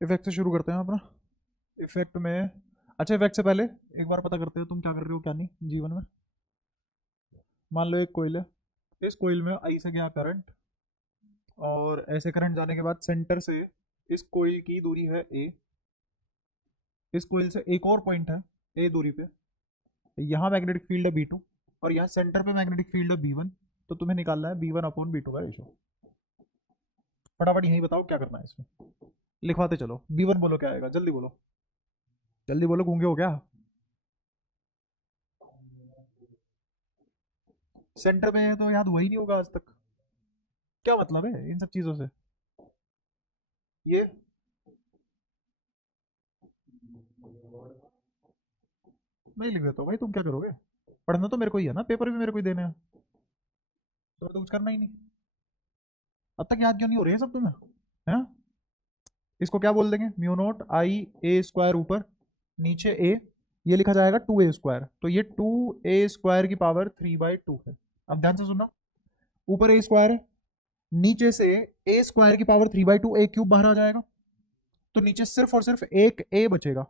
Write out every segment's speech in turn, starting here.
Effect से शुरू करते हैं अपना। इफेक्ट में, अच्छा इफेक्ट से पहले एक बार पता करते हो तुम क्या कर रहे हो क्या नहीं जीवन में। मान लो एक कोयल है, इस कोयल में आई से गया करंट, और ऐसे करंट जाने के बाद सेंटर से इस कोयल की दूरी है ए, इस कोयल से एक और पॉइंट है ए दूरी पे, यहाँ मैग्नेटिक फील्ड है बी टू, और यहाँ सेंटर पे मैग्नेटिक फील्ड है बी वन। तो तुम्हें निकालना है B1/B2 का रेशो। फटाफट यही बताओ क्या करना है इसमें, लिखवाते चलो। B1 बोलो क्या आएगा, जल्दी बोलो, जल्दी बोलो, गूंगे हो क्या? सेंटर में है तो याद हुआ ही नहीं होगा आज तक। क्या मतलब है इन सब चीजों से? ये मैं ही लिख देता हूँ भाई, तुम क्या करोगे? पढ़ना तो मेरे को ही है ना, पेपर भी मेरे को ही देने हैं, तो कुछ करना ही नहीं। अब तक याद क्यों नहीं हो रही है सब तुम्हें, हैं? इसको क्या बोल देंगे, म्यू नोट आई ए स्क्वायर ऊपर, नीचे ए, ये लिखा जाएगा 2A²। तो ये 2A² की पावर 3/2 है। अब ध्यान से सुनना, ऊपर ए स्क्वायर है, नीचे से ए स्क्वायर की पावर 3/2, ए क्यूब बाहर आ जाएगा, तो नीचे सिर्फ और सिर्फ एक ए बचेगा,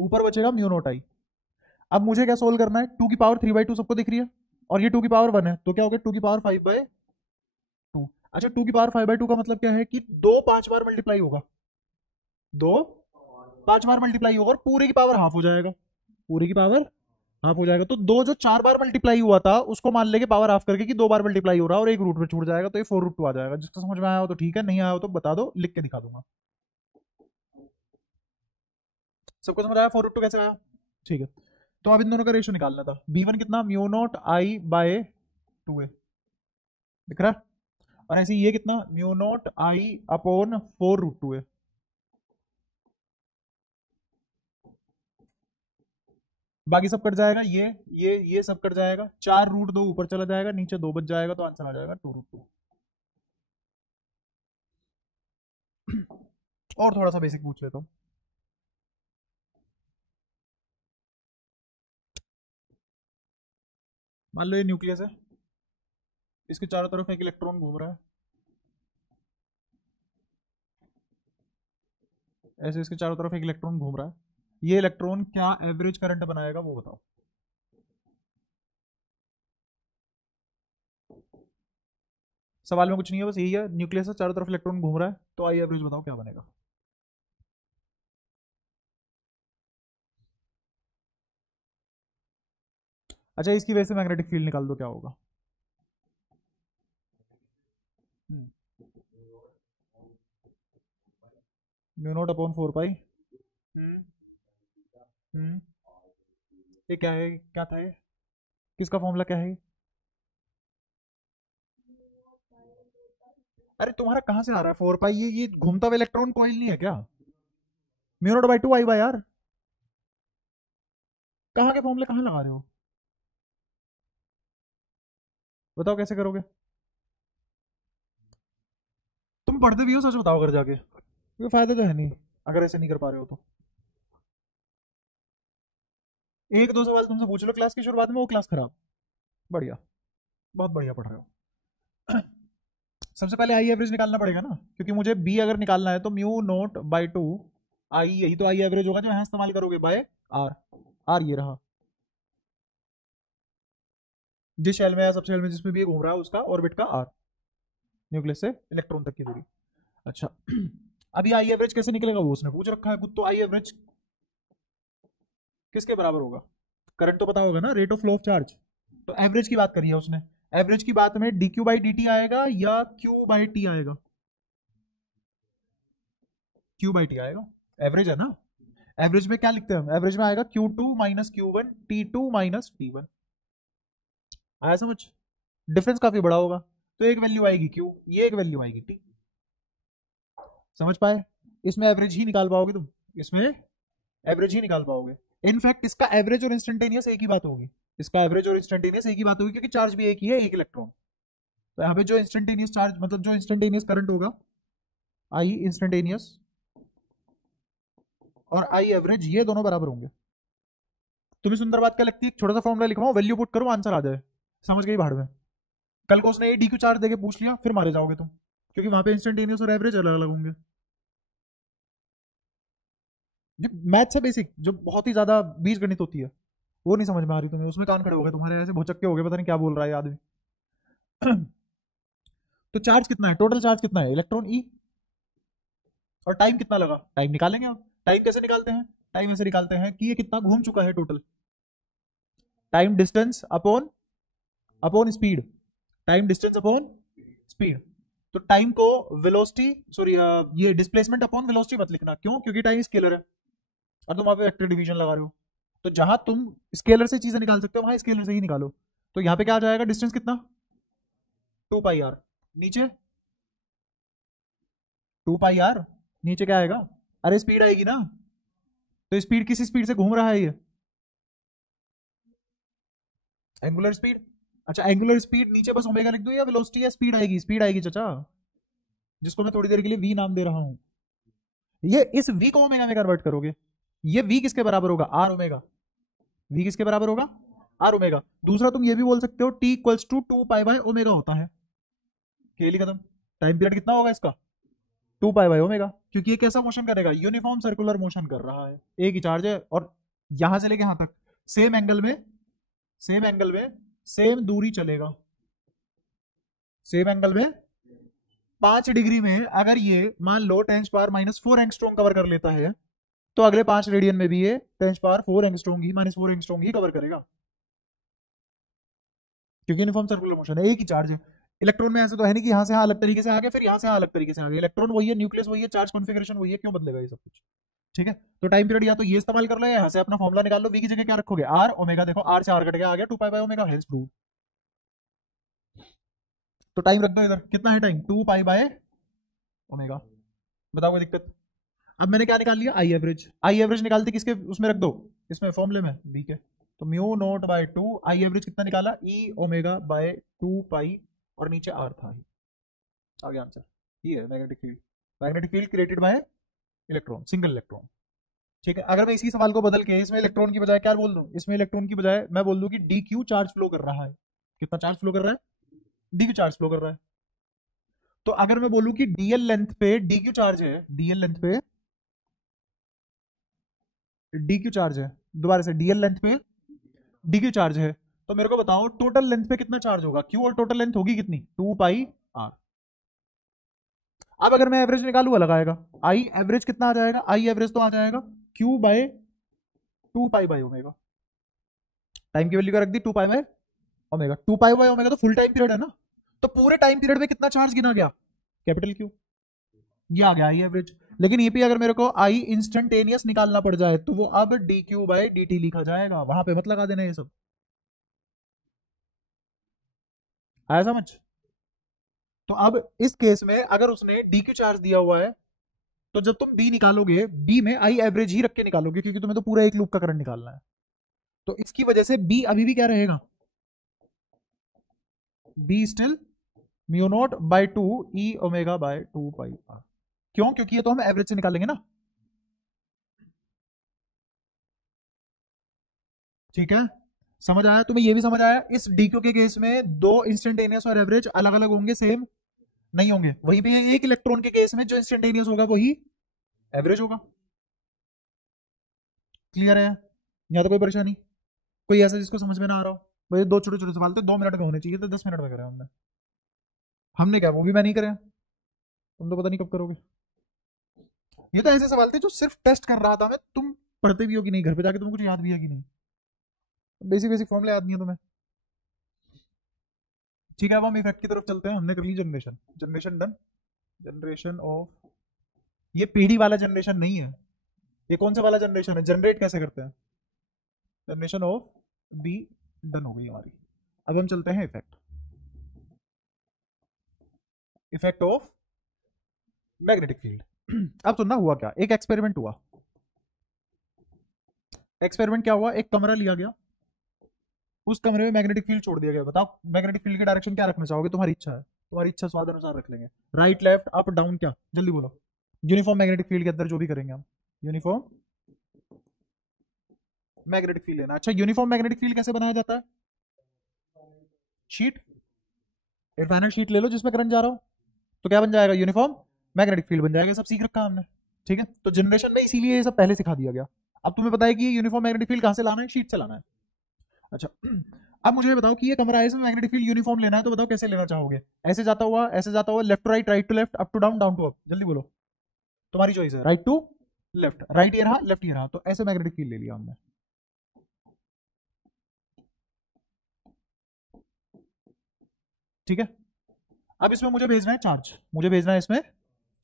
ऊपर बचेगा म्यू नोट आई। अब मुझे क्या सोल्व करना है, 2 की पावर 3/2 सबको दिख रही है, और ये 2 की पावर 1 है, तो क्या हो गया 2 की पावर 5/2। अच्छा 2 की पावर 5/2 का मतलब क्या है कि दो 5 बार मल्टीप्लाई होगा, दो 5 बार मल्टीप्लाई होगा, और पूरे की पावर हाफ हो जाएगा, पूरे की पावर हाफ हो जाएगा। तो दो जो 4 बार मल्टीप्लाई हुआ था उसको मान लेके पावर हाफ करके कि 2 बार मल्टीप्लाई हो रहा है और एक रूट में छूट जाएगा, तो ये 4√2 आ जाएगा। जिसको समझ में आया हो तो ठीक है, नहीं आया हो तो बता दो, लिख के दिखा दूंगा। सबको समझ आया 4√2 कैसे आया? ठीक है, तो अब इन दोनों का रेशियो निकालना था। B1 कितना, mu not I bye 2A, दिख रहा है? और ऐसे ये कितना, mu not I upon 4√2A। बाकी सब कट जाएगा, ये सब कट जाएगा, 4√2 ऊपर चला जाएगा, नीचे 2 बच जाएगा, तो आंसर आ जाएगा 2√2। और थोड़ा सा बेसिक पूछ लेता हूँ। मान लो ये न्यूक्लियस है, इसके चारों तरफ एक इलेक्ट्रॉन घूम रहा है, ऐसे इसके चारों तरफ एक इलेक्ट्रॉन घूम रहा है। ये इलेक्ट्रॉन क्या एवरेज करंट बनाएगा वो बताओ। सवाल में कुछ नहीं है, बस यही है, न्यूक्लियस से चारों तरफ इलेक्ट्रॉन घूम रहा है, तो आई एवरेज बताओ क्या बनेगा। अच्छा इसकी वजह से मैग्नेटिक फील्ड निकाल दो, क्या होगा? म्यू नॉट अपॉन 4 पाई। हम्म। हम्म। ये क्या है, क्या था ये, किसका फॉर्मूला क्या है ये? अरे तुम्हारा कहाँ से आ रहा है 4 पाई, ये घूमता हुआ इलेक्ट्रॉन कॉइल नहीं है क्या? Mu naught by 2 I by R, कहाँ के फॉर्मूले कहाँ लगा रहे हो? बताओ कैसे करोगे? तुम पढ़ते भी हो, सच बताओ घर जाके, कोई फायदा तो है नहीं अगर ऐसे नहीं कर पा रहे हो तो। एक दो सवाल तुमसे पूछ लो क्लास की शुरुआत में, वो क्लास खराब। बढ़िया, बहुत बढ़िया पढ़ रहे हो। सबसे पहले आई एवरेज निकालना पड़ेगा ना, क्योंकि मुझे बी अगर निकालना है तो म्यू नोट बाई 2 आई, यही तो आई एवरेज होगा जो यहाँ इस्तेमाल करोगे, बाय आर। आर ये रहा, जिस शेल में या सब शेल में जिसमें भी ये घूम रहा है उसका ऑर्बिट का आर, न्यूक्लियस से इलेक्ट्रॉन तक की दूरी। अच्छा अभी आई एवरेज कैसे निकलेगा वो उसने पूछ रखा है खुद, तो आई एवरेज किसके बराबर होगा? करंट तो पता होगा ना, rate of flow of charge. तो एवरेज की बात करी है उसने, एवरेज की बात में D Q by D T आएगा या क्यू बाई टी आएगा? क्यू बाई टी आएगा, एवरेज है ना। एवरेज में क्या लिखते हैं हम, एवरेज में आएगा Q2 - Q1 T2 - T1। आया समझ? डिफरेंस काफी बड़ा होगा, तो एक वैल्यू आएगी Q, ये एक वैल्यू आएगी T। समझ पाए? इसमें एवरेज ही निकाल पाओगे तुम, इसमें एवरेज ही निकाल पाओगे। इनफैक्ट इसका एवरेज और इंस्टेंटेनियस एक ही बात होगी, इसका एवरेज और इंस्टेंटेनियस एक ही बात होगी, क्योंकि चार्ज भी एक ही है, एक इलेक्ट्रॉन। तो यहाँ पे जो इंस्टेंटेनियस चार्ज मतलब जो इंस्टेंटेनियस करंट होगा, आई इंस्टेंटेनियस और आई एवरेज, ये दोनों बराबर होंगे। तुम्हें सुंदर बात क्या लगती है, छोटा सा फॉर्मूला लिखवाओ, वैल्यू पुट करो, आंसर आ जाए, समझ गई भाड़ में। कल को उसने ये डी क्यू चार्ज देके पूछ लिया, फिर मारे जाओगे तुम, क्योंकि वहां पे इंस्टेंटेनियस और एवरेज अलग अलग होंगे। जो मैथ से बेसिक, जो बहुत ही ज्यादा बीज गणित होती है, वो नहीं समझ में आ रही तुम्हें, उसमें कान खड़े हो गए तुम्हारे, ऐसे भौचक्के हो गए, पता नहीं क्या बोल रहा है ये आदमी। तो चार्ज कितना है, टोटल चार्ज कितना है, इलेक्ट्रॉन ई, और टाइम कितना लगा, टाइम निकालेंगे अब। टाइम कैसे निकालते हैं, टाइम ऐसे निकालते हैं कि ये कितना घूम चुका है total, time distance upon upon speed, time distance upon speed. तो टाइम को वेलोसिटी, सॉरी ये डिस्प्लेसमेंट अपॉन वेलोसिटी मत लिखना, क्यों, क्योंकि टाइम स्केलर है और तुम वहां पे वेक्टर डिवीजन लगा रहे हो। तो जहां तुम स्केलर से चीजें निकाल सकते हो वहां स्केलर से ही निकालो। तो यहाँ पे क्या आ जाएगा, डिस्टेंस कितना, 2 पाई आर, नीचे 2 पाई आर, नीचे क्या आएगा, अरे स्पीड आएगी ना, तो स्पीड किस स्पीड से घूम रहा है ये, एंगुलर स्पीड। अच्छा एंगुलर स्पीड नीचे बस ओमेगा लिख दो या वेलोसिटी या स्पीड आएगी, स्पीड आएगी चाचा, जिसको मैं थोड़ी देर के लिए वी नाम दे रहा हूं। ये इस वी को ओमेगा में कन्वर्ट करोगे, ये वी किसके बराबर होगा, आर ओमेगा, वी किसके बराबर होगा, आर ओमेगा। दूसरा तुम ये भी बोल सकते हो T equals to 2 pi by omega होता है, खेल ही खत्म। टाइम पीरियड कितना होगा इसका, 2 पाई बाय ओमेगा, क्योंकि ये कैसा मोशन करेगा, यूनिफॉर्म सर्कुलर मोशन कर रहा है, एक ही चार्ज है और यहां से लेके यहां तक सेम एंगल में, सेम एंगल में सेम दूरी चलेगा, सेम एंगल में 5 डिग्री में। अगर ये मान लो 10⁻⁻4 एंगस्ट्रॉम कवर कर लेता है, तो अगले 5 रेडियन में भी ये 10⁻4 एंगस्ट्रॉम ही -4 एंगस्ट्रॉम ही कवर करेगा, क्योंकि यूनिफॉर्म सर्कुलर मोशन है, एक ही चार्ज है। इलेक्ट्रॉन में ऐसे तो है नहीं कि यहाँ से यहाँ अलग तरीके से आ गया, फिर यहाँ से यहाँ अलग तरीके से आ गया, इलेक्ट्रॉन वही है, न्यूक्लियस वही है, चार्ज कॉन्फिगरेशन वही है, क्यों बदलेगा ये सब कुछ। ठीक है, तो टाइम पीरियड या तो ये इस्तेमाल कर लो या यहाँ से अपना फॉर्मुला निकाल लो, वी की जगह क्या रखोगे, आर ओमेगा, देखो आर से आर कट गया, आ गया 2 pi by omega, hence prove. तो टाइम रख दो इधर, कितना है टाइम, 2 पाई बाय ओमेगा, बताओ कोई दिक्कत। अब मैंने क्या निकाल लिया, आई एवरेज, आई एवरेज निकालते किसके उसमें रख दो, इसमें फॉर्मूले में बी के। तो mu naught by 2, I average कितना निकाला, ई ओमेगा बाय 2 पाई, और नीचे आर था, आ गया आंसर। ये है magnetic field, magnetic field created by electron, single electron. ठीक है, अगर मैं इसी सवाल को बदल के इसमें इलेक्ट्रॉन की बजाय क्या बोल दूं, इसमें इलेक्ट्रॉन की बजाय मैं बोल दूं कि डी क्यू चार्ज फ्लो कर रहा है, कितना चार्ज फ्लो कर रहा है, डी क्यू चार्ज फ्लो कर रहा है। तो अगर मैं बोलूं कि डीएल लेंथ पे डी क्यू चार्ज है, डीएल लेंथ पे डी क्यू चार्ज है, दोबारा से डीएल लेंथ पे डी क्यू चार्ज है, तो मेरे को बताओ टोटल लेंथ पे कितना चार्ज होगा, क्यू और टोटल लेंथ होगी कितनी, 2 पाई आर। अब अगर मैं एवरेज निकालूंगा लगाएगा, आई एवरेज कितना आ जाएगा, आई एवरेज तो आ जाएगा Q by 2 pi by omega, time की वैल्यू का रख दी 2 pi by omega, 2 pi by omega तो फुल टाइम पीरियड है ना, तो पूरे टाइम पीरियड में कितना चार्ज गिना गया, कैपिटल क्यू, ये आ गया आई एवरेज। लेकिन ये भी अगर मेरे को आई इंस्टेंटेनियस निकालना पड़ जाए तो वो अब d Q by d T लिखा जाएगा, वहां पे मत लगा देना ये सब, आया समझ। तो अब इस केस में अगर उसने डी क्यू चार्ज दिया हुआ है, तो जब तुम बी निकालोगे, बी में आई एवरेज ही रख के निकालोगे, क्योंकि तुम्हें तो पूरा एक लूप का करंट निकालना है। तो इसकी वजह से बी अभी भी क्या रहेगा, B still mu naught by 2 e omega by 2 pi R, क्यों, क्योंकि ये तो हम एवरेज से निकालेंगे ना। ठीक है, समझ आया तुम्हें, ये भी समझ आया, इस डी क्यू के केस में दो इंस्टेंटेनियस और एवरेज अलग अलग होंगे, सेम नहीं होंगे, वहीं पे एक इलेक्ट्रॉन के केस में जो इंस्टेंटेनियस होगा वही एवरेज होगा। क्लियर है, यहाँ तो कोई परेशानी, कोई ऐसा जिसको समझ में ना आ रहा हो, भाई दो छोटे छोटे सवाल थे, 2 मिनट में होने चाहिए थे, 10 मिनट में करे हमने, हमने क्या वो भी मैं नहीं करे, तुम तो पता नहीं कब करोगे। ये तो ऐसे सवाल थे जो सिर्फ टेस्ट कर रहा था मैं, तुम पढ़ते भी हो कि नहीं, घर पे जाके तुमको कुछ याद भी है कि नहीं, बेसिक बेसिक फॉर्मूले याद नहीं है तुम्हें। ठीक है, अब हम इफेक्ट की तरफ चलते हैं, हमने कर ली generation, generation done, generation of, ये पीढ़ी वाला जनरेशन नहीं है, ये कौन सा वाला जनरेशन है, जनरेट कैसे करते हैं, जनरेशन ऑफ बी डन हो गई हमारी। अब हम चलते हैं effect, effect of magnetic field. अब सुनना हुआ क्या, एक एक्सपेरिमेंट हुआ, एक्सपेरिमेंट क्या हुआ, एक कमरा लिया गया, उस कमरे में मैग्नेटिक फील्ड छोड़ दिया गया, बताओ मैग्नेटिक फील्ड की डायरेक्शन क्या रखना चाहोगे, तुम्हारी इच्छा है, तुम्हारी इच्छा स्वाद अनुसार रख लेंगे, राइट लेफ्ट अप डाउन, क्या जल्दी बोलो। यूनिफॉर्म मैग्नेटिक फील्ड के अंदर जो भी करेंगे हम, यूनिफॉर्म मैग्नेटिक फील्ड लेना। अच्छा यूनिफॉर्म मैग्नेटिक फील्ड कैसे बनाया जाता है, शीट, इनफाइनाइट शीट ले लो जिसमें करंट जा रहा हो, तो क्या बन जाएगा, यूनिफॉर्म मैग्नेटिक फील्ड बन जाएगा, सब सीख रखा हमने। ठीक है, तो जनरेशन में इसीलिए ये सब पहले सिखा दिया गया। अब तुम्हें पता है कि यूनिफॉर्म मैग्नेटिक फील्ड कहां से लाना है, शीट से लाना है। अच्छा, अब मुझे ये बताओ कि ये कमरा है, इसमें मैग्नेटिक फील्ड यूनिफॉर्म लेना है, तो बताओ कैसे लेना चाहोगे? ऐसे जाता हुआ, ऐसे जाता हुआ, left to right, right to left, up to down, down to up, जल्दी बोलो, तुम्हारी चॉइस है, राइट टू लेफ्ट, राइट ये रहा, लेफ्ट ये रहा, तो ऐसे मैग्नेटिक फील्ड ले लिया हमने। ठीक है, अब इसमें मुझे भेजना है चार्ज, मुझे भेजना है इसमें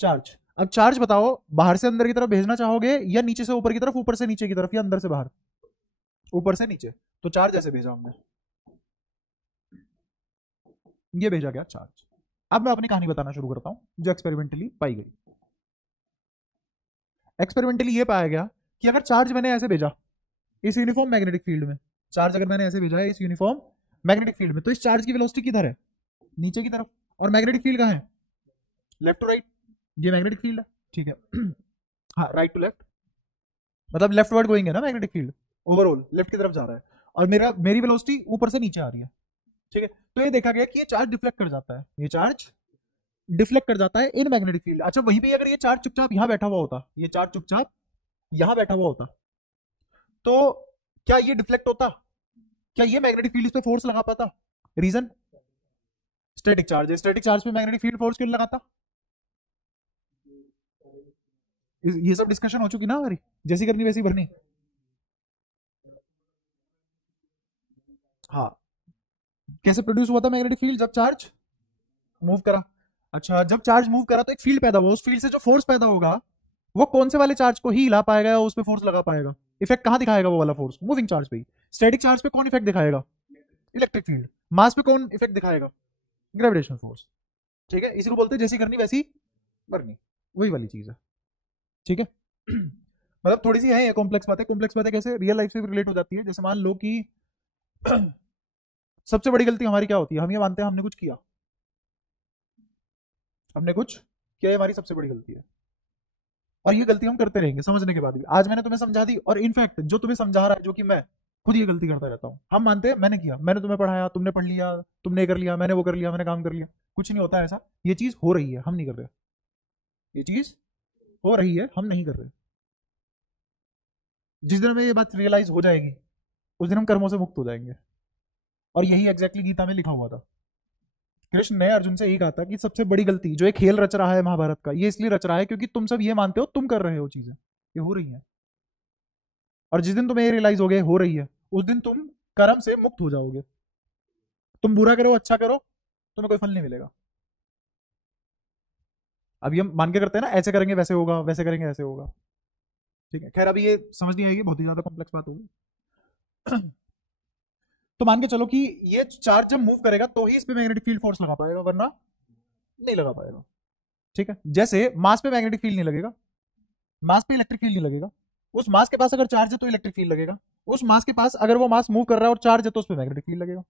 चार्ज। अब चार्ज बताओ, बाहर से अंदर की तरफ भेजना चाहोगे या नीचे से ऊपर की तरफ, ऊपर से नीचे की तरफ, या अंदर से बाहर, ऊपर से नीचे? तो चार्ज ऐसे भेजा हमने, ये भेजा गया चार्ज। अब मैं अपनी कहानी बताना शुरू करता हूं जो एक्सपेरिमेंटली पाई गई। एक्सपेरिमेंटली ये पाया गया कि अगर चार्ज मैंने ऐसे भेजा इस यूनिफॉर्म मैग्नेटिक फील्ड में, चार्ज अगर मैंने ऐसे भेजा है इस यूनिफॉर्म मैग्नेटिक फील्ड में, तो इस चार्ज की वेलोसिटी किधर है? नीचे की तरफ। और मैग्नेटिक फील्ड कहां है? लेफ्ट टू राइट, ये मैग्नेटिक फील्ड है, ठीक है। हाँ, राइट टू लेफ्ट, मतलब लेफ्ट वर्ड गोइंग है ना मैग्नेटिक फील्ड, ओवरऑल लेफ्ट की तरफ जा रहा है, और मेरी वेलोसिटी ऊपर से नीचे आ रही है, ठीक है। तो ये देखा गया कि ये चार्ज डिफ्लेक्ट कर जाता है, ये चार्ज डिफ्लेक्ट कर जाता है इन मैग्नेटिक फील्ड। अच्छा, वहीं पे अगर ये चार्ज चुपचाप यहां बैठा हुआ होता, ये चार्ज चुपचाप यहां बैठा हुआ होता, तो क्या ये डिफ्लेक्ट होता? क्या ये मैग्नेटिक फील्ड इस पे फोर्स लगा पाता? रीजन, स्टैटिक चार्ज है, स्टैटिक चार्ज पे मैग्नेटिक फील्ड फोर्स क्यों लगाता? ये सब डिस्कशन हो चुकी ना हमारी, जैसी करनी वैसी भरनी। हाँ, कैसे प्रोड्यूस हुआ था मैग्नेटिक फील्ड? जब चार्ज मूव करा। अच्छा, जब चार्ज मूव करा तो एक फील्ड पैदा हुआ, उस फील्ड से जो फोर्स पैदा होगा वो कौन से वाले चार्ज को ही हिला पाएगा, उस पर फोर्स लगा पाएगा? इफेक्ट कहां दिखाएगा वो वाला फोर्स? मूविंग चार्ज पे ही। स्टैटिक चार्ज पे कौन इफेक्ट दिखाएगा? Electric field. मास पे कौन इफेक्ट दिखाएगा? Gravitational force. ठीक है, इसी को बोलते हैं जैसी करनी वैसी भरनी, वही वाली चीज है, ठीक है। मतलब थोड़ी सी है ये कॉम्प्लेक्स बातें, कॉम्प्लेक्स बातें कैसे रियल लाइफ से भी रिलेट हो जाती है। जैसे मान लो कि सबसे बड़ी गलती हमारी क्या होती है? हम ये मानते हैं हमने कुछ किया, हमने कुछ किया, ये हमारी सबसे बड़ी गलती है, और ये गलती हम करते रहेंगे समझने के बाद भी। आज मैंने तुम्हें समझा दी, और इनफैक्ट जो तुम्हें समझा रहा है, जो कि मैं खुद ये गलती करता रहता हूँ, हम मानते हैं मैंने किया, मैंने तुम्हें पढ़ाया, तुमने पढ़ लिया, तुमने कर लिया, मैंने वो कर लिया, मैंने काम कर लिया। कुछ नहीं होता ऐसा, ये चीज हो रही है, हम नहीं कर रहे, ये चीज हो रही है, हम नहीं कर रहे। जिस दिन हमें ये बात रियलाइज हो जाएगी, उस दिन हम कर्मों से मुक्त हो जाएंगे। और यही एग्जैक्टली गीता में लिखा हुआ था। कृष्ण ने अर्जुन से यही कहा था कि सबसे बड़ी गलती जो एक खेल रच रहा है महाभारत का, ये इसलिए रच रहा है क्योंकि तुम सब ये मानते हो तुम कर रहे हो चीजें, ये हो रही है, और जिस दिन तुम्हें ये रियलाइज हो गया हो रही है, उस दिन तुम कर्म से मुक्त हो जाओगे। तुम बुरा करो अच्छा करो, तुम्हें कोई फल नहीं मिलेगा। अभी हम मान के करते हैं ना, ऐसे करेंगे वैसे होगा, वैसे करेंगे ऐसे होगा, ठीक है। खैर अभी ये समझ नहीं आएगी, बहुत ही ज्यादा कॉम्प्लेक्स बात होगी। तो मान के चलो कि ये चार्ज जब मूव करेगा तो ही इस पे मैग्नेटिक फील्ड फोर्स लगा पाएगा, वरना नहीं लगा पाएगा, ठीक है। जैसे मास पे मैग्नेटिक फील्ड नहीं लगेगा, मास पे इलेक्ट्रिक फील्ड नहीं लगेगा। उस मास के पास अगर चार्ज है तो इलेक्ट्रिक फील्ड लगेगा, उस मास के पास अगर वो मास मूव कर रहा है और चार्ज है तो उस पर मैग्नेटिक फील्ड लगेगा,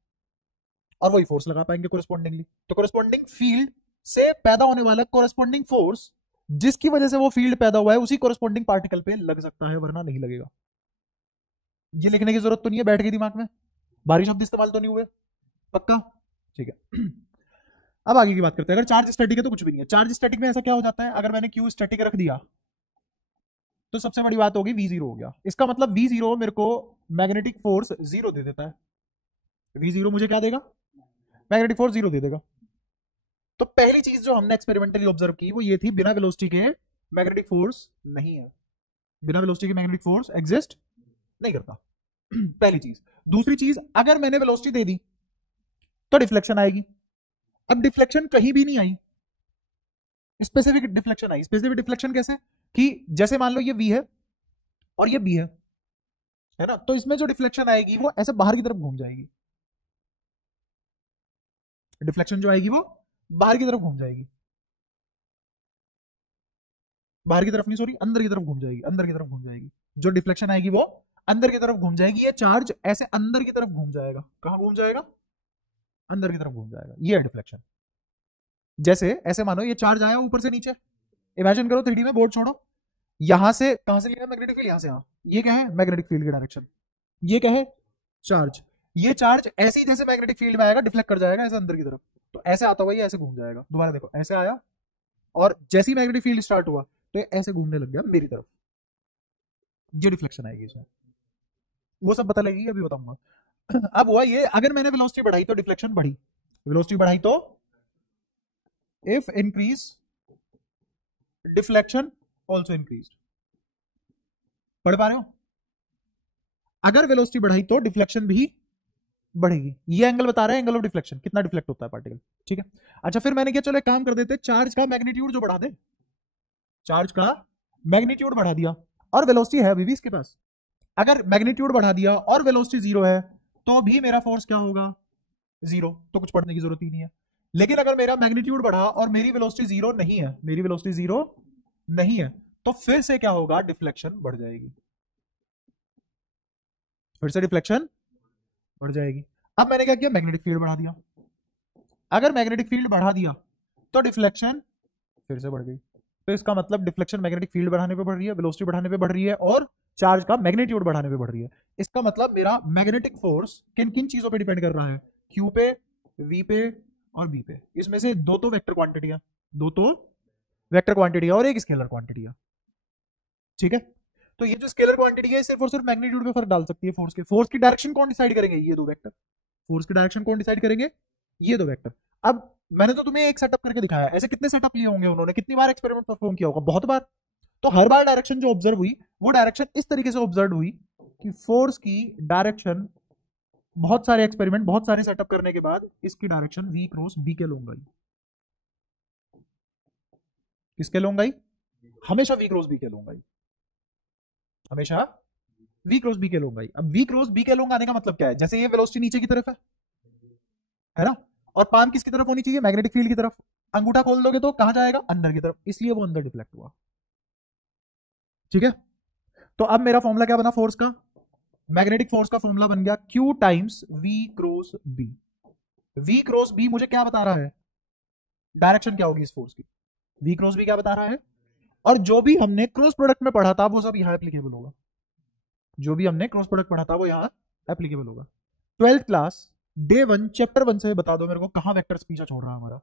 और वही फोर्स लगा पाएंगे कोरिस्पॉन्डिंगली। तो कोरिस्पॉन्डिंग फील्ड से पैदा होने वाला कोरिस्पॉन्डिंग फोर्स, जिसकी वजह से वो फील्ड पैदा हुआ है, उसी कोरिस्पॉन्डिंग पार्टिकल पे लग सकता है, वरना नहीं लगेगा। ये लिखने की जरूरत तो नहीं है, बैठ गई दिमाग में, भारी शब्द इस्तेमाल तो नहीं हुए, पक्का, ठीक है। अब आगे की बात करते हैं। अगर चार्ज स्टैटिक है तो कुछ भी नहीं है। चार्ज स्टैटिक में ऐसा क्या हो जाता है, अगर मैंने क्यू स्टैटिक रख दिया तो सबसे बड़ी बात होगी V0 हो गया। इसका मतलब V0 मेरे को मैग्नेटिक फोर्स 0 दे देता है। V0 मुझे क्या देगा? मैग्नेटिक फोर्स 0 दे देगा। तो पहली चीज जो हमने एक्सपेरिमेंटली ऑब्जर्व की वो ये थी, बिना वेलोसिटी के मैग्नेटिक फोर्स नहीं है, बिना वेलोसिटी के मैग्नेटिक फोर्स एग्जिस्ट नहीं करता। पहली चीज। दूसरी चीज, अगर मैंने वेलोसिटी दे दी तो डिफ्लेक्शन आएगी। अब डिफ्लेक्शन कहीं भी नहीं आई, स्पेसिफिक डिफ्लेक्शन आई। स्पेसिफिक डिफ्लेक्शन कैसे? कि जैसे मान लो ये V है और ये B है ना, तो इसमें जो डिफ्लेक्शन आएगी वो ऐसे बाहर की तरफ घूम जाएगी। डिफ्लेक्शन जो आएगी वो बाहर की तरफ घूम जाएगी, बाहर की तरफ नहीं, सॉरी, अंदर की तरफ घूम जाएगी, अंदर की तरफ घूम जाएगी। जो डिफ्लेक्शन आएगी वो अंदर की तरफ घूम जाएगी। ये चार्ज ऐसे अंदर की तरफ घूम जाएगा। कहां घूम जाएगा? अंदर की तरफ घूम जाएगा। ये है डिफ्लेक्शन। जैसे ऐसे मानो ये चार्ज आया ऊपर से नीचे, इमेजिन करो 3D में, बोर्ड छोड़ो, यहां से कहां से लिया मैग्नेटिक फील्ड? यहां से यहां। ये क्या है? मैग्नेटिक फील्ड की डायरेक्शन। ये क्या है? चार्ज। ये चार्ज ऐसे ही जैसे मैग्नेटिक फील्ड में आएगा डिफ्लेक्ट कर जाएगा ऐसे अंदर की तरफ, तो ऐसे आता हुआ ये ऐसे घूम जाएगा। दोबारा देखो, ऐसे आया और जैसे ही मैग्नेटिक फील्ड स्टार्ट हुआ तो ये ऐसे घूमने लग गया मेरी तरफ, ये डिफ्लेक्शन आएगी इसमें, वो सब पता लगेगी अभी बताऊंगा। अब हुआ ये, अगर मैंने वेलोसिटी बढ़ाई तो डिफ्लेक्शन बढ़ी, वेलोसिटी बढ़ाई तो if increase deflection also increase. पढ़ पा रहे हो? अगर वेलोसिटी बढ़ाई तो डिफ्लेक्शन भी बढ़ेगी। ये एंगल बता रहा है एंगल ऑफ डिफ्लेक्शन, कितना डिफ्लेक्ट होता है पार्टिकल। ठीक है, अच्छा फिर मैंने क्या, चलो एक काम कर देते, चार्ज का मैग्नीट्यूड जो बढ़ा दे, चार्ज का मैग्नीट्यूड बढ़ा दिया और वेलोसिटी है अभी भी इसके पास, अगर मैग्नीट्यूड बढ़ा दिया और वेलोसिटी जीरो है तो भी मेरा फोर्स क्या होगा, जीरो, तो कुछ पढ़ने की जरूरत ही नहीं है। लेकिन अगर मेरा मैग्नीट्यूड बढ़ा और मेरी वेलोसिटी जीरो नहीं है, मेरी वेलोसिटी जीरो नहीं है, तो फिर से क्या होगा, डिफ्लेक्शन बढ़ जाएगी, फिर से डिफ्लेक्शन बढ़ जाएगी। अब मैंने क्या किया, मैग्नेटिक फील्ड बढ़ा दिया, अगर मैग्नेटिक फील्ड बढ़ा दिया तो डिफ्लेक्शन फिर से बढ़ गई। तो इसका मतलब डिफ्लेक्शन मैग्नेटिक फील्ड बढ़ाने पे बढ़ रही है, वेलोसिटी बढ़ाने पे बढ़ रही है और चार्ज का मैग्नीट्यूड बढ़ाने पे बढ़ रही है। इसका मतलब मेरा मैग्नेटिक फोर्स किन किन चीजों पे डिपेंड कर रहा है, क्यू पे, वी पे और बी पे। इसमें से दो तो वेक्टर क्वांटिटी है, दो तो वेक्टर क्वांटिटी है और एक स्केलर क्वांटिटी है। ठीक है, तो ये जो स्केलर क्वांटिटी है सिर्फ और सिर्फ मैग्नीट्यूड पे फर्क डाल सकती है फोर्स के। फोर्स की डायरेक्शन कौन डिसाइड करेंगे, ये दो वेक्टर। फोर्स की डायरेक्शन कौन डिसाइड करेंगे, ये दो वेक्टर। अब मैंने तो तुम्हें एक सेटअप करके दिखाया, ऐसे कितने सेटअप लिए होंगे उन्होंने, कितनी बार एक्सपेरिमेंट परफॉर्म किया होगा, बहुत बार। तो हर बार डायरेक्शन जो ऑब्जर्व हुई वो डायरेक्शन इस तरीके से ऑब्जर्व हुई कि फोर्स की डायरेक्शन, बहुत सारे एक्सपेरिमेंट, बहुत सारे सेटअप करने के बाद इसकी डायरेक्शन वी क्रॉस बी के लूंगा, किसके लूंगा, हमेशा वी क्रॉस बी के लूंगा, हमेशा वी क्रॉस बी के लूंगा। अब वी क्रॉस बी के लूंगा आने का मतलब क्या है, जैसे ये वेलोसिटी नीचे की तरफ है ना, और पाम किसकी तरफ होनी चाहिए, मैग्नेटिक फील्ड की तरफ। अंगूठा खोल दोगे तो कहां जाएगा, अंदर की तरफ, इसलिए वो अंदर डिफ्लेक्ट हुआ। ठीक है, तो अब मेरा फॉर्मूला क्या बना फोर्स का, मैग्नेटिक फोर्स का फॉर्मूला बन गया Q times V cross B। V cross B मुझे क्या बता रहा है, डायरेक्शन क्या होगी इस फोर्स की, V क्रॉस B क्या बता रहा है। और जो भी हमने क्रॉस प्रोडक्ट में पढ़ा था वो सब यहां एप्लीकेबल होगा, जो भी हमने क्रॉस प्रोडक्ट पढ़ा था वो यहां एप्लीकेबल होगा। 12th क्लास डे 1 चैप्टर 1 से बता दो मेरे को कहां वेक्टर्स पीछा छोड़ रहा है हमारा।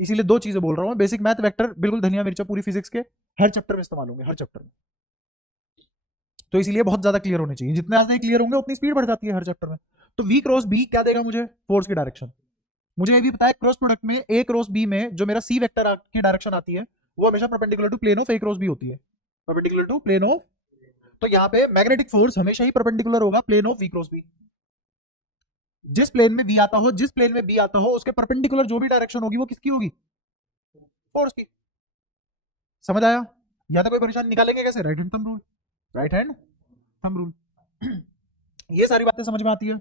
इसीलिए दो चीजें बोल रहा हूं, बेसिक मैथ वेक्टर बिल्कुल धनिया मिर्चा पूरी फिजिक्स के हर चैप्टर में इस्तेमाल होंगे, हर चैप्टर में। तो इसलिए बहुत ज्यादा क्लियर होने चाहिए, जितने ज्यादा क्लियर होंगे उतनी स्पीड बढ़ जाती है हर चैप्टर में। तो वी क्रॉस बी क्या देगा मुझे, फोर्स की डायरेक्शन। मुझे ये भी पता है क्रॉस प्रोडक्ट में ए क्रॉस बी में जो मेरा सी वेक्टर की डायरेक्शन आती है वो हमेशा perpendicular to plane of A cross B होती है, परपेंडिकुलर टू प्लेन ऑफ। तो यहाँ पे मैग्नेटिक फोर्स हमेशा ही परपेंडिकुलर होगा plane of V cross B. जिस प्लेन में वी आता हो, जिस प्लेन में बी आता हो, उसके परपेंडिकुलर जो भी डायरेक्शन होगी वो किसकी होगी, फोर्स की। समझ आया, या तो कोई परेशानी निकालेंगे कैसे, right hand thumb rule, right hand thumb rule. ये सारी बातें समझ में आती है,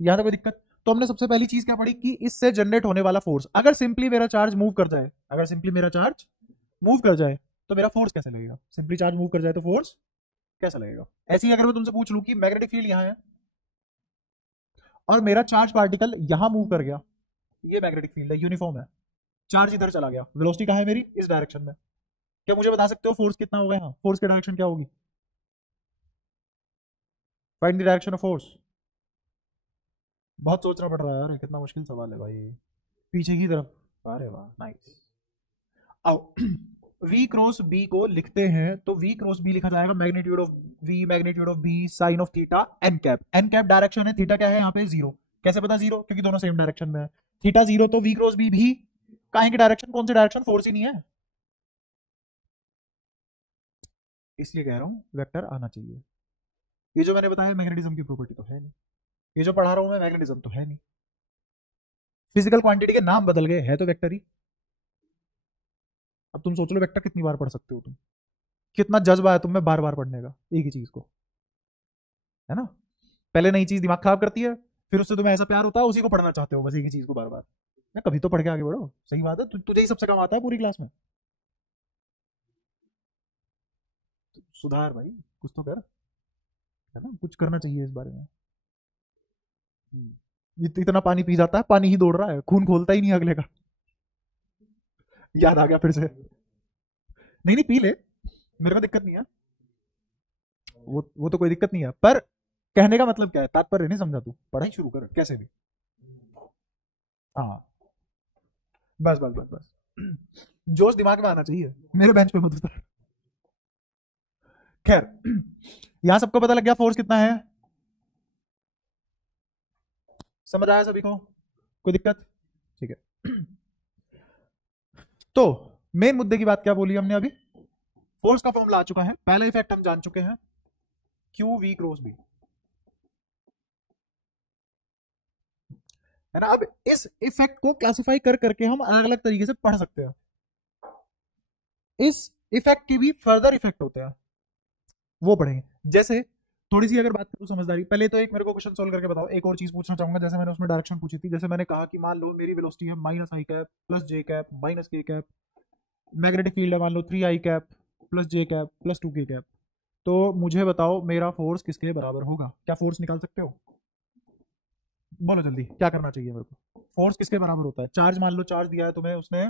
यहां तक कोई दिक्कत। तो हमने सबसे पहली चीज क्या पढ़ी कि इससे जनरेट होने वाला फोर्स, अगर सिंपली मेरा चार्ज मूव कर जाए, अगर सिंपली मेरा चार्ज मूव कर जाए तो मेरा फोर्स कैसे लगेगा, सिंपली चार्ज मूव कर जाए तो फोर्स कैसे लगेगा। ऐसे ही अगर मैं तुमसे पूछ लूं कि मैग्नेटिक फील्ड यहां है और मेरा चार्ज पार्टिकल यहां मूव कर गया, ये मैग्नेटिक फील्ड है, यूनिफॉर्म है, चार्ज इधर चला गया, वेलोसिटी कहां है मेरी, इस डायरेक्शन में, क्या मुझे बता सकते हो फोर्स कितना होगा यहाँ, फोर्स की डायरेक्शन क्या होगी, find the direction of force. बहुत सोचना पड़ रहा है यार, कितना मुश्किल सवाल है भाई। पीछे की तरफ, अरे वाह नाइस। आओ v क्रॉस b को लिखते हैं तो v क्रॉस b लिखा जाएगा magnitude of v magnitude of b sine of theta N cap. N cap direction है, थीटा क्या है यहाँ पे, जीरो। कैसे पता जीरो, क्योंकि दोनों सेम डायरेक्शन में है। थीटा जीरो तो v क्रॉस b भी काहे की डायरेक्शन, कौन सी डायरेक्शन, फोर्स ही नहीं है, इसलिए कह रहा हूँ वेक्टर आना चाहिए। ये जो मैंने बताया मैग्नेटिज्म की प्रॉपर्टी तो है नहीं, ये जो पढ़ा रहा हूं मैं मैग्नेटिज्म तो है नहीं, फिजिकल क्वांटिटी के नाम बदल गए, है तो वेक्टर ही। अब तुम सोच लो वेक्टर कितनी बार पढ़ सकते हो तुम, कितना जज्बा है तुम में बार बार पढ़ने का एक ही चीज को, है ना। पहले नई चीज दिमाग खराब करती है, फिर उससे तुम्हें ऐसा प्यार होता है उसी को पढ़ना चाहते हो, बस एक ही चीज को बार बार। कभी तो पढ़ के आगे बढ़ो, सही बात है, तुझे ही सबसे कम आता है पूरी क्लास में, सुधार भाई, कुछ तो कर, है ना, कुछ करना चाहिए इस बारे में। इतना पानी पी जाता है, पानी ही दौड़ रहा है, खून खोलता ही नहीं अगले का। याद आ गया फिर से, नहीं नहीं पी ले, मेरे को दिक्कत नहीं है, वो तो कोई दिक्कत नहीं है, पर कहने का मतलब क्या है, तात्पर्य नहीं समझा तू, पढ़ाई शुरू कर कैसे भी। हाँ, बस बस बस बस जोश दिमाग में आना चाहिए, मेरे बेंच पे मत उतर। खैर, यहां सबको पता लग गया फोर्स कितना है? समझ आया सभी को? कोई दिक्कत? ठीक है। तो मेन मुद्दे की बात क्या बोली हमने अभी? फोर्स का फॉर्मूला आ चुका है, पहला इफेक्ट हम जान चुके हैं, क्यू वी क्रॉस बी, है ना। अब इस इफेक्ट को क्लासिफाई कर करके हम अलग अलग तरीके से पढ़ सकते हैं। इस इफेक्ट की भी फर्दर इफेक्ट होते हैं, वो पढ़ेंगे। जैसे थोड़ी सी अगर बात करूं समझदारी, पहले तो एक मेरे को क्वेश्चन सोल्व करके बताओ। एक और चीज पूछना चाहूंगा, जैसे मैंने उसमें डायरेक्शन पूछी थी। जैसे मैंने कहा कि मान लो मेरी वेलोसिटी है माइनस आई कैप प्लस जे कैप माइनस के कैप, मैग्नेटिक फील्ड है मान लो 3 आई कैप प्लस जे कैप प्लस 2 के कैप। तो मुझे बताओ मेरा फोर्स किसके बराबर होगा? क्या फोर्स निकाल सकते हो? बोलो जल्दी, क्या करना चाहिए मेरे को? फोर्स किसके बराबर होता है? चार्ज, मान लो चार्ज दिया है तुम्हें, उसने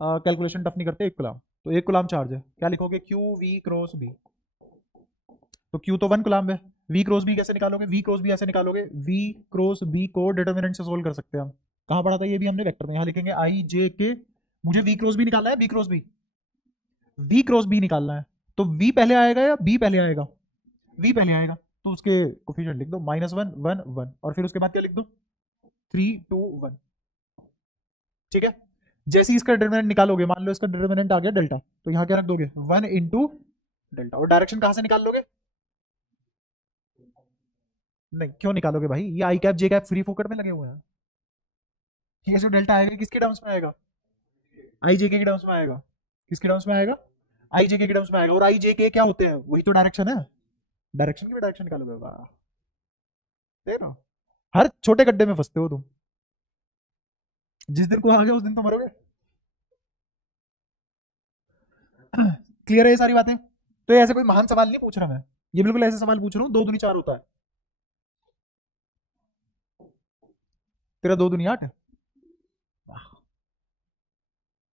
कैलकुलेशन टफ नहीं करते, 1 गुलाम। तो 1 गुलाम चार्ज है, क्या लिखोगे? Q V cross B. तो क्यू तो 1 गुलाम है, वी क्रॉस बी कैसे निकालोगे? वी क्रॉस बी ऐसे निकालोगे, वी क्रॉस बी को डिटर्मिनेंट से सोल्व कर सकते हैं हम। कहाँ पढ़ा था ये भी हमने? वेक्टर में। यहाँ लिखेंगे आई जे के, मुझे वी क्रॉस बी निकालना है, V cross B, V cross B निकालना है। तो वी पहले आएगा या बी पहले आएगा? वी पहले आएगा, तो उसके कोफिशिएंट लिख दो -1 1 1, और फिर उसके बाद क्या लिख दो? 3 2 1। ठीक है। जैसे ही इसका डिटर्मिनेंट निकालोगे, मान लो इसका डिटर्मिनेंट आ गया डेल्टा, तो यहाँ क्या रख दोगे? 1 × डेल्टा। और डायरेक्शन कहाँ से निकाल लोगे? नहीं, क्यों निकालोगे भाई? ये आई कैप जे कैप फ्री फोकट में लगे हुए हैं। ये जो डेल्टा आएगा किसके टर्म्स में आएगा? आई जे के टर्म्स में आएगा। किसके टर्म्स में आएगा? आई जे के टर्म्स में आएगा। और आई जे के क्या होते हैं? वही तो डायरेक्शन है। डायरेक्शन की भी डायरेक्शन निकालोगे? वाह, देख रहा हूँ, हर छोटे गड्ढे में फंसते हो तुम। जिस दिन को आ गया उस दिन तो मरोगे। क्लियर है ये सारी बातें? तो ये ऐसे कोई महान सवाल नहीं पूछ रहा मैं, ये बिल्कुल ऐसे सवाल पूछ रहा हूँ, 2 दूनी 4 होता है। तेरा 2 दूनी 8 है।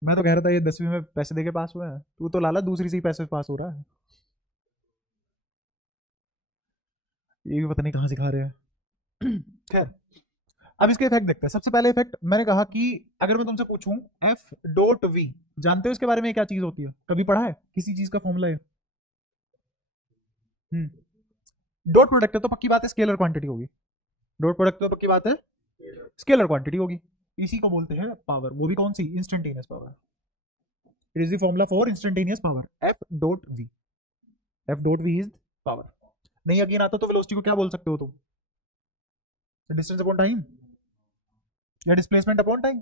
मैं तो कह रहा था ये 10वीं में पैसे देके पास हुए हैं, तू तो लाला दूसरी से ही पैसे पास हो रहा है। ये भी पता नहीं कहाँ सिखा रहे हैं। खैर, अब इसके इफेक्ट देखते हैं। सबसे पहले इफेक्ट मैंने कहा कि अगर मैं तुमसे पूछूं एफ डॉट वी, जानते हो इसके बारे में क्या चीज होती है? कभी पढ़ा है किसी चीज का फॉर्मूला है? डॉट प्रोडक्ट है तो पक्की बात है स्केलर क्वांटिटी होगी। डॉट प्रोडक्ट तो पक्की बात है स्केलर क्वांटिटी होगी। इसी को बोलते हैं पावर, वो भी कौन सी? Instantaneous power. It is the formula for instantaneous power, F dot V. F dot V is power. नहीं यकीन आता तो वेलोसिटी को क्या बोल सकते हो तुम? डिस्टेंस अपॉन टाइम या डिस्प्लेसमेंट अपॉन टाइम।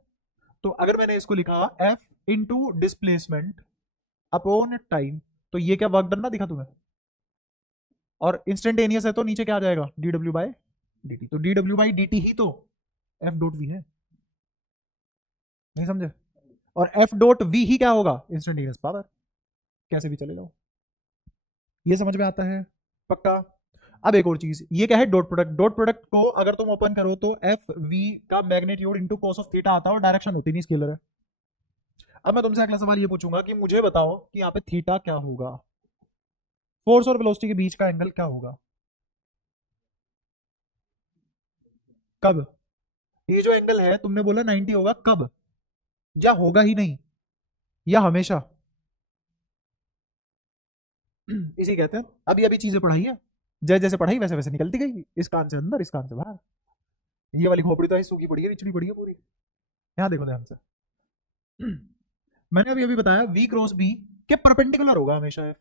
तो अगर मैंने इसको लिखा F into displacement upon time, तो ये क्या वर्क डन ना दिखा तुम्हें? और इंस्टेंटेनियस है तो नीचे क्या आ जाएगा? D W by D T. तो D W by D T ही तो एफ डॉट वी है। नहीं समझे? और एफ डॉट वी ही क्या होगा? Instantaneous power. कैसे भी चलेगा, ये समझ में आता है? पक्का? अब एक और चीज, ये क्या है? Dot product. डॉट प्रोडक्ट को अगर तुम ओपन करो तो एफ वी का magnitude into cos of theta आता है, और डायरेक्शन होती नहीं, स्केलर है। अब मैं तुमसे अगला सवाल ये पूछूंगा कि मुझे बताओ कि यहाँ पे थीटा क्या होगा? फोर्स और वेलोसिटी के बीच का एंगल क्या होगा? कब? ये जो एंगल है तुमने बोला 90 होगा, कब? या होगा ही नहीं, या हमेशा? इसी कहते हैं। अभी अभी चीजें पढ़ाई है, जैसे जैसे पढ़ाई वैसे वैसे निकलती गई, इस कान से अंदर इस कान से बाहर। ये वाली खोपड़ी तो ऐसी सूखी पड़ी है, निचली पड़ी है पूरी। यहाँ देखो ध्यान से। मैंने अभी अभी बताया वी क्रॉस बी के परपेंडिकुलर होगा हमेशा।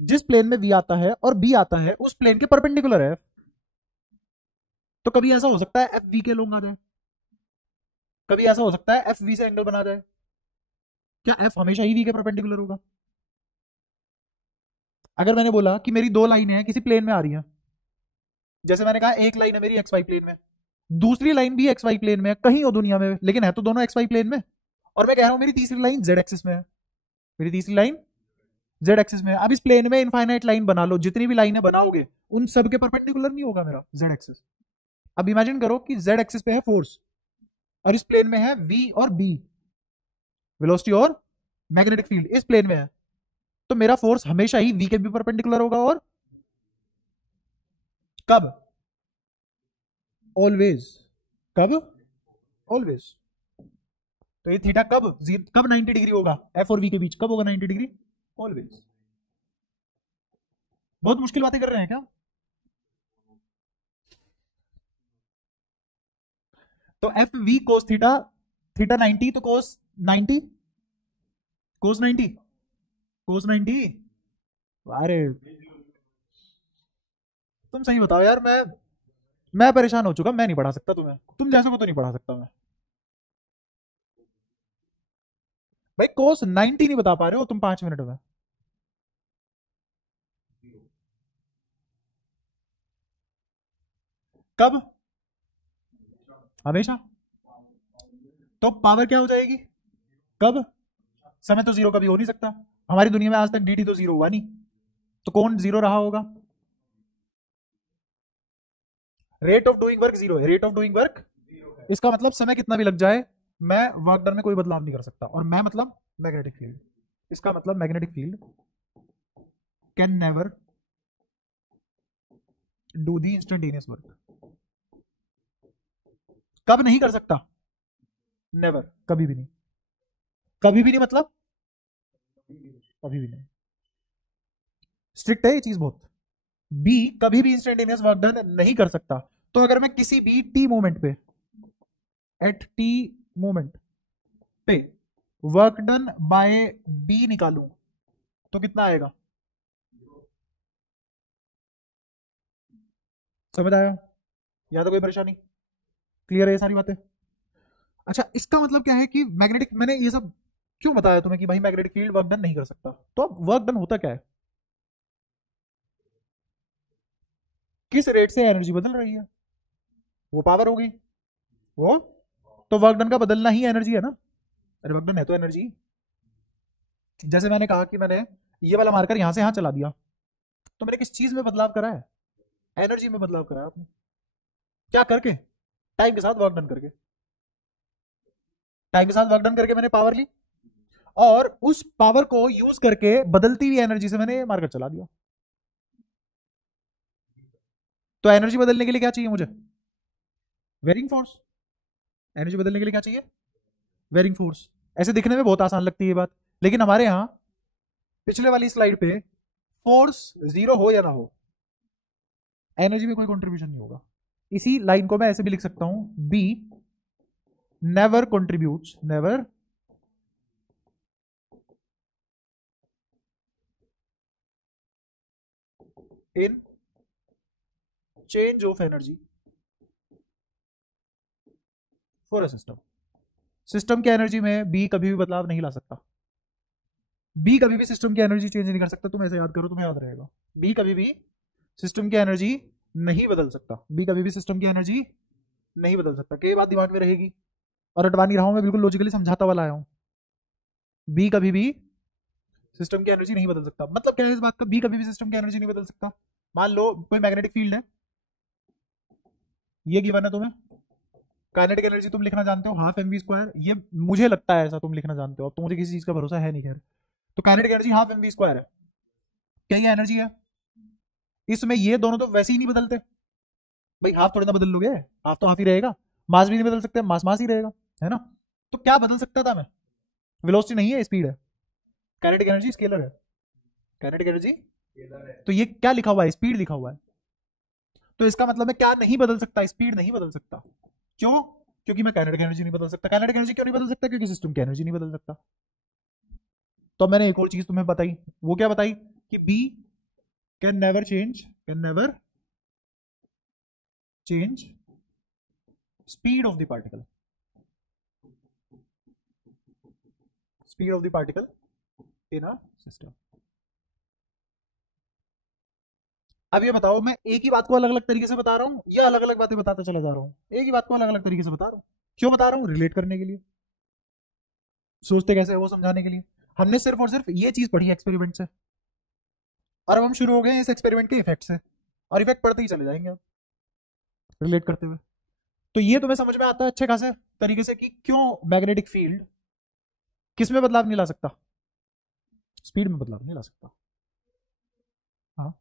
जिस प्लेन में वी आता है और बी आता है उस प्लेन के परपेंडिकुलर है। तो कभी ऐसा हो सकता है एफ वी के लोग आ जाए, कभी ऐसा हो सकता है एफ वी से एंगल बना जाए। क्या एफ हमेशा ही वी के परपेंडिकुलर होगा? अगर मैंने बोला कि मेरी 2 लाइनें हैं किसी प्लेन में आ रही हैं, जैसे मैंने कहा एक लाइन है मेरी एक्स वाई प्लेन में, दूसरी लाइन भी एक्स वाई प्लेन में है कहीं और दुनिया में, लेकिन है तो दोनों एक्स वाई प्लेन में, और मैं कह रहा हूं मेरी तीसरी लाइन जेड एक्सिस में है, मेरी तीसरी लाइन जेड एक्सिस में है। अब इस प्लेन में इनफाइनाइट लाइन बना लो, जितनी भी लाइनें बनाओगे उन सब के परपेंडिकुलर नहीं होगा मेरा जेड एक्सिस। अब इमेजिन करो कि जेड एक्सिस पे है फोर्स, और इस प्लेन में है वी और बी, वेलोसिटी और मैग्नेटिक फील्ड इस प्लेन में है, तो मेरा फोर्स हमेशा ही वी के भी परपेंडिकुलर होगा। और कब? ऑलवेज। कब? ऑलवेज। तो ये थीटा कब 90 डिग्री होगा एफ और वी के बीच, कब होगा 90 डिग्री? ऑलवेज। बहुत मुश्किल बातें कर रहे हैं क्या? तो F V cos theta, theta 90 तो कोस 90, कोस 90, कोस 90। अरे तुम सही बताओ यार, मैं परेशान हो चुका, मैं नहीं पढ़ा सकता तुम्हें, तुम जैसे को तो नहीं पढ़ा सकता मैं। भाई कोस 90 नहीं बता पा रहे हो तुम 5 मिनट में। कब? हमेशा। तो पावर क्या हो जाएगी? कब? समय तो जीरो कभी हो नहीं सकता, हमारी दुनिया में आज तक डीटी तो जीरो हुआ नहीं, तो कौन जीरो रहा होगा? Rate of doing work zero है, रेट ऑफ डूइंग वर्क, इसका मतलब समय कितना भी लग जाए, मैं वर्क डन में कोई बदलाव नहीं कर सकता, और मैं मतलब मैग्नेटिक फील्ड, इसका मतलब magnetic field can never do the instantaneous work. कब नहीं कर सकता? नेवर, कभी भी नहीं। कभी भी नहीं मतलब कभी भी नहीं, स्ट्रिक्ट है ये चीज बहुत। बी कभी भी इंस्टेंटेनियस वर्क डन नहीं कर सकता। तो अगर मैं किसी भी टी मोमेंट पे, एट टी मोमेंट पे वर्क डन बाय बी निकालूं तो कितना आएगा? समझ आया? या तो कोई परेशानी? क्लियर है ये सारी बातें? अच्छा, इसका मतलब क्या है कि मैग्नेटिक, मैंने ये सब क्यों बताया तुम्हें कि भाई मैग्नेटिक फील्ड वर्क डन नहीं कर सकता? तो अब वर्क डन होता क्या है, किस रेट से एनर्जी बदल रही है, वो पावर होगी, वो तो वर्क डन का बदलना ही एनर्जी है ना। अरे वर्क डन है तो एनर्जी। जैसे मैंने कहा कि मैंने ये वाला मार्कर यहां से यहां चला दिया, तो मैंने किस चीज में बदलाव करा है? एनर्जी में बदलाव करा है आपने। क्या करके? टाइम के साथ वर्क डन करके, टाइम के साथ वर्क डन करके मैंने पावर ली, और उस पावर को यूज करके बदलती हुई एनर्जी से मैंने मार्कर चला दिया। तो एनर्जी बदलने के लिए क्या चाहिए मुझे? Varying force. एनर्जी बदलने के लिए क्या चाहिए? Varying force. ऐसे दिखने में बहुत आसान लगती है ये बात, लेकिन हमारे यहां पिछले वाली स्लाइड पे फोर्स जीरो हो या ना हो, एनर्जी में कोई कंट्रीब्यूशन नहीं होगा। इसी लाइन को मैं ऐसे भी लिख सकता हूं, be never contributes, never in change of energy for a system. System की एनर्जी में बी कभी भी बदलाव नहीं ला सकता, बी कभी भी सिस्टम की एनर्जी चेंज नहीं कर सकता। तुम ऐसे याद करो, तुम्हें याद रहेगा। बी कभी भी सिस्टम की एनर्जी नहीं बदल सकता, बी कभी भी सिस्टम की एनर्जी नहीं बदल सकता, कि ये बात दिमाग में रहेगी। और अटवानी रहा हूं मैं, बिल्कुल लॉजिकली समझाता वाला आया हूं। बी कभी भी सिस्टम की एनर्जी नहीं बदल सकता, मतलब क्या है इस बात का, बी कभी भी सिस्टम की एनर्जी नहीं बदल सकता। मान लो कोई मैग्नेटिक फील्ड है, ये गिवन है तुम्हें, काइनेटिक एनर्जी तुम लिखना जानते हो हाफ एम वी स्क्वायर, ये मुझे लगता है ऐसा तुम लिखना जानते हो, अब तो मुझे किसी चीज का भरोसा है नहीं खैर। तो kinetic energy half M V square है, क्या ये एनर्जी है? इसमें ये दोनों तो वैसे ही नहीं बदलते, भाई हाफ थोड़ी ना बदल लोगे, हाफ तो हाफ ही रहेगा। मास भी नहीं बदल सकते, मास मास ही रहेगा, है ना। तो क्या बदल सकता था मैं? वेलोसिटी नहीं है, स्पीड है। काइनेटिक एनर्जी स्केलर है, काइनेटिक एनर्जी, तो ये क्या लिखा हुआ है? स्पीड लिखा हुआ है। तो इसका मतलब है क्या नहीं बदल सकता? स्पीड नहीं बदल सकता। क्यों? क्योंकि मैं काइनेटिक एनर्जी नहीं बदल सकता। काइनेटिक एनर्जी क्यों नहीं बदल सकता? क्योंकि सिस्टम की एनर्जी नहीं बदल सकता। तो मैंने एक और चीज तुम्हें बताई, वो क्या बताई? कि B can never change, can never change speed of the particle, speed of the particle in a system. अब ये बताओ, मैं एक ही बात को अलग अलग तरीके से बता रहा हूँ या अलग अलग बातें बताता चला जा रहा हूँ? एक ही बात को अलग अलग तरीके से बता रहा हूँ। क्यों बता रहा हूँ? रिलेट करने के लिए, सोचते कैसे है वो समझाने के लिए। हमने सिर्फ और सिर्फ ये चीज पढ़ी एक्सपेरिमेंट से, और अब हम शुरू हो गए हैं इस एक्सपेरिमेंट के इफेक्ट से, और इफेक्ट पढ़ते ही चले जाएंगे अब रिलेट करते हुए। तो ये तुम्हें समझ में आता है अच्छे खासे तरीके से कि क्यों मैग्नेटिक फील्ड किस में बदलाव नहीं ला सकता? स्पीड में बदलाव नहीं ला सकता। हाँ,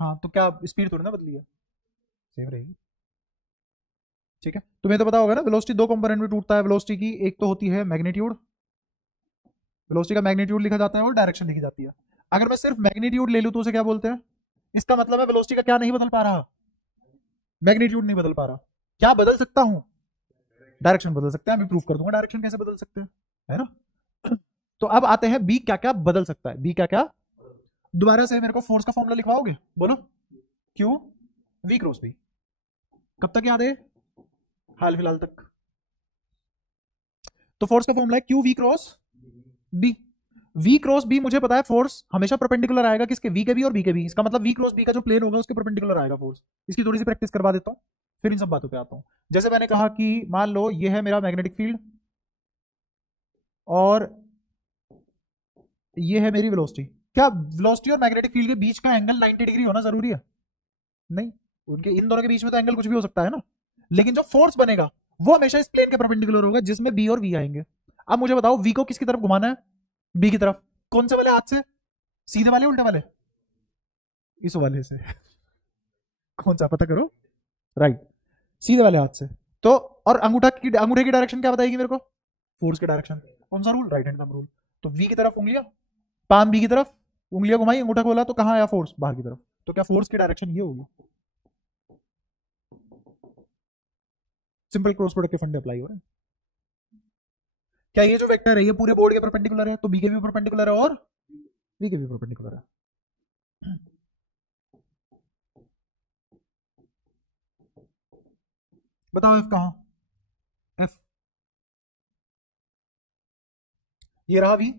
हाँ, तो क्या स्पीड थोड़ी ना बदली है? सेम रहेगी। ठीक है, तुम्हें तो पता होगा ना वेलोसिटी दो कंपोनेंट में टूटता है वेलोसिटी की, एक तो होती है मैग्नीट्यूड, वेलोसिटी का मैग्नीट्यूड लिखा जाता है और डायरेक्शन लिखी जाती है। अगर मैं सिर्फ मैग्नीट्यूड ले लूं तो उसे क्या बोलते हैं? इसका मतलब है वेलोसिटी का क्या नहीं बदल पा रहा? मैग्नीट्यूड नहीं बदल पा रहा। क्या बदल सकता हूं? डायरेक्शन बदल सकते हैं, अभी प्रूफ कर दूंगा डायरेक्शन कैसे बदल सकते हैं, है ना। तो अब आते हैं बी क्या क्या बदल सकता है, बी क्या क्या। दोबारा से मेरे को फोर्स का फॉर्मूला लिखवाओगे, बोलो। क्यू वी क्रॉस बी, कब तक याद है? हाल फिलहाल तक। तो फोर्स का फॉर्मूला है Q V cross B. V cross B मुझे पता है, फोर्स हमेशा परपेंडिकुलर आएगा किसके? वी के बी और बी के बी। इसका मतलब वी क्रॉस बी का जो प्लेन होगा उसके परपेंडिकुलर आएगा फोर्स। इसकी थोड़ी सी प्रैक्टिस करवा देता हूं, फिर इन सब बातों पे आता हूं। जैसे मैंने कहा कि मान लो ये है मेरा मैग्नेटिक फील्ड और ये है मेरी वेलोसिटी। क्या वेलोसिटी और मैग्नेटिक फील्ड के बीच का एंगल 90 डिग्री होना जरूरी है? नहीं, उनके इन दोनों के बीच में तो एंगल कुछ भी हो सकता है ना। लेकिन जो फोर्स बनेगा वो हमेशा इस प्लेन के परपेंडिकुलर होगा जिसमें बी और वी आएंगे। अब मुझे बताओ वी को किसकी तरफ घुमाना है? बी की तरफ। कौन से वाले हाथ से? सीधे वाले उल्टे वाले? इस वाले से। कौन सा पता करो। राइट, सीधे वाले हाथ से। तो और अंगूठे की डायरेक्शन क्या बताएगी मेरे को? फोर्स की डायरेक्शन। कौन सा rule? Right hand thumb rule. तो वी की तरफ उंगलियां, पाम बी की तरफ, उंगलियां घुमाई, अंगूठा खोला, तो कहां आया फोर्स? बाहर की तरफ। तो क्या फोर्स की डायरेक्शन ये होगी? सिंपल क्रॉस प्रोडक्ट के फंडे अप्लाई हो रहे हैं। क्या ये जो वेक्टर है ये पूरे बोर्ड के परपेंडिकुलर है? तो बी के भी परपेंडिकुलर है और वी के भी परपेंडिकुलर है। बताओ एफ कहां? एफ ये रहा वी,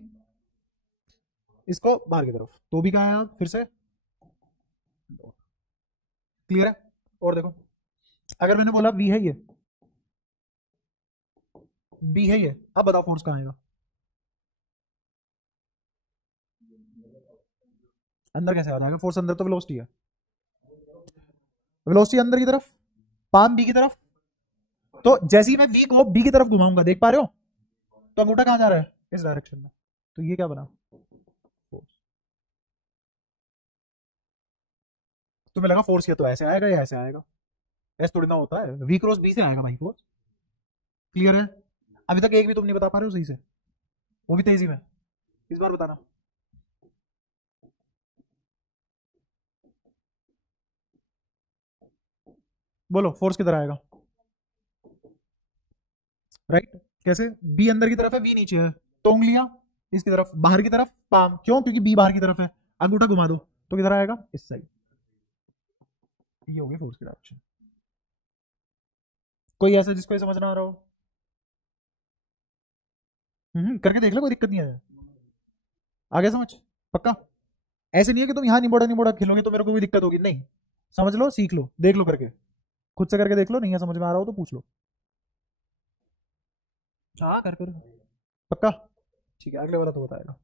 इसको बाहर की तरफ, तो भी कहां है? फिर से क्लियर है? और देखो, अगर मैंने बोला वी है ये, बी है ये, अब बताओ फोर्स कहां आएगा? अंदर कैसे आ जाएगा फोर्स? अंदर तो वेलोसिटी है, वेलोसिटी अंदर की तरफ, पाम बी की तरफ। तो जैसे ही मैं वी को बी की तरफ घुमाऊंगा, देख पा रहे हो, तो अंगूठा कहां जा रहा है? इस डायरेक्शन में। तो ये क्या बना? फोर्स। तुम्हें लगा फोर्स ये तो ऐसे आएगा या ऐसे आएगा? ऐसे थोड़ी ना होता है, वी क्रॉस बी से आएगा भाई फोर्स। क्लियर है? अभी तक एक भी तुम नहीं बता पा रहे हो सही से, वो भी तेजी में। इस बार बताना। बोलो फोर्स किधर आएगा? राइट। कैसे? बी अंदर की तरफ है, वी नीचे है, तो उंगलियां इसकी तरफ, बाहर की तरफ पाम, क्यों? क्योंकि बी बाहर की तरफ है। अंगूठा घुमा दो तो किधर आएगा? इस साइड। ये होगी फोर्स की डायरेक्शन। कोई ऐसा जिसको ये समझ ना आ रहा हो? करके देख लो, कोई दिक्कत नहीं है। आगे समझ? पक्का? ऐसे नहीं है कि तुम यहाँ निबोड़ा निबोड़ा खेलोगे तो मेरे को कोई दिक्कत होगी, नहीं। समझ लो, सीख लो, देख लो करके, खुद से करके देख लो, नहीं है समझ में आ रहा हो तो पूछ लो। हाँ कर कर। पक्का? ठीक है, अगले वाला तो बताएगा।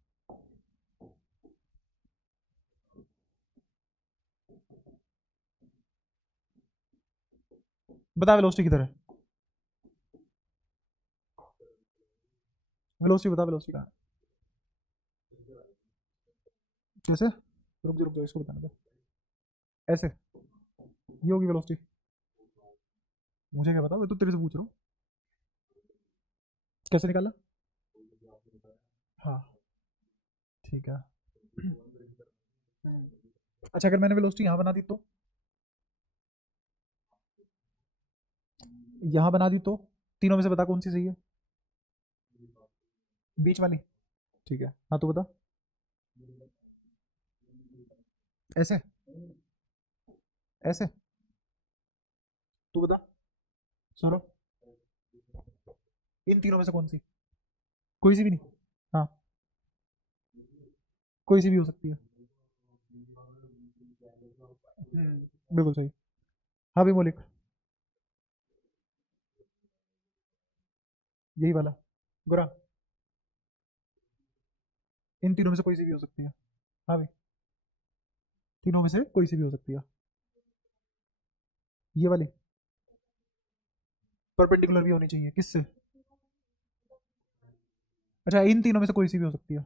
बता वेलोसिटी किधर है? वेलोसिटी बता, वेलोसिटी कहाँ है? कैसे? रुक जाओ, इसको बताने दो। ऐसे, ये होगी वेलोसिटी। मुझे क्या पता, मैं तो तेरे से पूछ रहा हूँ। कैसे निकाला? हाँ, ठीक है। अच्छा, अगर मैंने वेलोसिटी यहाँ बना दी तो? यहाँ बना दी तो? तीनों में से बता कौन सी सही है? बीच वाली। ठीक है, हाँ तो बता। ऐसे? ऐसे? तू बता। सौरभ, इन तीनों में से कौन सी? कोई सी भी नहीं? हाँ, कोई सी भी हो सकती है। बिल्कुल सही। हाँ भी मौलिक, यही वाला। गोरा, इन तीनों में से कोई सी भी हो सकती है। हाँ भाई, तीनों में से कोई सी भी हो सकती है। ये वाली परपेंडिकुलर भी होनी चाहिए, किससे? अच्छा, इन तीनों में से कोई सी भी हो सकती है।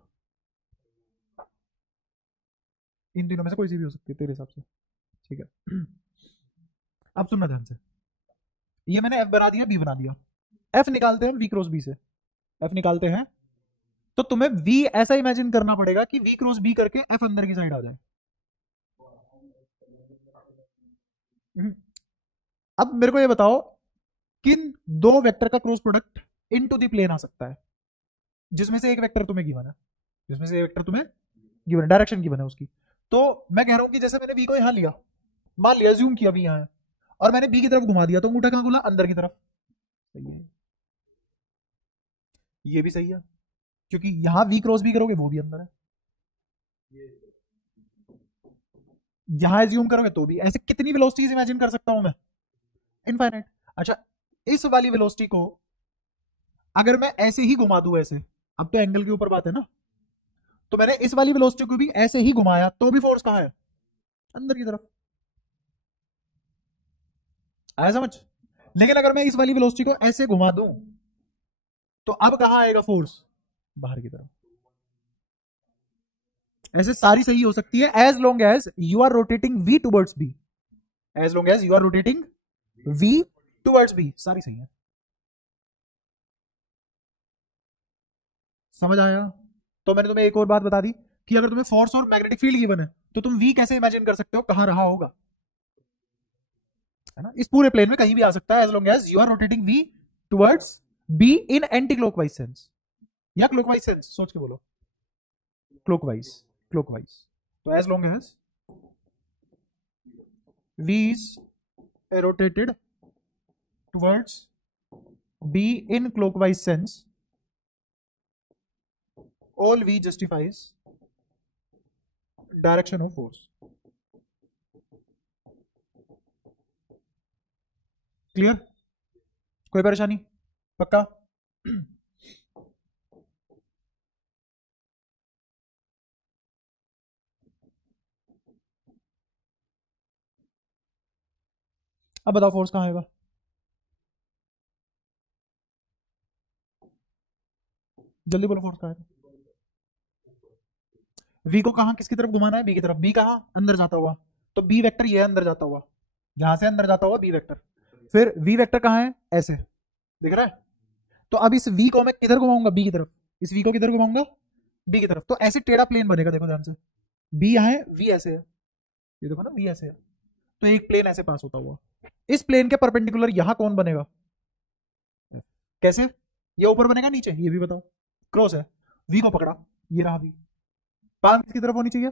इन तीनों में से कोई सी भी हो सकती है तेरे हिसाब से। ठीक है। अब सुनना ध्यान से, ये मैंने एफ बना दिया, बी बना दिया, एफ निकालते हैं वी क्रॉस बी से, एफ निकालते हैं तो तुम्हें वी ऐसा इमेजिन करना पड़ेगा कि वी क्रॉस बी करके एफ अंदर की साइड आ जाए। अब मेरे को ये बताओ किन दो वेक्टर का cross product into the plane आ सकता है, जिसमें से एक वेक्टर तुम्हें गिवन है, जिसमें से एक वेक्टर तुम्हें गिवन है, डायरेक्शन गिवन है उसकी। तो मैं कह रहा हूं कि जैसे मैंने वी को यहां लिया, मान लिया, जूम किया वी यहां है, और मैंने बी की तरफ घुमा दिया, तो अंगूठा कहां खुला, अंदर की तरफ। सही है, ये भी सही है, क्योंकि यहां वी क्रॉस भी करोगे वो भी अंदर है, यहां एज्यूम करोगे तो भी। ऐसे कितनी वेलोसिटीज इमेजिन कर सकता हूं मैं, इनफाइनाइट। अच्छा, इस वाली वेलोसिटी को अगर मैं ऐसे ही घुमा दूं, ऐसे, अब तो एंगल के ऊपर बात है ना, तो मैंने इस वाली वेलोसिटी को भी ऐसे ही घुमाया तो भी फोर्स कहां है, अंदर की तरफ। आया समझ? लेकिन अगर मैं इस वाली वेलोसिटी को ऐसे घुमा दूं तो अब कहां आएगा फोर्स, बाहर की तरफ। ऐसे सारी सही हो सकती है as long as you are rotating V towards B, as long as you are rotating V towards B, सारी सही है। समझ आया? तो मैंने तुम्हें एक और बात बता दी कि अगर तुम्हें फोर्स और मैग्नेटिक फील्ड गिवन है तो तुम वी कैसे इमेजिन कर सकते हो कहां रहा होगा, है ना? इस पूरे प्लेन में कहीं भी आ सकता है as long as you are rotating V towards B in anti clockwise sense, या क्लॉकवाइज सेंस, सोच के बोलो, क्लॉकवाइज, क्लॉकवाइज। तो as long as V is rotated towards B in clockwise sense, all v justifies direction of force। Clear? कोई परेशानी? पक्का? अब बताओ फोर्स कहां आएगा, जल्दी बोलो फोर्स कहां आएगा। v को कहां, किसकी तरफ घुमाना है, b की तरफ। b कहां, अंदर जाता हुआ, तो b वेक्टर ये अंदर जाता हुआ, जहां से अंदर जाता हुआ b वेक्टर। फिर v वेक्टर कहां है, ऐसे दिख रहा है। तो अब इस v को मैं किधर घुमाऊंगा, b की तरफ, इस v को किधर घुमाऊंगा, b की तरफ। तो ऐसे टेढ़ा प्लेन बनेगा, देखो ध्यान से, b यहां है, v ऐसे है, ये देखो ना v ऐसे है, तो एक प्लेन ऐसे पास होता हुआ, इस प्लेन के परपेंडिकुलर यहां कौन बनेगा, कैसे, ये ऊपर बनेगा नीचे, ये भी बताओ। क्रॉस है, v को पकड़ा, ये रहा v, पाम किसकी तरफ होनी चाहिए,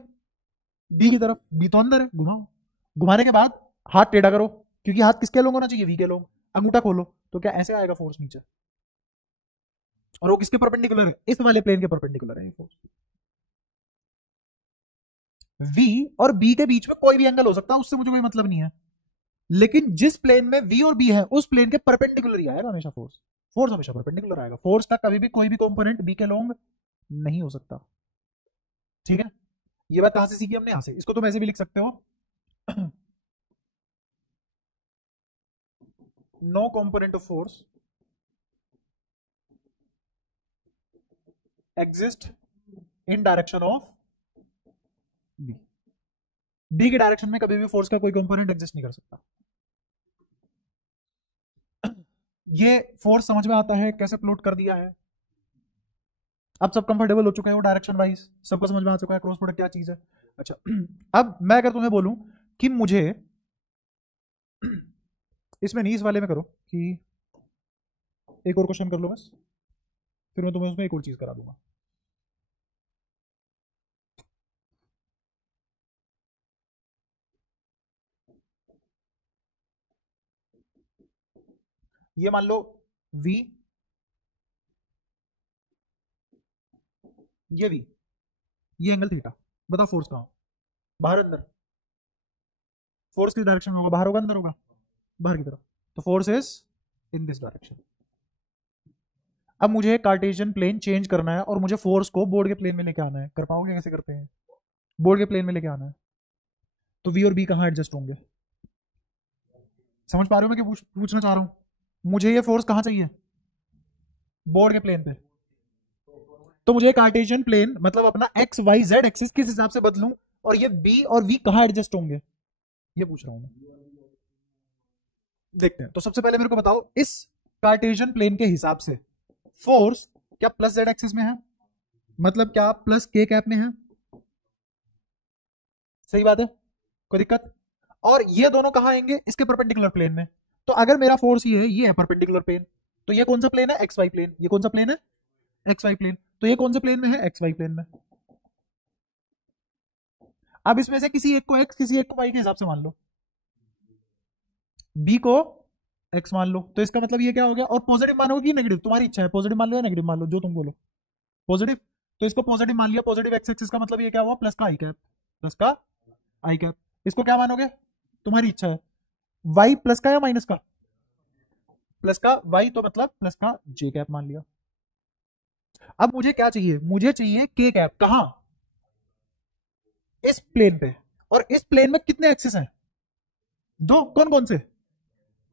बी की तरफ, बी तो अंदर है, घुमाओ। घुमाने के बाद हाथ टेढ़ा करो, क्योंकि हाथ किसके लोग होना चाहिए, वी के लोग। अंगूठा खोलो, तो क्या ऐसे आएगा फोर्स नीचे, और वो किसके परपेंडिकुलर है, इस वाले प्लेन के परपेंडिकुलर है फोर्स। वी और बी के बीच में कोई भी एंगल हो सकता है, उससे मुझे कोई मतलब नहीं है, लेकिन जिस प्लेन में वी और बी है उस प्लेन के परपेंडिकुलर ही आएगा हमेशा फोर्स, फोर्स हमेशा परपेंडिकुलर आएगा, फोर्स का कभी भी कोई भी कंपोनेंट बी के लोग नहीं हो सकता। ठीक है, ये बात कहां से सीखी हमने, यहां से। इसको तुम ऐसे भी लिख सकते हो, no component of force exist in direction of B, B के डायरेक्शन में कभी भी फोर्स का कोई कंपोनेंट एग्जिस्ट नहीं कर सकता। ये फोर्स समझ में आता है कैसे प्लॉट कर दिया है, अब सब कंफर्टेबल हो चुके हैं वो डायरेक्शन वाइज, सबको समझ में आ चुका है क्रॉस प्रोडक्ट क्या चीज है। अच्छा, अब मैं अगर तुम्हें बोलूं कि मुझे इसमें नहीं, इस वाले में करो कि एक और क्वेश्चन कर लो बस, फिर मैं तुम्हें उसमें एक और चीज करा दूंगा। ये मान लो v, ये v, ये एंगल थीटा, बताओ फोर्स कहां, बाहर अंदर, फोर्स किस डायरेक्शन में होगा, बाहर होगा अंदर होगा, बाहर की तरफ, तो force is in this direction. अब मुझे कार्टेशियन प्लेन चेंज करना है और मुझे फोर्स को बोर्ड के प्लेन में लेके आना है, कर पाओगे, कैसे करते हैं, बोर्ड के प्लेन में लेके आना है, तो v और b कहां एडजस्ट होंगे, समझ पा रहे हो मैं क्या पूछना चाह रहा हूं, मुझे ये फोर्स कहां चाहिए, बोर्ड के प्लेन पे, तो मुझे कार्टेशियन प्लेन मतलब अपना एक्स वाई जेड एक्सिस किस हिसाब से बदलूं, और ये b और v कहां एडजस्ट होंगे, ये पूछ रहा हूं मैं। देखते हैं। तो सबसे पहले मेरे को बताओ, इस कार्टेशियन प्लेन के हिसाब से फोर्स क्या प्लस जेड एक्सिस में है, मतलब क्या प्लस के कैप में है? सही बात है, कोई दिक्कत? और ये दोनों कहां आएंगे? इसके परपेंडिकुलर प्लेन में। तो अगर मेरा फोर्स ये है परपेंडिकुलर प्लेन, तो ये कौन सा प्लेन है? X Y plane. ये कौन सा प्लेन है? X Y plane. तो ये कौन से प्लेन में है? एक्स वाई प्लेन में। अब इसमें से किसी एक को एक्स, किसी एक को वाई के हिसाब से मान लो। बी को एक्स मान लो, तो इसका मतलब ये क्या हो गया? और पॉजिटिव मानोगे कि नेगेटिव? तुम्हारी इच्छा है, पॉजिटिव मान लो या नेगेटिव मान लो, जो तुम बोलो। पॉजिटिव, तो इसको पॉजिटिव मान लिया। पॉजिटिव एक्स एक्सिस का मतलब ये क्या हुआ? प्लस का आई कैप, प्लस का आई कैप। इसको क्या मानोगे? तुम्हारी इच्छा है, वाई प्लस का या माइनस का? प्लस का वाई, तो मतलब प्लस का जे कैप मान लिया। अब मुझे क्या चाहिए? मुझे चाहिए के कैप। कहां? इस प्लेन पे। और इस प्लेन में कितने एक्सिस हैं? दो। कौन कौन से?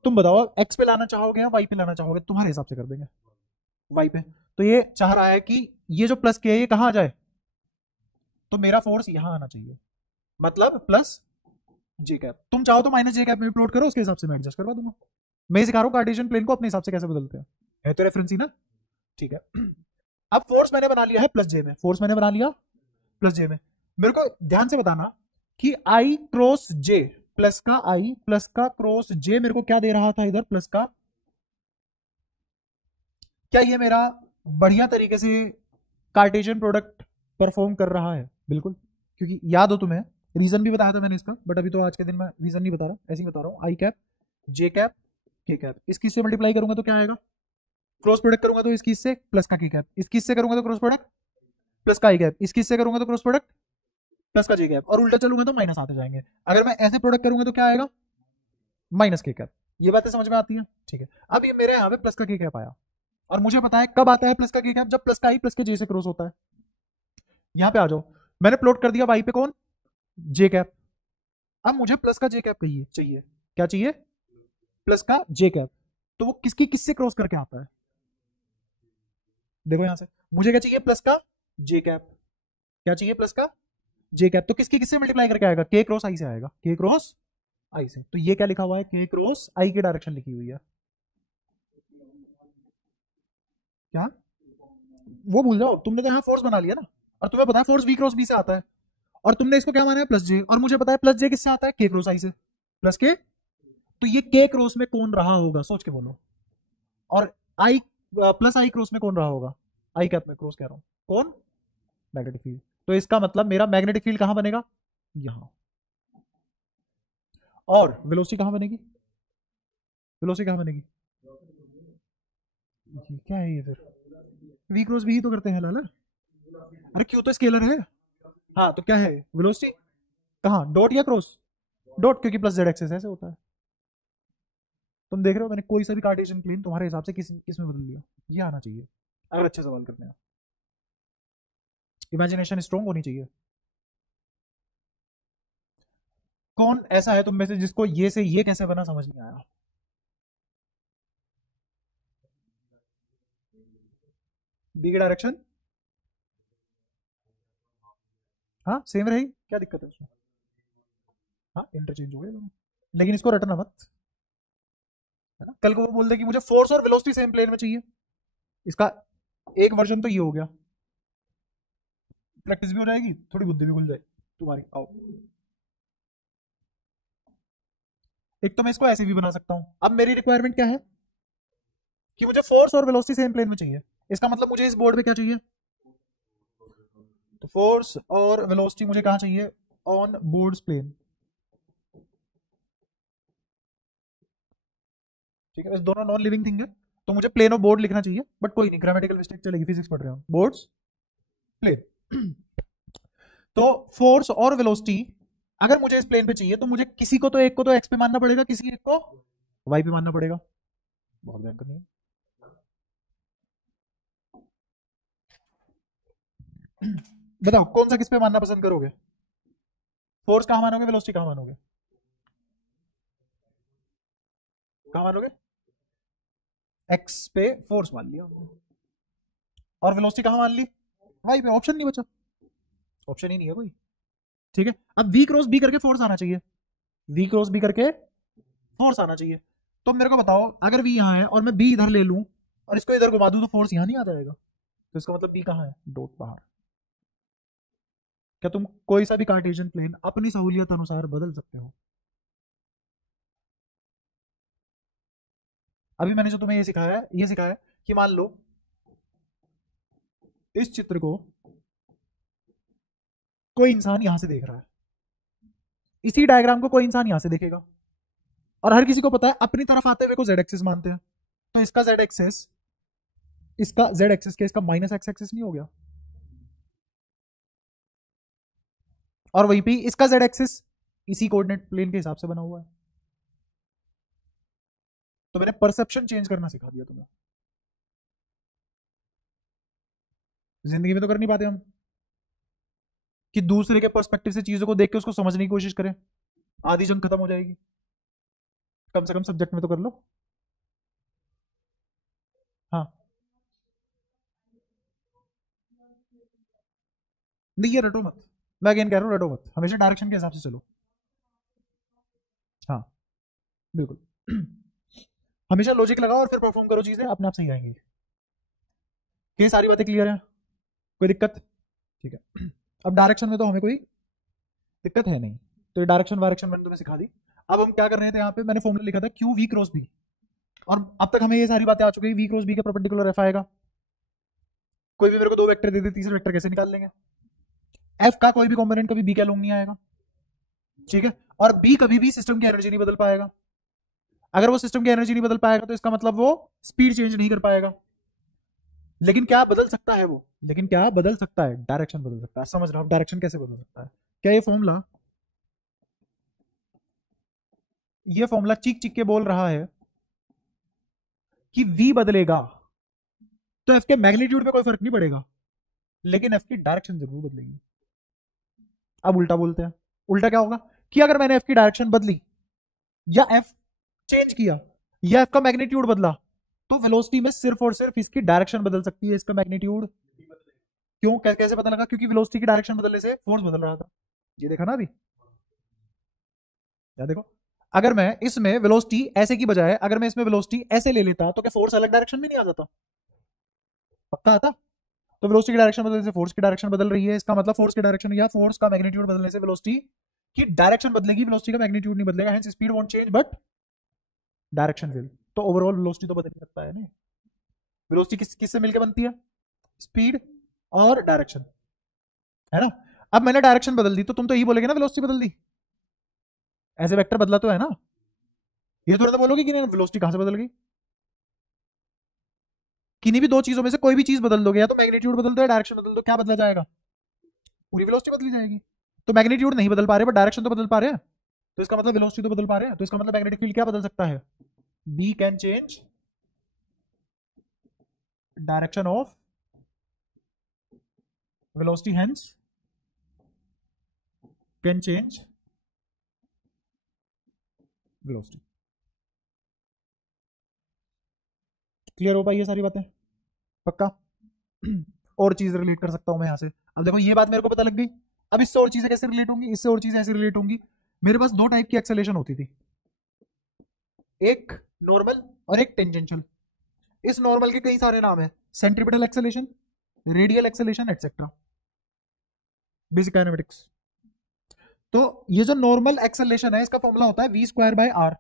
तुम बताओ, एक्स पे लाना चाहोगे या वाई पे लाना चाहोगे? तुम्हारे हिसाब से कर देंगे वाई पे। तो ये चाह रहा है कि ये जो प्लस के है ये कहां आ जाए, तो मेरा फोर्स यहां आना चाहिए, मतलब प्लस जे कैप। तुम चाहो तो माइनस जे कैप में भी प्लॉट करो, उसके हिसाब से मैं एडजस्ट करवा दूंगा। मैं सिखा रहा हूं कार्टेशियन प्लेन को अपने हिसाब से कैसे बदलते हैं, है तो रेफरेंस ही ना। ठीक है। अब फोर्स मैंने बना लिया है प्लस जे में, फोर्स मैंने बना लिया प्लस जे में। मेरे को ध्यान से बताना कि आई क्रॉस जे, प्लस का आई प्लस का क्रॉस जे मेरे को क्या दे रहा था इधर? प्लस का। क्या ये मेरा बढ़िया तरीके से कार्टेशियन प्रोडक्ट परफॉर्म कर रहा है? बिल्कुल, क्योंकि याद हो तुम्हें, रीजन भी बताया था मैंने इसका, बट अभी तो आज के दिन में रीजन नहीं बता रहा, ऐसे ही बता रहा हूं। आई कैप, जे कैप, के कैप, इसकी से मल्टीप्लाई करूंगा तो क्या आएगा? क्रॉस प्रोडक्ट करूंगा तो इसकी से प्लस का के कैप, इसकी से करूंगा तो क्रॉस प्रोडक्ट प्लस का आई कैप, इसकी से करूंगा तो क्रॉस प्रोडक्ट प्लस का जे कैप, और उल्टा चलूंगा तो माइनस आते जाएंगे। अगर मैं ऐसे प्रोडक्ट करूंगा तो क्या आएगा? माइनस के कैप। ये बातें समझ में आती है? ठीक है। अब ये मेरे यहाँ पे प्लस का के कैप आया, और मुझे पता है कब आता है प्लस का के कैप? जब प्लस का आई प्लस के जे से क्रॉस होता है। यहां पे आ जाओ, मैंने प्लॉट कर दिया वाई पे कौन? जे कैप। अब मुझे प्लस का जे कैप कहिए चाहिए, क्या चाहिए? प्लस का जे कैप। तो वो किसकी किससे क्रॉस करके आता है? देखो यहां से, मुझे क्या चाहिए? प्लस का जे कैप। क्या चाहिए? प्लस का जे कैप। तो किसकी किससे मल्टीप्लाई करके आएगा? के क्रॉस आई से आएगा, के क्रॉस आई से। तो ये क्या लिखा हुआ है? के क्रॉस आई की डायरेक्शन लिखी हुई है। क्या? वो भूल जाओ, तुमने तो यहाँ फोर्स बना लिया ना, और तुम्हें पता है फोर्स वी क्रॉस बी से आता है, और तुमने इसको क्या माना है? प्लस जे। और मुझे पता है प्लस जे किससे आता है? के क्रॉस आई से। प्लस के, तो ये के क्रॉस में कौन रहा होगा? सोच के बोलो। और आई प्लस आई क्रॉस में कौन रहा होगा? आई कैप में क्रॉस कह रहा हूं, कौन? Magnetic field. तो इसका मतलब मेरा मैग्नेटिक फील्ड कहां बनेगा? यहां। और वेलोसिटी कहां बनेगी? वेलोसिटी कहां बनेगी? ये क्या है ये फिर? वी क्रॉस भी ही तो करते हैं लाला। अरे क्यों, तो स्केलर है। हाँ, तो क्या है वेलोसिटी? कहाँ, डॉट या क्रॉस? डॉट, क्योंकि प्लस जेड एक्सेस ऐसे होता है। तुम देख रहे हो, मैंने कोई सा भी कार्टेशियन प्लेन तुम्हारे हिसाब से किस में बदल दिया। ये आना चाहिए अगर अच्छे सवाल करने हैं। इमेजिनेशन स्ट्रॉन्ग होनी चाहिए। कौन ऐसा है तुम में से जिसको ये से ये कैसे बना समझ नहीं आया? बी की डायरेक्शन हाँ सेम रहेगी, क्या दिक्कत है उसमें? हाँ इंटरचेंज हो गए दोनों, लेकिन इसको रटना मत, है ना? कल को वो बोल दे कि मुझे फोर्स और वेलोसिटी सेम प्लेन में चाहिए। इसका एक वर्जन तो ये हो गया, प्रैक्टिस भी हो जाएगी, थोड़ी बुद्धि भी खुल जाएगी तुम्हारी। आओ, एक तो मैं इसको ऐसे भी बना सकता हूं। अब मेरी रिक्वायरमेंट क्या है कि मुझे फोर्स और वेलोसिटी सेम प्लेन में चाहिए। इसका मतलब मुझे इस बोर्ड पे क्या चाहिए? तो फोर्स और वेलोसिटी मुझे कहां चाहिए? On boards plane. ठीक है, दोनों नॉन लिविंग थिंग है, तो मुझे प्लेन ऑफ बोर्ड लिखना चाहिए, बट कोई नहीं, ग्रामेटिकल मिस्टेक चलेगी, फिजिक्स पढ़ रहे हो, बोर्ड्स प्लेन। तो फोर्स और वेलोसिटी अगर मुझे इस प्लेन पे चाहिए, तो मुझे किसी को तो एक को तो एक्स पे मानना पड़ेगा, किसी एक को वाई पे मानना पड़ेगा। बहुत भयंकर नहीं है? बताओ कौन सा किस पे मानना पसंद करोगे? फोर्स कहां मानोगे? वेलोसिटी कहां मानोगे? कहां मानोगे? एक्स पे फोर्स मान लिया, और वेलोसिटी कहां मान ली? वाई पे। ऑप्शन नहीं बचा, ऑप्शन ही नहीं है कोई। ठीक है, अब वी क्रॉस बी करके फोर्स आना चाहिए, वी क्रॉस बी करके फोर्स आना चाहिए। तो मेरे को बताओ, अगर v यहाँ है और मैं b इधर ले लूं और इसको इधर घुमा दूं तो फोर्स यहाँ नहीं आ जाएगा? तो इसका मतलब b कहाँ है? डॉट बाहर। क्या तुम कोई सा भी कार्टेशियन प्लेन अपनी सहूलियत अनुसार बदल सकते हो? अभी मैंने जो तुम्हें ये सिखाया है कि मान लो इस चित्र को कोई इंसान यहां से देख रहा है, इसी डायग्राम को कोई इंसान यहां से देखेगा, और हर किसी को पता है अपनी तरफ आते हुए को जेड एक्सिस मानते हैं। तो इसका जेड एक्सिस, इसका जेड एक्सिस के इसका माइनस एक्स एक्सिस नहीं हो गया? और वहीं पे इसका जेड एक्सिस इसी कोऑर्डिनेट प्लेन के हिसाब से बना हुआ है। तो मैंने परसेप्शन चेंज करना सिखा दिया तुम्हें। जिंदगी में तो कर नहीं पाते हम कि दूसरे के पर्सपेक्टिव से चीजों को देख के उसको समझने की कोशिश करें, आधी जंग खत्म हो जाएगी। कम से कम सब्जेक्ट में तो कर लो। हाँ, नहीं ये रटो मत, मैं अगेन कह रहा हूँ रटो मत, हमेशा डायरेक्शन के हिसाब से चलो। हाँ बिल्कुल। हमेशा लॉजिक लगाओ और फिर परफॉर्म करो, चीजें अपने आप सही आएंगी। ये सारी बातें क्लियर है? कोई दिक्कत? ठीक है। अब डायरेक्शन में तो हमें कोई दिक्कत है नहीं, तो ये डायरेक्शन वायरेक्शन मैंने तुम्हें सिखा दी। अब हम क्या कर रहे थे, यहाँ पे मैंने फॉर्मूला लिखा था क्यू वी क्रॉस बी, और अब तक हमें ये सारी बातें आ चुकी है। वी क्रॉस बी का परपेंडिकुलर एफ आएगा। कोई भी मेरे को दो वेक्टर दे दे, तीसरे वेक्टर कैसे निकाल लेंगे? एफ का कोई भी कॉम्पोनेंट कभी बी का लॉन्ग नहीं आएगा, ठीक है? और बी कभी भी सिस्टम की एनर्जी नहीं बदल पाएगा। अगर वो सिस्टम की एनर्जी नहीं बदल पाएगा तो इसका मतलब वो स्पीड चेंज नहीं कर पाएगा। लेकिन क्या बदल सकता है वो? लेकिन क्या बदल सकता है? डायरेक्शन बदल सकता है। समझ रहा हूं डायरेक्शन कैसे बदल सकता है? क्या ये फॉर्मूला चीख चीख के बोल रहा है कि v बदलेगा तो f के मैग्नीट्यूड में कोई फर्क नहीं पड़ेगा, लेकिन f की डायरेक्शन जरूर बदलेगी। अब उल्टा बोलते हैं। उल्टा क्या होगा कि अगर मैंने f की डायरेक्शन बदली या f चेंज किया या f का मैग्नीट्यूड बदला, तो वेलोसिटी में सिर्फ और सिर्फ इसकी डायरेक्शन बदल सकती है, इसका मैग्नीट्यूड। क्यों? कैसे पता लगा? क्योंकि वेलोसिटी की डायरेक्शन बदलने से फोर्स बदल रहा था। ये देखा ना अभी? या देखो, अगर मैं इसमें वेलोसिटी ऐसे की बजाय अगर मैं इसमें वेलोसिटी ऐसे ले लेता तो क्या फोर्स अलग डायरेक्शन में नहीं आ जाता? पक्का आता। तो वेलोसिटी की डायरेक्शन बदलने से फोर्स की डायरेक्शन बदल रही है, इसका मतलब फोर्स की डायरेक्शन या फोर्स का मैग्नीट्यूड बदलने से वेलोसिटी की डायरेक्शन बदलेगी, वेलोसिटी का मैग्नीट्यूड नहीं बदलेगा। Hence speed won't change but direction will. तो ओवरऑल वेलोसिटी तो बदल नहीं सकता है ना। वेलोसिटी किससे मिलकर बनती है? स्पीड और डायरेक्शन, है ना? अब मैंने डायरेक्शन बदल दी तो तुम तो यही बोलोगे ना वेलोसिटी बदल दी, ऐसे वेक्टर बदला तो है ना। ये थोड़ा तो बोलोगे कि नहीं वेलोसिटी कहां से बदल गई। किन्हीं भी दो चीजों में से कोई भी चीज बदल दोगे, या तो मैग्नीट्यूड बदल दो या डायरेक्शन बदल दो, क्या बदला जाएगा? पूरी वेलोसिटी बदली जाएगी। तो मैग्नीट्यूड नहीं बदल पा रहे बट डायरेक्शन तो बदल पा रहे हैं, तो इसका मतलब वेलोसिटी तो बदल पा रहे हैं। तो इसका मतलब मैग्नेटिक फील्ड क्या बदल सकता है? B can change direction of velocity, hence can change velocity. Clear हो पाई ये सारी बातें? पक्का? और चीज रिलेट कर सकता हूं मैं यहां से। अब देखो ये बात मेरे को पता लग गई। अब इससे और चीजें कैसे रिलेट होंगी, इससे और चीजें ऐसे रिलेट होंगी। मेरे पास दो टाइप की एक्सेलेरेशन होती थी, एक नॉर्मल और एक टेंजेंशियल। इस नॉर्मल के कई सारे नाम है, centripetal acceleration, radial acceleration etcetera, basic kinematics. तो ये जो नॉर्मल एक्सेलेरेशन है इसका फॉर्मूला होता है वी स्क्वायर बाय आर,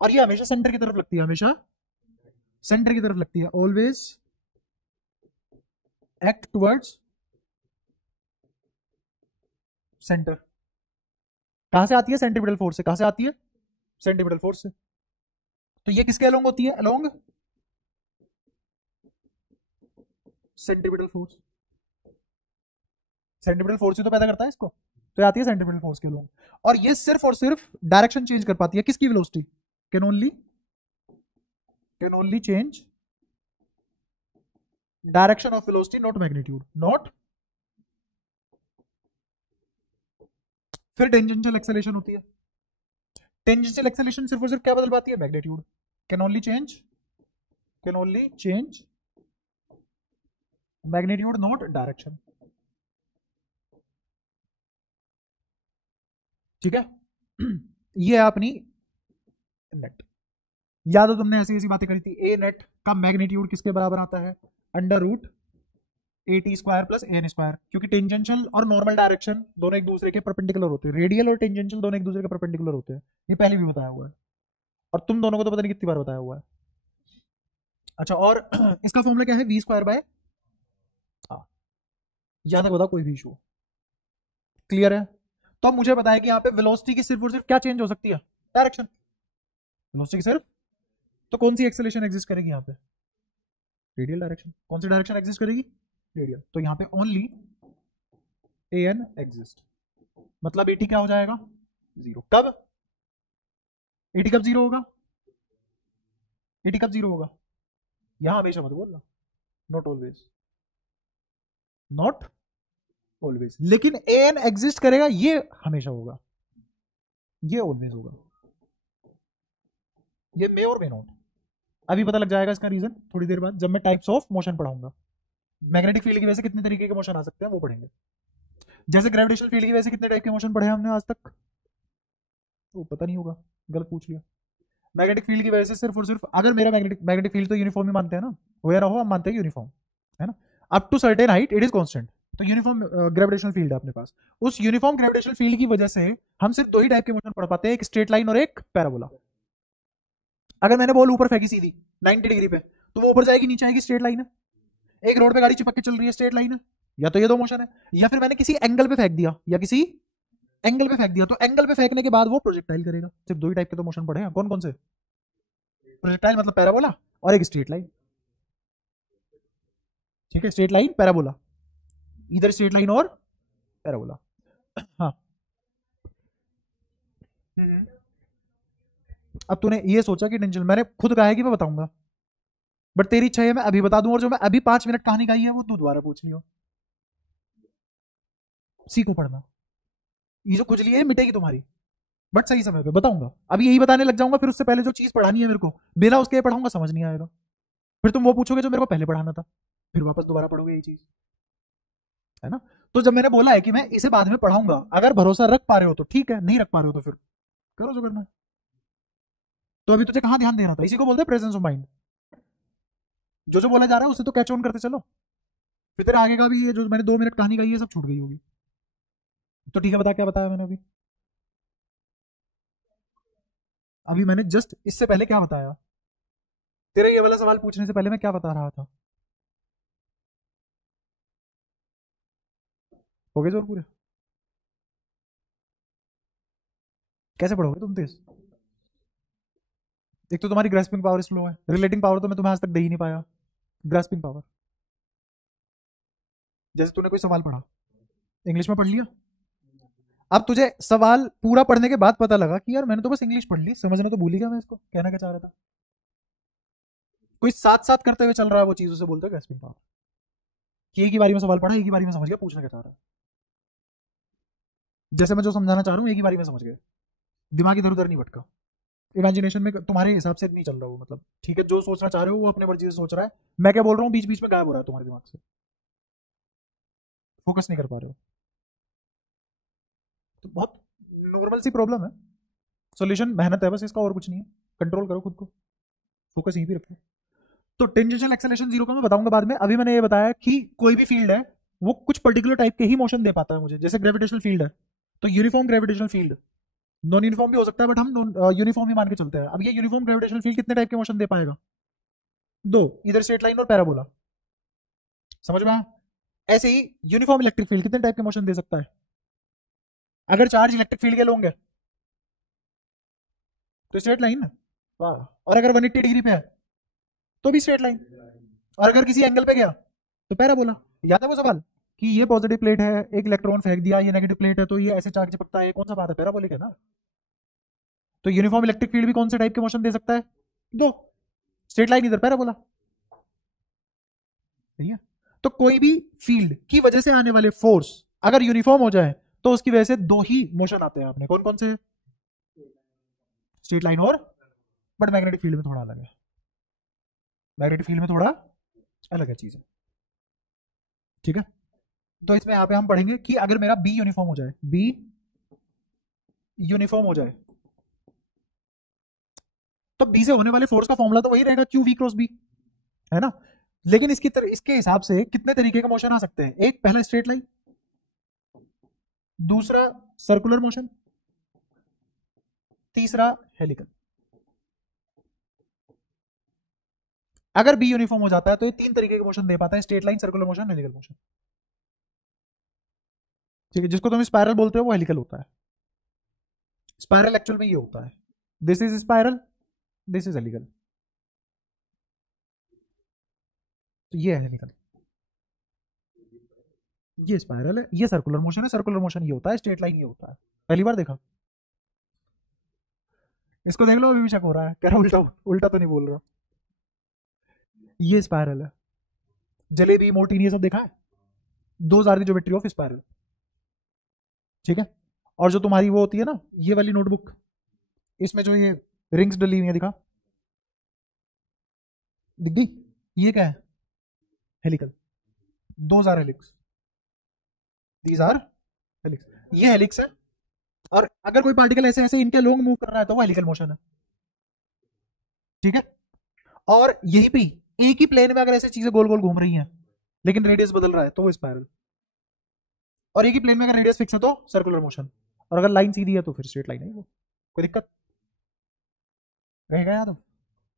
और ये हमेशा सेंटर की तरफ लगती है, हमेशा सेंटर की तरफ लगती है। Always act towards centre. कहां से आती है? सेंट्रीपिटल फोर्स से। कहां से आती है? सेंट्रीपिटल फोर्स से। तो ये किसके अलोंग होती है? Along centripetal force. Centripetal force ही तो पैदा करता है इसको, तो आती है सेंट्रीपिटल फोर्स के अलोंग। और ये सिर्फ और सिर्फ डायरेक्शन चेंज कर पाती है, किसकी? Velocity. Can only change direction of velocity, not magnitude, not. फिर टेंजेंशियल एक्सेलेरेशन होती है। टेंजेंशियल एक्सेलेरेशन सिर्फ और सिर्फ क्या बदल पाती है? Magnitude. Can only change magnitude, not direction. ठीक है? ये है अपनी नेट। याद हो तुमने ऐसी ऐसी बातें करी थी, ए नेट का मैग्नीट्यूड किसके बराबर आता है, under root A T square plus A N square, क्योंकि टेंजेंशियल और नॉर्मल डायरेक्शन दोनों एक दूसरे के परपेंडिकुलर होते हैं, रेडियल और टेंजेंशियल दोनों एक दूसरे के परपेंडिकुलर होते हैं, ये पहले भी बताया हुआ है, और तुम दोनों को तो पता नहीं कितनी बार बताया हुआ है। अच्छा, और इसका फॉर्मूला क्या है, वी स्क्वायर बाय, याद है, बता कोई भी इशू, क्लियर है। तो अब मुझे बताया कि यहाँ पे वेलोसिटी की सिर्फ और सिर्फ क्या चेंज हो सकती है, डायरेक्शन, वेलोसिटी की सिर्फ, तो कौन सी एक्सेलरेशन एग्जिस्ट करेगी यहाँ पे, रेडियल डायरेक्शन, कौन सी डायरेक्शन एग्जिस्ट करेगी, रेडियल, तो यहाँ पे ओनली ए एन एग्जिस्ट, मतलब एटी क्या हो जाएगा, जीरो, कब, एटी कब जीरो होगा, एटी कब जीरो होगा, यहां हमेशा मत बोलना, नॉट ऑलवेज, नॉट ऑलवेज, लेकिन ए एन एग्जिस्ट करेगा ये हमेशा होगा, ये ऑलवेज होगा, ये मे और मे नॉट, अभी पता लग जाएगा इसका रीजन थोड़ी देर बाद जब मैं टाइप्स ऑफ मोशन पढ़ाऊंगा, मैग्नेटिक फील्ड की वजह से कितने तरीके के मोशन आ सकते हैं वो पढ़ेंगे, जैसे ग्रेविटेशनल फील्ड की वजह से कितने टाइप के मोशन पढ़े हमने आज तक, तो पता नहीं होगा, गलत पूछ लिया, मैग्नेटिक फील्ड की वजह से सिर्फ और सिर्फ, अगर मेरा मैग्नेटिक फील्ड तो यूनिफॉर्म ही मानते हैं ना, हो या ना हो हम मानते हैं यूनिफॉर्म, है ना, up to certain height it is constant, तो यूनिफॉर्म ग्रेविटेशनल फील्ड है अपने पास, उस यूनिफॉर्म ग्रेविटेशनल फील्ड की वजह से हम सिर्फ दो ही टाइप के मोशन पढ़ पाते हैं, एक स्ट्रेट लाइन और एक पैराबोला। अगर मैंने बॉल ऊपर फेंकी सीधी 90 डिग्री पे, तो वो ऊपर जाएगी नीचे आएगी, स्ट्रेट लाइन है, एक रोड पे गाड़ी चिपक के चल रही है, स्ट्रेट लाइन है, या तो ये दो मोशन है, या फिर मैंने किसी एंगल पे फेंक दिया, या किसी एंगल पे फेंक दिया, तो एंगल पे फेंकने के बाद वो प्रोजेक्टाइल करेगा, सिर्फ दो ही टाइप के तो मोशन पढ़े हैं, कौन कौन से, प्रोजेक्टाइल मतलब पैराबोला और एक स्ट्रेट लाइन, ठीक है, स्ट्रेट लाइन पैराबोला, इधर स्ट्रेट लाइन और पैराबोला, हाँ। अब तूने ये सोचा कि टेंशन, मैंने खुद कहा है कि मैं बताऊंगा, बट तेरी इच्छा है मैं अभी बता दूं, और जो मैं अभी 5 मिनट कहानी गाई है वो तू दोबारा पूछ लियो, सीखो पढ़ना, ये जो खुजली है मिटेगी तुम्हारी, बट सही समय पे बताऊंगा, अभी यही बताने लग जाऊंगा, फिर उससे पहले जो चीज पढ़ानी है मेरे को, बिना उसके पढ़ाऊंगा समझ नहीं आएगा, फिर तुम वो पूछोगे जो मेरे को पहले पढ़ाना था, फिर वापस दोबारा पढ़ोगे यही चीज, है ना। तो जब मैंने बोला है कि मैं इसे बाद में पढ़ाऊंगा, अगर भरोसा रख पा रहे हो तो ठीक है, नहीं रख पा रहे हो तो फिर करो जो करना है। तो अभी तुझे कहाँ ध्यान देना था, इसी को बोलते हैं प्रेजेंस ऑफ माइंड, जो जो बोला जा रहा है उसे तो कैच ऑन करते चलो, फिर तेरे आगे का भी ये जो मैंने 2 मिनट कहानी कही है सब छूट गई होगी, तो ठीक है, बता क्या बताया मैंने अभी, अभी मैंने जस्ट इससे पहले क्या बताया, तेरे ये वाला सवाल पूछने से पहले मैं क्या बता रहा था, हो गए जोर पूरे, कैसे पढ़ोगे तुम तेज, एक तो तुम्हारी ग्रेस्पिंग पावर स्लो है, रिलेटिंग पावर तो मैं तुम्हें आज तक दे ही नहीं पाया, ग्रेस्पिंग पावर, जैसे तूने कोई सवाल पढ़ा इंग्लिश में पढ़ लिया, अब तुझे सवाल पूरा पढ़ने के बाद पता लगा कि यार मैंने तो बस इंग्लिश पढ़ ली, समझना तो भूल ही गया मैं इसको कहना क्या चाह रहा था, कोई साथ साथ करते हुए चल रहा है वो चीज, उसे बोलते हैं ग्रेस्पिंग पावर, कि एक ही बारी में सवाल पढ़ा, एक ही बारी में समझ गया, पूछना क्या चाह रहा है, जैसे मैं जो समझाना चाह रहा हूँ एक ही बारी में समझ गए, दिमाग इधर उधर नहीं भटका, इमेजिनेशन में तुम्हारे हिसाब से नहीं चल रहा वो, मतलब ठीक है जो सोचना चाह रहे हो वो अपने मर्जी से सोच रहा है, मैं क्या बोल रहा हूँ बीच बीच में गायब हो रहा है तुम्हारे दिमाग से, फोकस नहीं कर पा रहे हो, तो बहुत नॉर्मल सी प्रॉब्लम है, सोल्यूशन मेहनत है बस इसका, और कुछ नहीं है, कंट्रोल करो खुद को, फोकस यहीं पे रखो। तो टेंजेंशियल एक्सेलरेशन जीरो का मैं बताऊंगा बाद में, अभी मैंने ये बताया कि कोई भी फील्ड है वो कुछ पर्टिकुलर टाइप के ही मोशन दे पाता है मुझे, जैसे ग्रेविटेशनल फील्ड है तो uniform gravitational field, non uniform भी हो सकता है बट हम यूनिफॉर्म ही मान के चलते हैं, अब ये यूनिफॉर्म ग्रेविटेशनल फील्ड कितने टाइप के मोशन दे पाएगा, दो, इधर स्ट्रेट लाइन और पैराबोला, समझ में आया? ऐसे ही यूनिफॉर्म इलेक्ट्रिक फील्ड कितने टाइप के मोशन दे सकता है, अगर चार्ज इलेक्ट्रिक फील्ड के लोग तो स्ट्रेट लाइन, वाह, और अगर 180 डिग्री पे है तो भी स्ट्रेट लाइन, और अगर किसी एंगल पे गया तो पैराबोला, याद है वो सवाल कि ये पॉजिटिव प्लेट है, एक इलेक्ट्रॉन फेंक दिया, ये नेगेटिव प्लेट है तो ये ऐसे चार्ज चिपकता है, कौन सा बात है, पैराबोलिक है ना। तो यूनिफॉर्म इलेक्ट्रिक फील्ड भी कौन से टाइप के मोशन दे सकता है, दो, स्ट्रेट लाइन इधर पैराबोला, सही है। तो कोई भी फील्ड की वजह से आने वाले फोर्स अगर यूनिफॉर्म हो जाए तो उसकी वजह से दो ही मोशन आते हैं अपने, कौन कौन से, स्ट्रेट लाइन और, बट मैग्नेटिक फील्ड में थोड़ा अलग है, मैग्नेटिक फील्ड में थोड़ा अलग है चीज है, ठीक है। तो इसमें यहाँ पे हम पढ़ेंगे कि अगर मेरा बी यूनिफॉर्म हो जाए, बी यूनिफॉर्म हो जाए तो बी से होने वाले फोर्स का फॉर्मूला तो वही रहेगा, क्यू वी क्रॉस बी, है ना। लेकिन इसके हिसाब से कितने तरीके के मोशन आ सकते हैं? एक पहला स्ट्रेट लाइन, दूसरा सर्कुलर मोशन, तीसरा हेलिकल। अगर बी यूनिफॉर्म हो जाता है तो ये तीन तरीके के मोशन दे पाता है, straight line, circular motion, helical motion. ठीक है, जिसको तुम स्पाइरल बोलते हो वो हेलिकल होता है। स्पाइरल एक्चुअल में ये होता है, this is spiral, this is helical, तो ये है हेलिकल, ये स्पाइरल है, ये सर्कुलर मोशन है, सर्कुलर मोशन ये होता है, स्ट्रेट लाइन ये होता है। पहली बार देखा? इसको देख लो, अभी भी शक हो रहा है, कह रहा उल्टा उल्टा तो नहीं बोल रहा। ये स्पाइरल है, जलेबी, मोर्टीन, ये सब देखा है, 2000 की ज्योमेट्री ऑफ स्पाइरल। ठीक है, और जो तुम्हारी वो होती है ना, ये वाली नोटबुक, इसमें जो ये रिंग्स डली हुई है, दिखा, दिख गई? ये क्या है? Helical, 2000 helix, these are helix, ये हेलिक्स है। और अगर कोई पार्टिकल ऐसे ऐसे इनके लॉन्ग मूव कर रहा है तो वो हेलिकल मोशन है। ठीक है, और यही पे एक ही प्लेन में अगर ऐसे चीजें गोल गोल घूम रही हैं लेकिन रेडियस बदल रहा है तो वो स्पाइरल, और एक ही प्लेन में अगर रेडियस फिक्स है तो सर्कुलर मोशन, और अगर लाइन सीधी है तो फिर स्ट्रेट लाइन है वो। कोई दिक्कत रहेगा यार?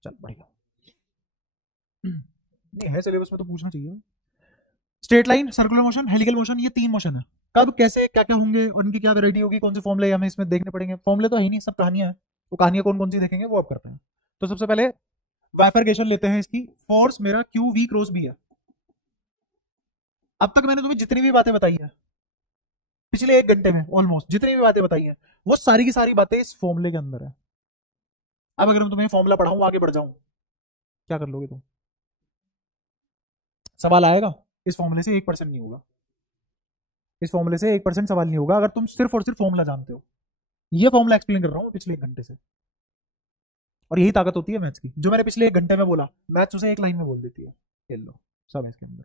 चल बढ़िया, नहीं है सिलेबस में तो पूछना चाहिए। Straight line, circular motion, helical motion, ये तीन मोशन है। कब कैसे क्या क्या होंगे और इनकी क्या वैरायटी होगी, कौन से फॉर्मुले हमें इसमें देखने पड़ेंगे? फॉर्मुले तो है ही नहीं, सब कहानियां हैं। वो कहानियां कौन कौन सी देखेंगे वो अब करते हैं। तो सबसे पहले बाइफरकेशन लेते हैं इसकी। फोर्स मेरा क्यू वी क्रॉस बी है। अब तक मैंने तुम्हें जितनी भी बातें बताई है पिछले 1 घंटे में, ऑलमोस्ट जितनी भी बातें बताई हैं वो सारी की सारी बातें इस फॉर्मूले के अंदर है। अब अगर मैं तुम्हें फॉर्मूला पढ़ाऊं, आगे बढ़ जाऊं, क्या कर लोगे तुम? सवाल आएगा? इस फॉर्मूले से 1% नहीं होगा, इस फॉर्मूले से 1% सवाल नहीं होगा अगर तुम सिर्फ और सिर्फ फॉर्मूला जानते हो। ये फॉर्मूला एक्सप्लेन कर रहा हूं पिछले 1 घंटे से, और यही ताकत होती है मैथ्स की। जो मैंने पिछले 1 घंटे में बोला, मैथ्स उसे एक लाइन में बोल देती है। खेल लो सब है इसके अंदर।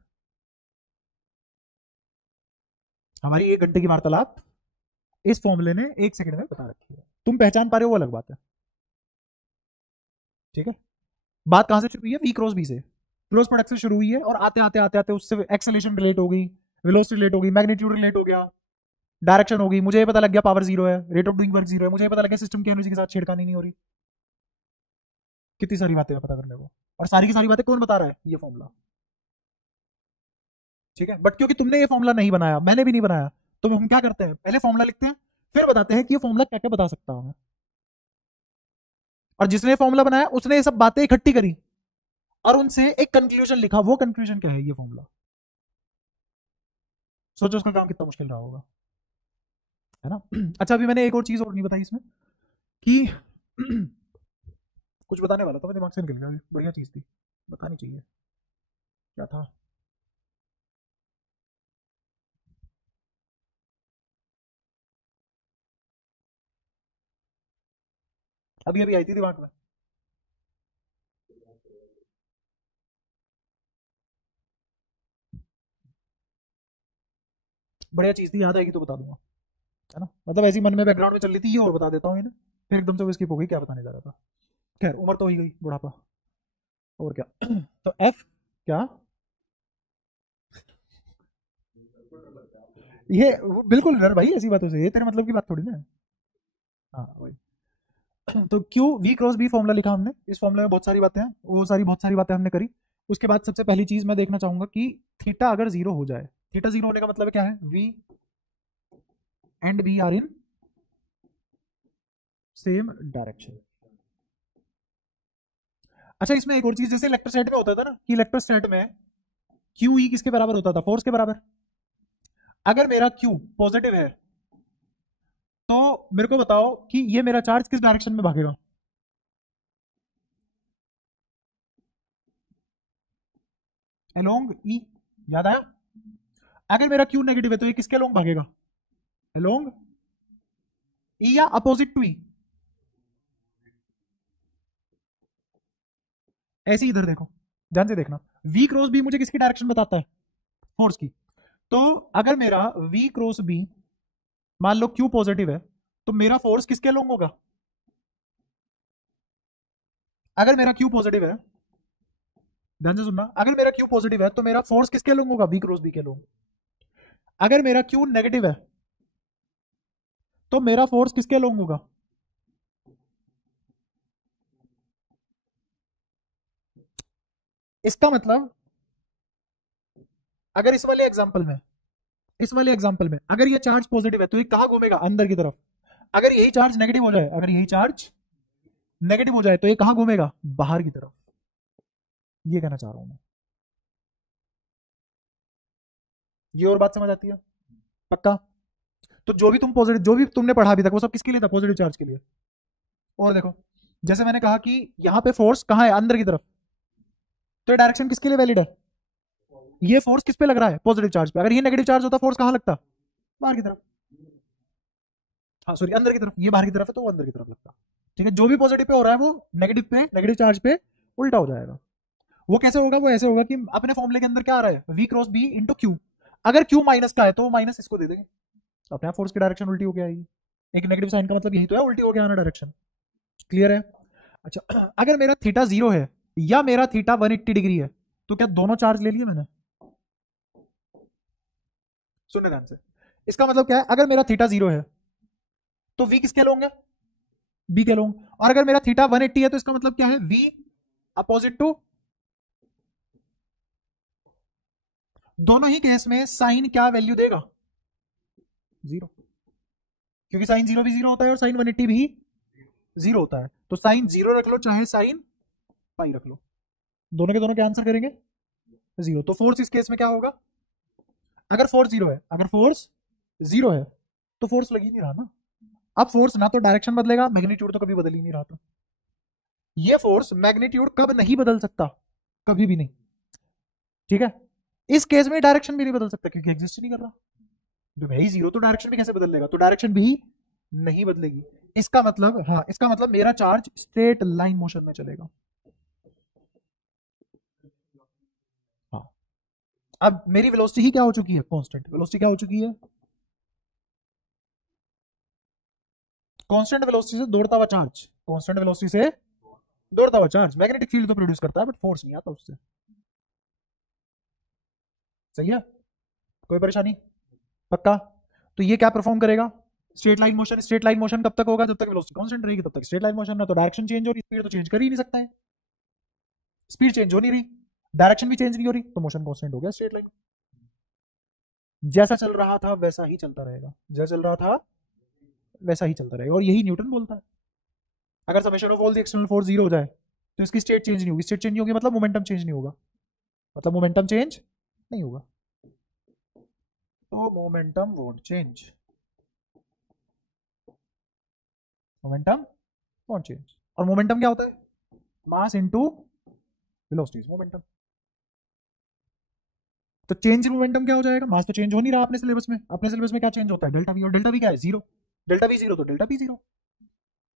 हमारी 1 घंटे की वार्तालाप इस फॉर्मूले ने 1 सेकंड में बता रखी है। तुम पहचान पा रहे हो वो अलग बात है। ठीक है, बात कहां से शुरू हुई है? वी क्रॉस बी से, क्रॉस प्रोडक्ट से शुरू हुई है, और आते आते आते आते उससे एक्सेलेरेशन रिलेट हो गई, वेलोसिटी रिलेट हो गई, मैग्नीट्यूड रिलेट हो गया, डायरेक्शन होगी। मुझे ये पता लग गया पावर 0 है, रेट ऑफ डूइंग वर्क 0 है, मुझे ये पता लग गया सिस्टम की एनर्जी के साथ छेड़खानी नहीं हो रही। कितनी सारी बातें पता करने को, और सारी की सारी बातें कौन बता रहा है? ये फॉर्मूला। ठीक है, बट क्योंकि तुमने ये फॉर्मूला नहीं बनाया, मैंने भी नहीं बनाया, तो हम क्या करते हैं, पहले फॉर्मूला लिखते हैं, फिर बताते हैं कि ये फॉर्मूला क्या क्या बता सकता हूं। और जिसने फॉर्मूला बनाया उसने ये सब बातें इकट्ठी करी और उनसे एक कंक्लूजन लिखा। वो कंक्लूजन क्या है? ये फॉर्मूला। सोचो उसका काम कितना मुश्किल रहा होगा, है ना। अच्छा, अभी मैंने एक और चीज और नहीं बताई इसमें कि कुछ बताने वाला था, मैं दिमाग से निकल गया, बढ़िया चीज थी, बतानी चाहिए, क्या था? अभी अभी आई थी दिमाग में। बढ़िया चीज थी, याद आएगी तो बता दूंगा, है ना। मतलब ऐसी मन में बैकग्राउंड में चल रही थी, ये और बता देता हूँ इन्हें, फिर एकदम से वो स्किप हो गई, क्या बताने जा रहा था। खैर, उम्र तो हो ही गई, बुढ़ापा, और क्या। तो एफ क्या, ये बिल्कुल डर भाई, ऐसी बातों से, ये तेरे मतलब की बात थोड़ी ना है। हाँ वही। तो Q V cross B formula लिखा हमने। इस फॉर्मूले में बहुत सारी बातें हैं, वो सारी बहुत सारी बातें हमने करी। उसके बाद सबसे पहली चीज मैं देखना चाहूंगा कि थीटा अगर 0 हो जाए, थीटा 0 होने का मतलब क्या है? V and B are in same direction. अच्छा, इसमें एक और चीज, जैसे इलेक्ट्रोस्टैट में होता था ना कि इलेक्ट्रोस्टैट में क्यू ई किसके बराबर होता था? फोर्स के बराबर। अगर मेरा क्यू पॉजिटिव है तो मेरे को बताओ कि ये मेरा चार्ज किस डायरेक्शन में भागेगा? अलोंग ई, याद आया? अगर मेरा क्यू नेगेटिव है तो ये किसके अलोंग भागेगा? अलोंग ई या अपोजिट टू ई? ऐसे ही इधर देखो, ध्यान से देखना, वी क्रॉस बी मुझे किसकी डायरेक्शन बताता है? फोर्स की। तो अगर मेरा वी क्रॉस बी, मान लो क्यू पॉजिटिव है, तो मेरा फोर्स किसके अलोंग होगा? अगर मेरा क्यू पॉजिटिव है, ध्यान से सुनना, अगर मेरा क्यू पॉजिटिव है तो मेरा फोर्स किसके लोग होगा, वी क्रॉस बी के लोग। अगर मेरा क्यू नेगेटिव है तो मेरा फोर्स किसके लोग होगा, इसका मतलब अगर इस वाले एग्जांपल में अगर ये चार्ज पॉजिटिव है तो ये कहां घूमेगा, अंदर की तरफ। अगर यही चार्ज नेगेटिव हो जाए, अगर यही चार्ज नेगेटिव हो जाए तो ये कहां घूमेगा, बाहर की तरफ। ये कहना चाह रहा हूं मैं, ये और बात समझ आती है पक्का। तो जो भी तुम पॉजिटिव, जो भी तुमने पढ़ा अभी तक वो सब किसके लिए था, पॉजिटिव चार्ज के लिए। और देखो, जैसे मैंने कहा कि यहां पे फोर्स कहां है, अंदर की तरफ, तो ये डायरेक्शन किसके लिए वैलिड है, ये फोर्स किस पे लग रहा है, पॉजिटिव चार्ज पे। अगर ये नेगेटिव चार्ज होता फोर्स कहां लगता, बाहर की तरफ, हाँ सॉरी अंदर की तरफ, ये बाहर की तरफ है तो वो अंदर की तरफ लगता। ठीक है, जो भी पॉजिटिव पे हो रहा है वो नेगेटिव पे, नेगेटिव चार्ज पे उल्टा हो जाएगा। वो कैसे होगा, वो ऐसे होगा कि अपने फॉर्मूले के अंदर क्या आ रहा है, V cross B into Q. अगर क्यू माइनस का है तो माइनस इसको दे देंगे, तो अपने आप फोर्स की डायरेक्शन उल्टी होकर आएगी। एक नेगेटिव साइन का मतलब यही तो है, उल्टी होकर आना डायरेक्शन। क्लियर है। अच्छा, अगर मेरा थीटा 0 है या मेरा थीटा 180 डिग्री है तो क्या दोनों चार्ज ले लिए मैंने, सुनने ध्यान से। इसका मतलब क्या है, अगर मेरा थीटा 0 है तो वी किसके लोग हैं, बी के लोग। और अगर मेरा थीटा 180 है तो इसका मतलब क्या है, वी अपोजिट टू। दोनों ही केस में साइन क्या वैल्यू देगा, 0, क्योंकि साइन 0 भी 0 होता है और साइन 180 भी 0 होता है। तो साइन 0 रख लो चाहे साइन पाई रख लो, दोनों के दोनों क्या आंसर करेंगे, 0। तो फोर्स इस केस में क्या होगा, अगर फोर्स 0 है, अगर फोर्स 0 है तो फोर्स लग ही नहीं रहा ना। अब फोर्स ना तो डायरेक्शन बदलेगा, मैग्नीट्यूड तो कभी बदल ही नहीं रहा था। ये फोर्स मैग्नीट्यूड कब नहीं बदल सकता, कभी भी नहीं। ठीक है, इस केस में डायरेक्शन भी नहीं बदल सकता क्योंकि एग्जिस्ट ही नहीं कर रहा। जब है ही 0 तो डायरेक्शन भी कैसे बदल लेगा, तो डायरेक्शन भी नहीं बदलेगी। इसका मतलब, हाँ इसका मतलब मेरा चार्ज स्ट्रेट लाइन मोशन में चलेगा। हाँ, अब मेरी वेलोसिटी ही क्या हो चुकी है, कांस्टेंट वेलोसिटी क्या हो चुकी है, कांस्टेंट वेलोसिटी से दौड़ता हुआ चार्ज, कांस्टेंट वेलोसिटी से दौड़ता हुआ चार्ज मैग्नेटिक फील्ड तो प्रोड्यूस करता है बट फोर्स नहीं आता उससे। सही है, कोई परेशानी, पक्का। तो ये क्या परफॉर्म करेगा, straight line motion. Straight line motion कब तक होगा, जब तक वेलोसिटी कांस्टेंट रहेगी तब तक स्ट्रेट लाइन मोशन है। तो डायरेक्शन चेंज हो रही, स्पीड तो चेंज कर ही नहीं सकता है, स्पीड चेंज हो नहीं रही, डायरेक्शन भी चेंज नहीं हो रही, तो मोशन कांस्टेंट हो गया स्ट्रेट लाइन। जैसा चल रहा था वैसा ही चलता रहेगा, जैसा चल रहा था वैसा ही चलता रहेगा, और यही न्यूटन बोलता है। अगर summation of all the external force 0 हो जाए तो इसकी स्टेट चेंज नहीं होगी, स्टेट चेंज नहीं होगी मतलब मोमेंटम चेंज नहीं होगा, मतलब मोमेंटम चेंज नहीं होगा, तो momentum won't change, momentum won't change. और मोमेंटम क्या होता है, मास इनटू वेलोसिटी मोमेंटम। तो चेंज इन मोमेंटम क्या हो जाएगा, मास तो चेंज हो नहीं रहा अपने सिलेबस में, अपने सिलेबस में क्या चेंज होता है, डेल्टा वी, और डेल्टा वी क्या है, 0, डेल्टा वी 0 तो डेल्टा पी 0।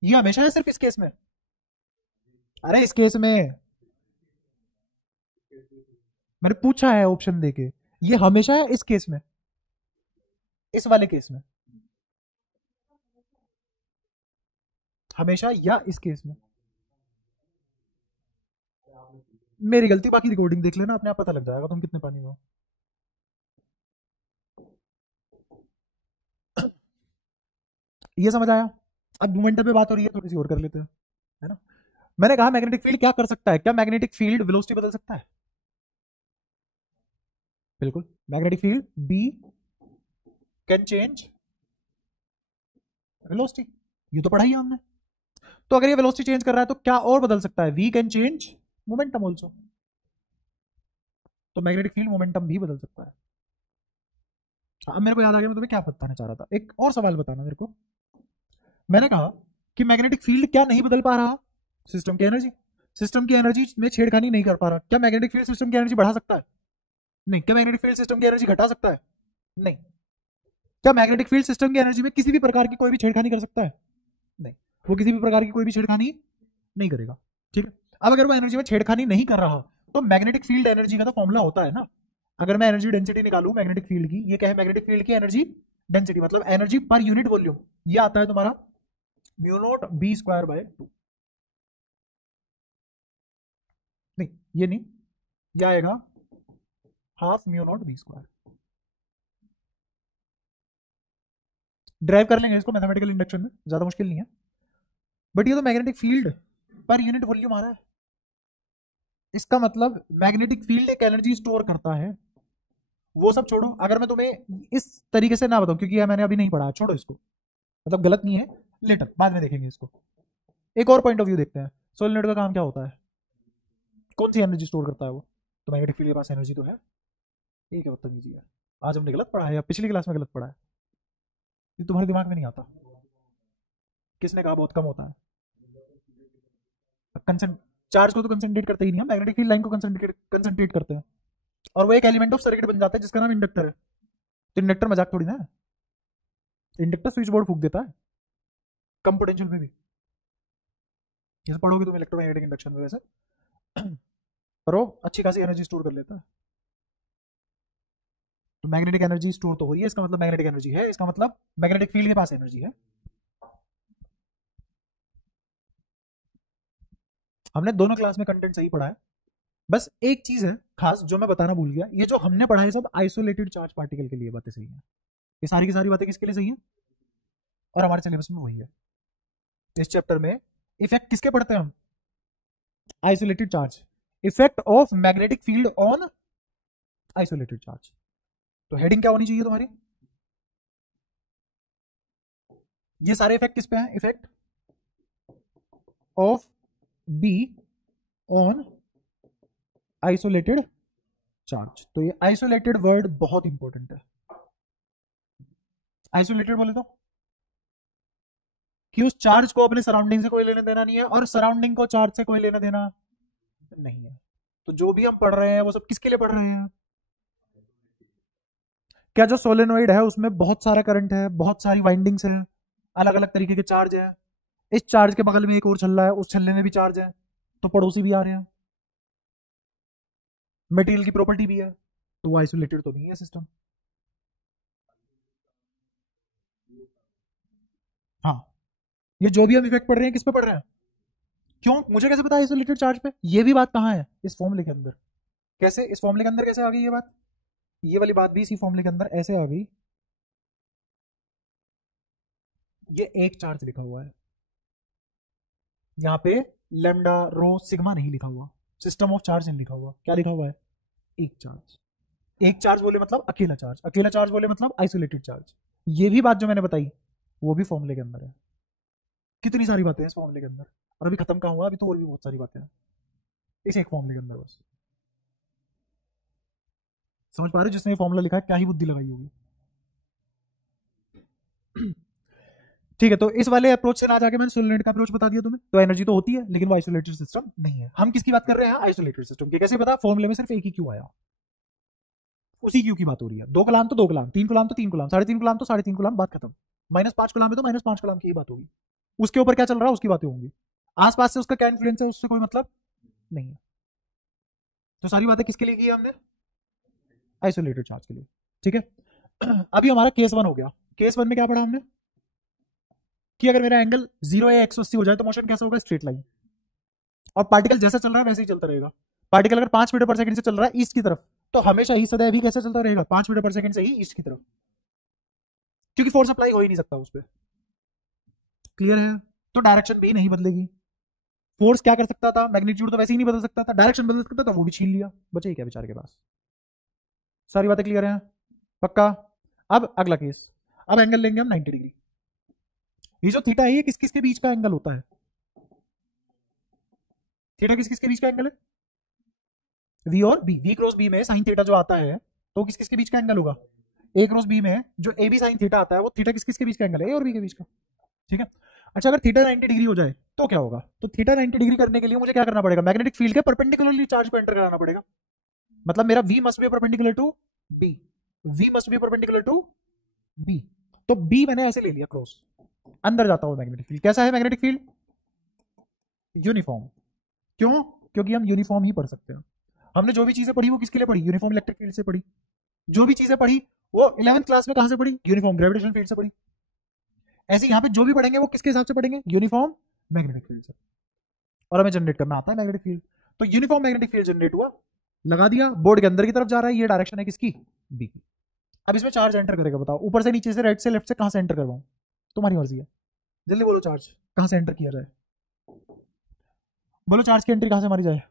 ये हमेशा है सिर्फ इस केस में, अरे इस केस में मैंने पूछा है ऑप्शन देके, ये हमेशा है इस केस में, इस वाले केस में हमेशा, या इस केस में। मेरी गलती, बाकी रिकॉर्डिंग देख लेना, अपने आप पता लग जाएगा तुम कितने पानी में हो। ये समझ आया। अब मोमेंटम पे बात हो रही है तो किसी और कर लेते हैं, है ना। मैंने कहा मैग्नेटिक फील्ड क्या कर सकता है, क्या मैग्नेटिक फील्ड वेलोसिटी बदल सकता है, बिल्कुल। Magnetic field B can change velocity, ये तो पढ़ा ही है हमने। तो अगर ये वेलोसिटी चेंज कर रहा है तो क्या और बदल सकता है, V can change momentum also, तो मैग्नेटिक फील्ड मोमेंटम भी बदल सकता है। अब मेरे को याद आ गया मैं तुम्हें क्या बताना चाह रहा था, एक और सवाल बताना मेरे को। मैंने कहा कि मैग्नेटिक फील्ड क्या नहीं बदल पा रहा, सिस्टम की एनर्जी, सिस्टम की एनर्जी में छेड़खानी नहीं कर पा रहा। क्या मैग्नेटिक फील्ड सिस्टम की एनर्जी बढ़ा सकता है, नहीं। क्या मैग्नेटिक फील्ड सिस्टम की एनर्जी घटा सकता है, नहीं। क्या मैग्नेटिक फील्ड सिस्टम की एनर्जी में किसी भी प्रकार की कोई भी छेड़खानी कर सकता है, नहीं। वो किसी भी प्रकार की कोई भी छेड़खानी नहीं करेगा, ठीक है। अब अगर वो एनर्जी में छेड़खानी नहीं कर रहा तो मैग्नेटिक फील्ड एनर्जी का तो फॉर्मूला होता है ना, अगर मैं एनर्जी डेंसिटी निकालू मैग्नेटिक फील्ड की, ये क्या है, मैग्नेटिक फील्ड की एनर्जी डेंसिटी मतलब एनर्जी पर यूनिट वॉल्यूम, ये आता है तुम्हारा mu not be square by 2। ये नहीं, ये आएगा half mu not be square. Drive कर लेंगे इसको मैथमेटिकल इंडक्शन में, ज्यादा मुश्किल नहीं है। बट ये तो magnetic field per unit volume आ रहा है, इसका मतलब मैग्नेटिक फील्ड एक एनर्जी स्टोर करता है। वो सब छोड़ो, अगर मैं तुम्हें इस तरीके से ना बताऊं, क्योंकि यह मैंने अभी नहीं पढ़ा, छोड़ो इसको, मतलब गलत नहीं है, लेटर बाद में देखेंगे इसको। एक और पॉइंट ऑफ व्यू देखते हैं, सोलेनोइड का काम क्या होता है, कौन सी एनर्जी स्टोर करता है वो। तो मैग्नेटिक फील्ड के पास एनर्जी तो है, ठीक है, बदतमीजी है। आज हमने गलत पढ़ा है या पिछली क्लास में गलत पढ़ा है, ये तुम्हारे दिमाग में नहीं आता। किसने कहा बहुत कम होता है। कंसेंट चार्ज को तो कंसेंट्रेट करते ही नहीं, हम मैग्नेटिक फील्ड लाइन को कंसेंट्रेट करते हैं, और वो एक एलिमेंट ऑफ सर्किट बन जाता है जिसका नाम इंडक्टर है। तो इंडक्टर मजाक थोड़ी ना है, इंडक्टर स्विच बोर्ड फूक देता है कम पोटेंशियल में भी। जैसे पढ़ोगे तुम इलेक्ट्रोमैग्नेटिक इंडक्शन में, वैसे पर वो अच्छी खासी एनर्जी स्टोर कर लेता है। तो मैग्नेटिक एनर्जी स्टोर तो हो रही है, इसका मतलब मैग्नेटिक एनर्जी है, इसका मतलब मैग्नेटिक फील्ड के पास एनर्जी है। हमने दोनों क्लास में कंटेंट सही पढ़ा है, बस एक चीज है खास जो मैं बताना भूल गया, ये जो हमने पढ़ा है सब आइसोलेटेड चार्ज पार्टिकल के लिए बातें सही है। ये सारी की सारी बातें किसके लिए सही है, और हमारे सिलेबस में वही है। इस चैप्टर में इफेक्ट किसके पढ़ते हैं हम, isolated charge, effect of magnetic field on isolated charge. तो हेडिंग क्या होनी चाहिए तुम्हारी, ये सारे इफेक्ट किस पे हैं, effect of be on isolated charge. तो ये आइसोलेटेड वर्ड बहुत इंपॉर्टेंट है। आइसोलेटेड बोले तो कि उस चार्ज को अपने सराउंडिंग से कोई लेना देना नहीं है, और सराउंडिंग को चार्ज से कोई लेना देना नहीं है। तो जो भी हम पढ़ रहे हैं वो सब किसके लिए पढ़ रहे हैं, क्या जो सोलेनोइड है उसमें बहुत सारा करंट है, बहुत सारी वाइंडिंग्स है, अलग अलग तरीके के चार्ज है, इस चार्ज के बगल में एक और छल्ला है, उस छल्ले में भी चार्ज है, तो पड़ोसी भी आ रहे हैं, मटेरियल की प्रॉपर्टी भी है, तो वो आइसोलेटेड तो नहीं है सिस्टम। हाँ, ये जो भी हम इफेक्ट पढ़ रहे हैं किस पे पढ़ रहे हैं, क्यों, मुझे कैसे पता है आइसोलेटेड चार्ज पे, ये भी बात कहाँ है, इस फॉर्मूले के अंदर। कैसे, इस फॉर्मूले के अंदर कैसे आ गई ये बात, ये वाली बात भी इसी फॉर्मूले के अंदर ऐसे आ गई। ये एक चार्ज लिखा हुआ है, यहाँ पे लेमडा रो सिग्मा नहीं लिखा हुआ, सिस्टम ऑफ चार्ज नहीं लिखा हुआ, क्या लिखा हुआ है, एक चार्ज। एक चार्ज बोले मतलब अकेला चार्ज, अकेला चार्ज बोले मतलब आइसोलेटेड चार्ज। ये भी बात जो मैंने बताई वो भी फॉर्मूले के अंदर है। कितनी सारी बातें हैं इस फॉर्मूले के अंदर, और अभी खत्म कहाँ हुआ, अभी तो और भी बहुत सारी बातें हैं इस एक फॉर्मूले के अंदर। बस समझ पा रहे हो, जिसने ये फॉर्मूला लिखा है क्या ही बुद्धि लगाई होगी। ठीक है, तो इस वाले अप्रोच से ना जाके मैंने सोलेनोइड का अप्रोच बता दिया तुम्हें। तो एनर्जी तो होती है लेकिन वो आइसोलेटेड सिस्टम नहीं है। हम किसकी बात कर रहे हैं, आइसोलेटेड सिस्टम की। कैसे पता, फॉर्मूले में सिर्फ एक ही क्यू आया, उसी क्यू की बात हो रही है। 2 कलाम तो 2 कलाम, 3 कलाम तो 3 कलाम, 3.5 कलाम तो 3.5 कलाम, बात खत्म। -5 कलाम है तो -5 कलाम की ही बात होगी, उसके ऊपर क्या चल रहा है उसकी बातें होंगी, आसपास से उसका क्या इन्फ्लुएंस है उससे कोई मतलब नहीं है। तो सारी बातें किसके लिए की है हमने, आइसोलेटेड चार्ज के लिए। ठीक है, अभी हमारा केस 1 हो गया। केस 1 में क्या पढ़ा हमने कि अगर मेरा एंगल 0 या 180 हो जाए तो मोशन कैसा होगा, स्ट्रेट लाइन, और पार्टिकल जैसा चल रहा है वैसे ही चलता रहेगा। पार्टिकल अगर 5 मीटर पर सेकंड से चल रहा है ईस्ट की तरफ, तो हमेशा ही सदैव ही कैसे चलता रहेगा, 5 मीटर पर सेकंड से ही ईस्ट की तरफ, क्योंकि फोर्स अप्लाई हो ही नहीं सकता उस पर। क्लियर है, तो डायरेक्शन भी नहीं बदलेगी। फोर्स क्या कर सकता था, मैग्नीट्यूड तो वैसे ही नहीं बदल सकता था, डायरेक्शन बदल सकता था, वो भी छीन लिया, बचे क्या बेचारे के पास। सारी बातें क्लियर है, पक्का। अब अगला केस, अब एंगल लेंगे हम 90 डिग्री। ये जो थीटा है ये किस किस के बीच का एंगल होता है, थीटा किस किस के बीच का एंगल है, वी और बी। वी क्रॉस बी में साइन थीटा जो आता है तो किस किस के बीच का एंगल होगा, ए क्रॉस बी में जो ए बी साइन थीटा आता है वो थीटा किस किस के बीच का एंगल है, ए और बी के बीच का। ठीक है, अच्छा अगर थीटा 90 डिग्री हो जाए तो क्या होगा, तो थीटा 90 डिग्री करने के लिए मुझे क्या करना पड़ेगा, मैग्नेटिक फील्ड के परपेंडिकुलरली चार्ज को एंटर कराना पड़ेगा। मतलब मेरा v must be perpendicular to b, v must be perpendicular to b। तो b मैंने ऐसे ले लिया क्रॉस, अंदर जाता हुआ मैग्नेटिक फील्ड। कैसा है मैग्नेटिक फील्ड, यूनिफॉर्म। क्यों, क्योंकि हम यूनिफॉर्म ही पढ़ सकते हैं। हमने जो भी चीजें पढ़ी वो किसके लिए पढ़ी, यूनिफॉर्म इलेक्ट्रिक फील्ड से पढ़ी। जो भी चीजें पढ़ी वो 11th क्लास में कहां से पढ़ी, यूनिफॉर्म ग्रेविटेशन फील्ड से पढ़ी। ऐसे यहाँ पे जो भी पढ़ेंगे वो किसके हिसाब से पढ़ेंगे, यूनिफॉर्म मैग्नेटिक फील्ड से। और हमें जनरेट करना आता है मैग्नेटिक फील्ड। तो यूनिफॉर्म मैग्नेटिक फील्ड जनरेट हुआ, लगा दिया, बोर्ड के अंदर की तरफ जा रहा है, ये डायरेक्शन है किसकी, बी की। अब इसमें चार्ज एंटर करेगा, बताओ ऊपर से नीचे से, राइट से लेफ्ट से, कहां से एंटर करवाऊं, तुम्हारी मर्जी है, जल्दी बोलो चार्ज कहां से एंटर किया जाए, बोलो चार्ज की एंट्री कहां से मारी जाए,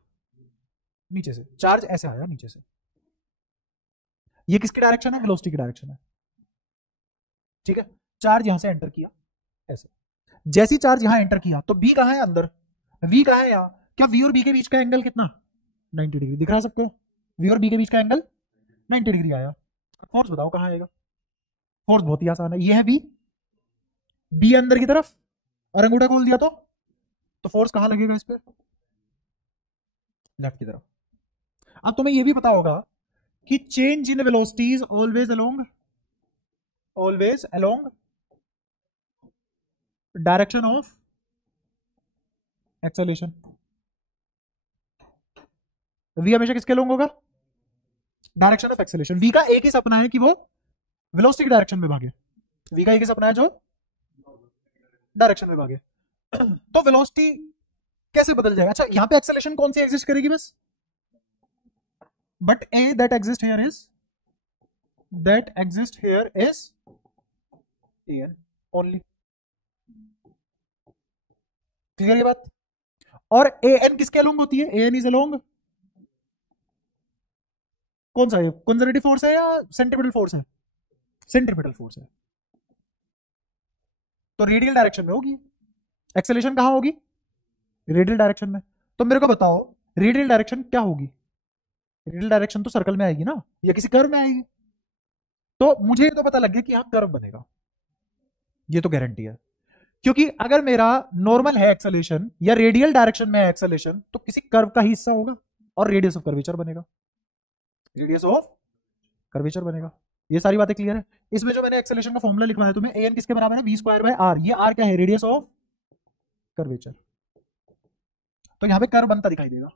नीचे से। चार्ज ऐसे आया नीचे से, ये किसकी डायरेक्शन है, वेलोसिटी की डायरेक्शन है, ठीक है। चार्ज यहां से एंटर किया ऐसे, जैसी चार्ज यहां एंटर किया तो बी कहां है अंदर, वी कहां है यहाँ, क्या वी और बी के बीच का एंगल कितना, 90 डिग्री, दिखा सकते हो, वी और बी के बीच का एंगल 90 डिग्री आया। फोर्स बताओ कहां आएगा, फोर्स बहुत ही आसान है, ये है बी, बी अंदर की तरफ और अंगूठा खोल दिया तो फोर्स कहां लगेगा इस पे, लेफ्ट की तरफ। अब तुम्हें यह भी पता होगा कि change in velocities always along direction of acceleration, V हमेशा किसके अलोंग होगा, डायरेक्शन ऑफ एक्सेलेरेशन। वी का एक ही सपना है कि वो वेलोसिटी की डायरेक्शन में भागे, वी का एक ही सपना है जो डायरेक्शन में भागे। तो वेलोसिटी कैसे बदल जाएगा, अच्छा यहां पे एक्सेलेरेशन कौन सी एग्जिस्ट करेगी बस, but A that exist here is an only, clear ये बात। और ए एन किसके अलोंग होती है, ए एन इज अलोंग, कौन सा है, कंजर्वेटिव फोर्स है या सेंट्रीपिटल फोर्स है, सेंट्रीपिटल फोर्स है, तो रेडियल डायरेक्शन में होगी, एक्सेलेरेशन कहां होगी, रेडियल डायरेक्शन में। तो मेरे को बताओ रेडियल डायरेक्शन क्या होगी, रेडियल डायरेक्शन तो सर्कल में आएगी ना, या किसी कर्व में आएगी, तो मुझे ये तो पता लग गया कि यहां कर्व बनेगा, ये तो गारंटी है, क्योंकि अगर मेरा नॉर्मल है एक्सेलेरेशन या रेडियल डायरेक्शन में है एक्सेलेरेशन, तो किसी कर्व का ही हिस्सा होगा और रेडियस ऑफ कर्वेचर बनेगा, रेडियस ऑफ कर्वेचर बनेगा। ये सारी बातें क्लियर है। इसमें जो मैंने एक्सेलेरेशन का फॉर्मूला लिखवाया तुम्हें, ए एन किसके बराबर है, वी स्क्वायर बाय आर, ये आर क्या है, रेडियस ऑफ कर्वेचर। तो यहां पे कर्व बनता दिखाई देगा,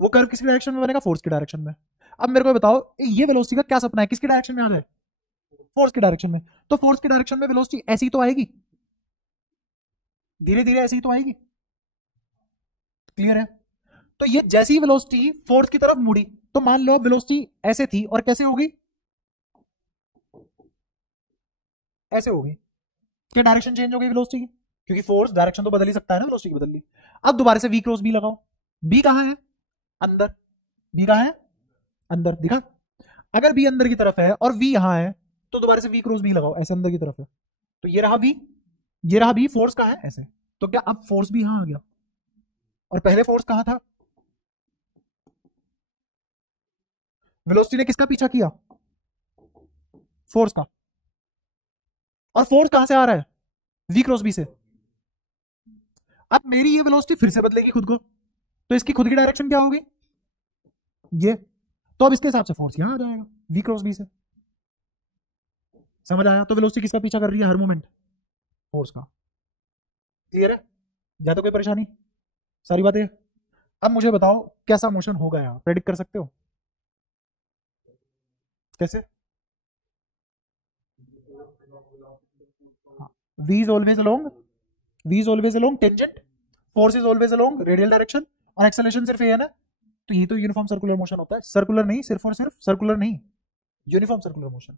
वो कर्व किसकी डायरेक्शन में बनेगा, फोर्स की डायरेक्शन में। अब मेरे को बताओ ये वेलोसिटी का क्या सपना है, किसकी डायरेक्शन में आ जाए, फोर्स की डायरेक्शन में। तो फोर्स की डायरेक्शन में वेलोसिटी ऐसी तो आएगी, धीरे धीरे ऐसी तो आएगी, क्लियर है। तो ये जैसी वेलोसिटी फोर्स की तरफ मुड़ी, तो मान लो वेलोसिटी ऐसे थी और कैसे होगी, ऐसे होगी, क्या डायरेक्शन चेंज हो गई वेलोसिटी की, क्योंकि फोर्स डायरेक्शन तो बदल ही सकता है ना, वेलोसिटी की बदल ली। अब दोबारा से वी क्रॉस बी लगाओ, बी कहां है, अंदर, बी कहां है, अंदर, दिखा। अगर बी अंदर की तरफ है और वी यहां है, तो दोबारा से वी क्रॉस बी लगाओ, ऐसे अंदर की तरफ है, तो ये रहा बी, ये रहा बी, फोर्स कहां है, ऐसे, तो क्या अब फोर्स भी यहां आ गया, और पहले फोर्स कहां था, वेलोसिटी ने किसका पीछा किया, फोर्स का, और फोर्स कहां से आ रहा है, वी क्रॉस बी से। अब मेरी ये वेलोसिटी फिर से बदलेगी खुद को, तो इसकी खुद की डायरेक्शन क्या होगी, ये, तो अब इसके हिसाब से फोर्स यहां आ जाएगा वी क्रॉस बी से, समझ आया। तो वेलोसिटी किसका पीछा कर रही है हर मोमेंट, फोर्स का, क्लियर है, ज्यादा कोई परेशानी, सारी बातें। अब मुझे बताओ कैसा मोशन होगा, यहां प्रेडिक्ट कर सकते हो, कैसे, v is always along, v is always along tangent, force is always along radial direction, और एक्सेलरेशन सिर्फ ये है ना, तो ये तो यूनिफॉर्म सर्कुलर मोशन होता है, सर्कुलर नहीं, सिर्फ और सिर्फ सर्कुलर नहीं, यूनिफॉर्म सर्कुलर मोशन।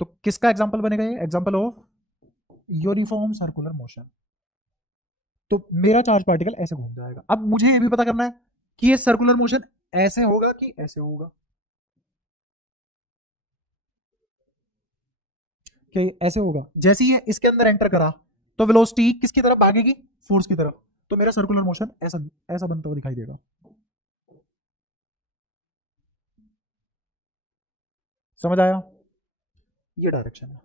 तो किसका एग्जांपल बनेगा ये, example of uniform circular motion. तो मेरा चार्ज पार्टिकल ऐसे घूम जाएगा। अब मुझे ये भी पता करना है कि ये सर्कुलर मोशन ऐसे होगा कि ऐसे होगा, क्या ये ऐसे होगा, जैसे ही ये इसके अंदर एंटर करा तो वेलोसिटी किसकी तरफ भागेगी, फोर्स की तरफ, तो मेरा सर्कुलर मोशन ऐसा ऐसा बनता हुआ दिखाई देगा, समझ आया, ये डायरेक्शन है।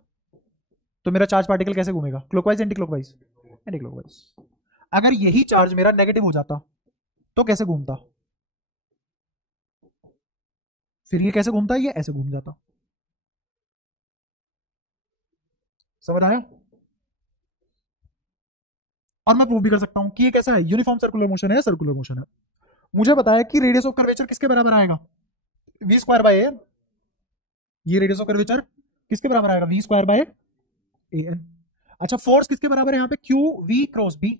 तो मेरा चार्ज पार्टिकल कैसे घूमेगा, clockwise anti clockwise, anti clockwise. अगर यही चार्ज मेरा नेगेटिव हो जाता तो कैसे घूमता, फिर ये कैसे घूमता, ये ऐसे घूम जाता, समझ आया। और मैं प्रूव भी कर सकता हूं कि ये कैसा है, यूनिफॉर्म सर्कुलर मोशन है, सर्कुलर मोशन है। मुझे पता है कि रेडियस ऑफ कर्वेचर किसके बराबर आएगा, वी स्क्वायर बाय ए, ये रेडियस ऑफ कर्वेचर किसके बराबर आएगा, V square by A N. अच्छा फोर्स किसके बराबर है यहाँ पे, क्यू वी क्रॉस बी,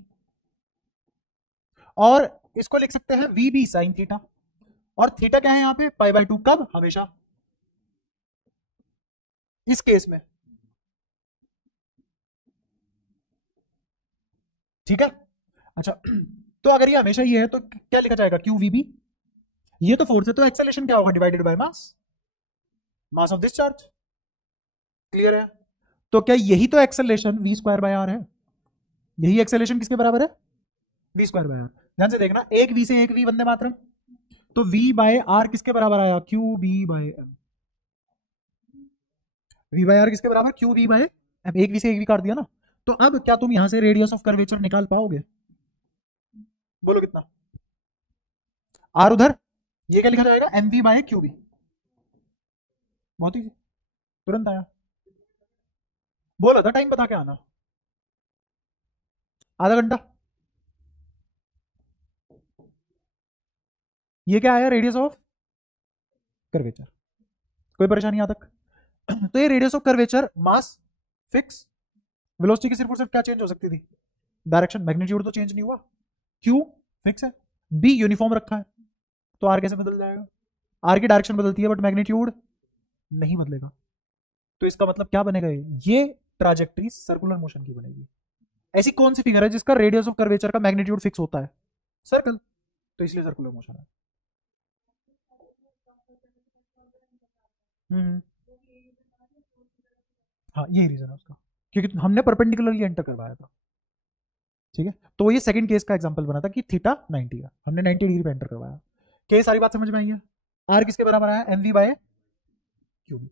और इसको लिख सकते हैं वी बी साइन थीटा, और थीटा क्या है यहाँ पे π/2, कब, हमेशा, इस केस में, ठीक है। अच्छा तो अगर ये हमेशा ये है तो क्या लिखा जाएगा, क्यू वी बी, ये तो फोर्स है, तो एक्सेलेरेशन क्या होगा, divided by mass, mass of this charge, clear है। तो क्या यही तो acceleration V square by R है, यही एक्सेलेरेशन किसके बराबर है, वी स्क्वायर बाय आर। ध्यान से देखना, एक वी से एक वी, वंदे मातरम, तो वी बाय आर किसके बराबर आया, Q B by M, V by R किसके बराबर, क्यू बी बाय एम, एक वी से एक वी काट दिया ना। तो अब क्या तुम यहां से रेडियस ऑफ कर्वेचर निकाल पाओगे, बोलो कितना, आर उधर, ये क्या लिखा जाएगा, M V by Q B, बहुत ही तुरंत आया, बोला था टाइम बता के आना, आधा घंटा। ये क्या आया, रेडियस ऑफ कर्वेचर, कोई परेशानी यहां तक। तो ये radius of curvature, mass fix, velocity की सिर्फ और सिर्फ क्या चेंज हो सकती थी, डायरेक्शन, मैग्नीट्यूड तो चेंज नहीं हुआ, क्यू फिक्स है, बी यूनिफॉर्म रखा है, तो आर कैसे बदल जाएगा, आर की डायरेक्शन बदलती है बट मैग्नीट्यूड नहीं बदलेगा, तो इसका मतलब क्या बनेगा, ये ट्राजेक्टरी सर्कुलर मोशन की बनेगी। ऐसी कौन सी फिगर है जिसका रेडियस ऑफ कर्वेचर का मैग्नीट्यूड फिक्स होता है, सर्कल, तो इसलिए सर्कुलर मोशन है। हम्म, हाँ यही रीजन है उसका, क्योंकि हमने परपेंडिकुलरली एंटर करवाया था, ठीक है। तो ये सेकंड केस का एग्जांपल बना था कि थीटा 90 है, हमने 90 डिग्री पे एंटर करवाया, केस सारी बात समझ में आई है। आर किसके बराबर आया, M V by Q B,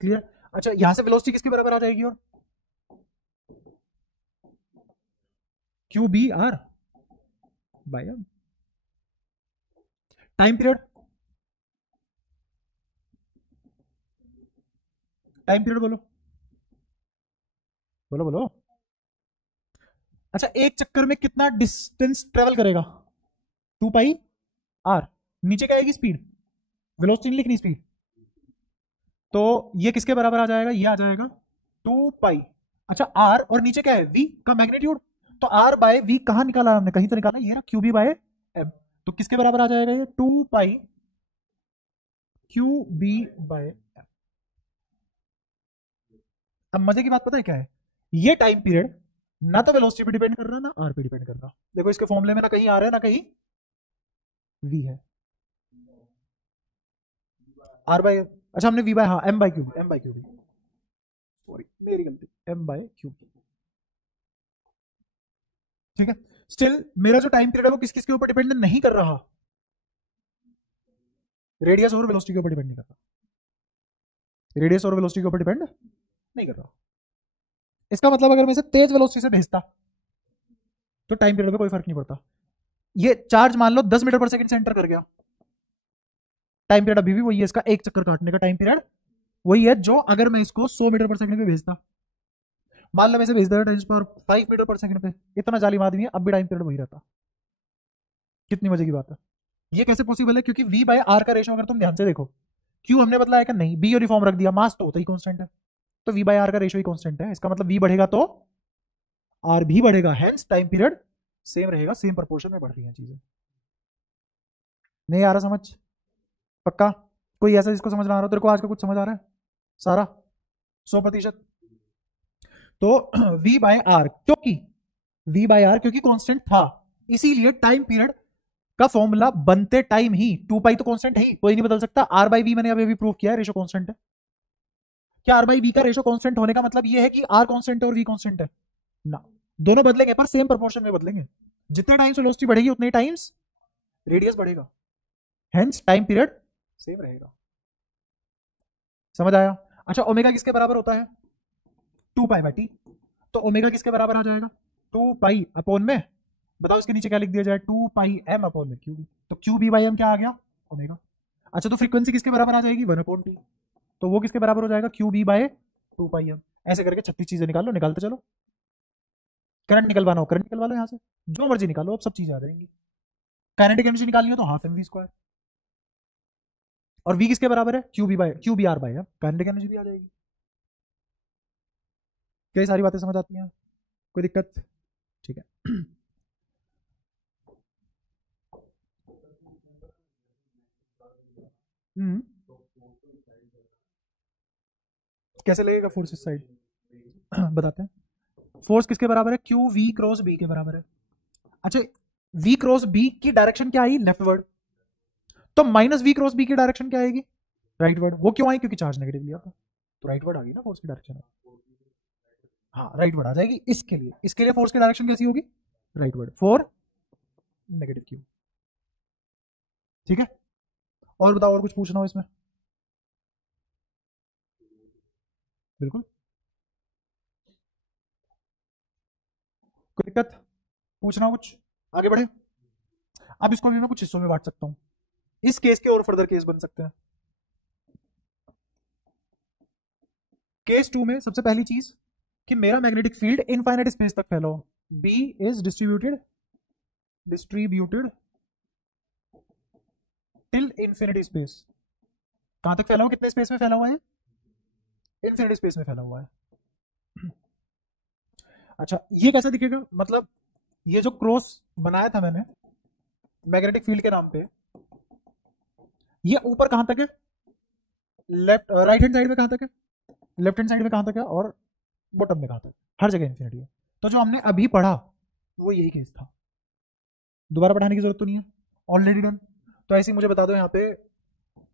clear. अच्छा यहां से वेलोसिटी किसके बराबर आ जाएगी, और Q B R by M, time period, time period बोलो, बोलो बोलो। अच्छा एक चक्कर में कितना डिस्टेंस ट्रेवल करेगा, 2 पाई आर, नीचे क्या आएगी स्पीड, वेलोसिटी नहीं लिखनी, स्पीड, तो ये किसके बराबर आ जाएगा, ये आ जाएगा 2 पाई, अच्छा आर, और नीचे क्या है, वी का मैग्नीट्यूड, तो आर बाय वी कहां निकाला हमने, कहीं तो निकाला, ये ना क्यू बी बाय एम, तो किसके बराबर आ जाएगा ये, 2 पाई क्यू बी बाय एम। अब मजे की बात पता है क्या है, ये टाइम पीरियड ना तो वेलोसिटी पे डिपेंड कर रहा है ना आर पे डिपेंड कर रहा, देखो इसके फॉर्मूले में ना कहीं आर है ना कहीं वी है, आर बाय, अच्छा हमने वी बाय, हाँ M by Q, M by Q, sorry मेरी गलती, एम बाय क्यू, ठीक है। स्टिल मेरा जो टाइम पीरियड है वो किस किस के ऊपर डिपेंड नहीं कर रहा, रेडियस और वेलोसिटी के ऊपर डिपेंड नहीं कर रहा, रेडियस और वेलोसिटी के ऊपर डिपेंड नहीं कर रहा। इसका मतलब अगर मैं इसे तेज वेलोसिटी से भेजता तो टाइम पीरियड में कोई फर्क नहीं पड़ता, ये चार्ज मान लो 10 मीटर पर सेकंड से एंटर कर गया, टाइम पीरियड अभी भी वही है, इसका एक चक्कर काटने का टाइम पीरियड वही है जो अगर मैं इसको 100 मीटर पर सेकंड पे भेजता, मान लो मैं इसे भेज दे 5 मीटर पर सेकंड पे, इतना जालिम आदमी है, अब भी टाइम पीरियड वही रहता, कितनी मजे की बात है। ये कैसे पॉसिबल है, क्योंकि वी बाय आर का रेशो अगर तुम ध्यान से देखो, क्यू हमने बदला है क्या, नहीं, बी यूनिफॉर्म रख दिया, मास तो होता ही कांस्टेंट है, तो वी बाय आर का रेशो ही कांस्टेंट है, इसका मतलब वी बढ़ेगा तो आर भी बढ़ेगा, हेंस टाइम पीरियड सेम रहेगा, सेम प्रोपोर्शन में बढ़ रही हैं चीजें। नहीं आ रहा समझ, पक्का, कोई ऐसा जिसको समझ ना आ रहा हो, तेरे को आज का कुछ समझ आ रहा है सारा, 100%। तो v बाय आर, क्योंकि v बाय आर क्योंकि कांस्टेंट था, इसीलिए टाइम पीरियड का फॉर्मूला बनते टाइम ही 2 पाई तो कांस्टेंट है ही, कोई नहीं बदल सकता, आर बाई वी मैंने अभी प्रूव किया है, रेशो कांस्टेंट है। क्या आर बाई वी का रेशो कांस्टेंट होने का मतलब ये है कि आर कांस्टेंट है और वी कांस्टेंट है, ना, दोनों बदलेंगे पर सेम प्रोपोर्शन में बदलेंगे, जितने टाइम्स वेलोसिटी बढ़ेगी उतने टाइम्स रेडियस बढ़ेगा, हेंस टाइम पीरियड सेम रहेगा, समझ आया। अच्छा ओमेगा किसके बराबर होता है, 2 पाई/टी, तो ओमेगा किसके बराबर आ जाएगा, 2 पाई अपॉन में, बताओ इसके नीचे क्या लिख दिया जाए, 2 पाई एम अपॉन में क्यू बी, तो क्यू बी बाई एम क्या आ गया, ओमेगा। अच्छा तो फ्रीक्वेंसी किसके बराबर आ जाएगी, 1/टी, तो वो किसके बराबर हो जाएगा, क्यू बी बाय 2 पाई एम, ऐसे करके 36 चीजें निकालो, निकालते चलो, करंट निकलवाना हो करंट निकलवा लो यहाँ से, जो मर्जी निकालो, अब सब चीजें आ जाएंगी, काइनेटिक एनर्जी निकालनी हो तो हाफ एम वी स्क्वायर, और वी किसके बराबर है, Q B R by M, kinetic energy भी आ जाएगी। क्या ये सारी बातें समझ आती हैं, कोई दिक्कत, ठीक है। हम्म, कैसे लगेगा फोर्स इस साइड? बताते हैं। फोर्स किसके बराबर है? क्यू वी क्रॉस बी के बराबर है। अच्छा, वी क्रॉस बी की डायरेक्शन क्या आई? लेफ्टवर्ड। तो माइनस वी क्रॉस बी की डायरेक्शन क्या आएगी? राइटवर्ड। वो क्यों आई? क्योंकि चार्ज नेगेटिव लिया था, तो राइटवर्ड आ गई ना फोर्स की डायरेक्शन। हाँ, राइटवर्ड आ जाएगी। इसके लिए फोर्स की डायरेक्शन कैसी होगी? Rightward for negative Q. ठीक है, और बताओ, और कुछ पूछना हो इसमें? बिल्कुल, कोई दिक्कत? पूछना हो कुछ? आगे बढ़े। अब इसको भी मैं कुछ हिस्सों में बांट सकता हूँ। इस केस के और फर्दर केस बन सकते हैं। केस टू में सबसे पहली चीज कि मेरा मैग्नेटिक फील्ड इनफाइनाइट स्पेस तक फैला हो। B is distributed till infinity space. कहां तक फैला हुआ? कितने स्पेस में फैला हुआ है? इनफिनिटी स्पेस में फैला हुआ है। अच्छा, ये कैसे दिखेगा? मतलब ये जो क्रॉस बनाया था मैंने मैग्नेटिक फील्ड के नाम पे, ये ऊपर कहां तक है? लेफ्ट राइट हैंड साइड में कहां तक है? लेफ्ट हैंड साइड में कहां तक है? और बॉटम में कहां तक? हर जगह इन्फिनिटी है। तो जो हमने अभी पढ़ा वो यही केस था, दोबारा पढ़ाने की जरूरत तो नहीं है, ऑलरेडी डन। तो ऐसे ही मुझे बता दो यहाँ पे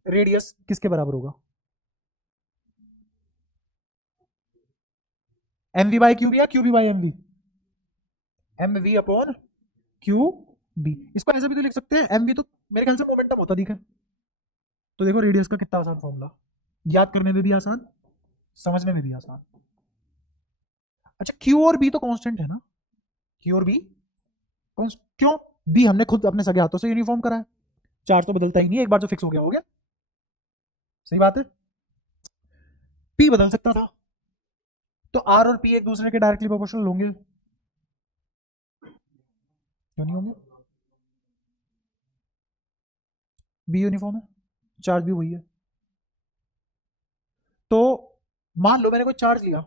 रेडियस किसके बराबर होगा? M V by Q B या Q B by M V? M V upon Q B. इसको ऐसा भी तो लिख सकते हैं, एम वी तो मेरे ख्याल से मोमेंटम होता दिखा। तो देखो रेडियस का कितना आसान फॉर्मूला, याद करने में भी आसान, समझने में भी आसान। अच्छा, क्यू और बी तो कांस्टेंट है ना? क्यू और बी क्यों? बी हमने खुद अपने सगे हाथों से यूनिफॉर्म करा है, चार्ज तो बदलता ही नहीं है, एक बार जो फिक्स हो गया हो गया। सही बात है। पी बदल सकता था, तो आर और पी एक दूसरे के डायरेक्टली प्रोपोर्शनल होंगे, क्यों नहीं होंगे? बी यूनिफॉर्म है, चार्ज भी वही है। तो मान लो मैंने कोई चार्ज लिया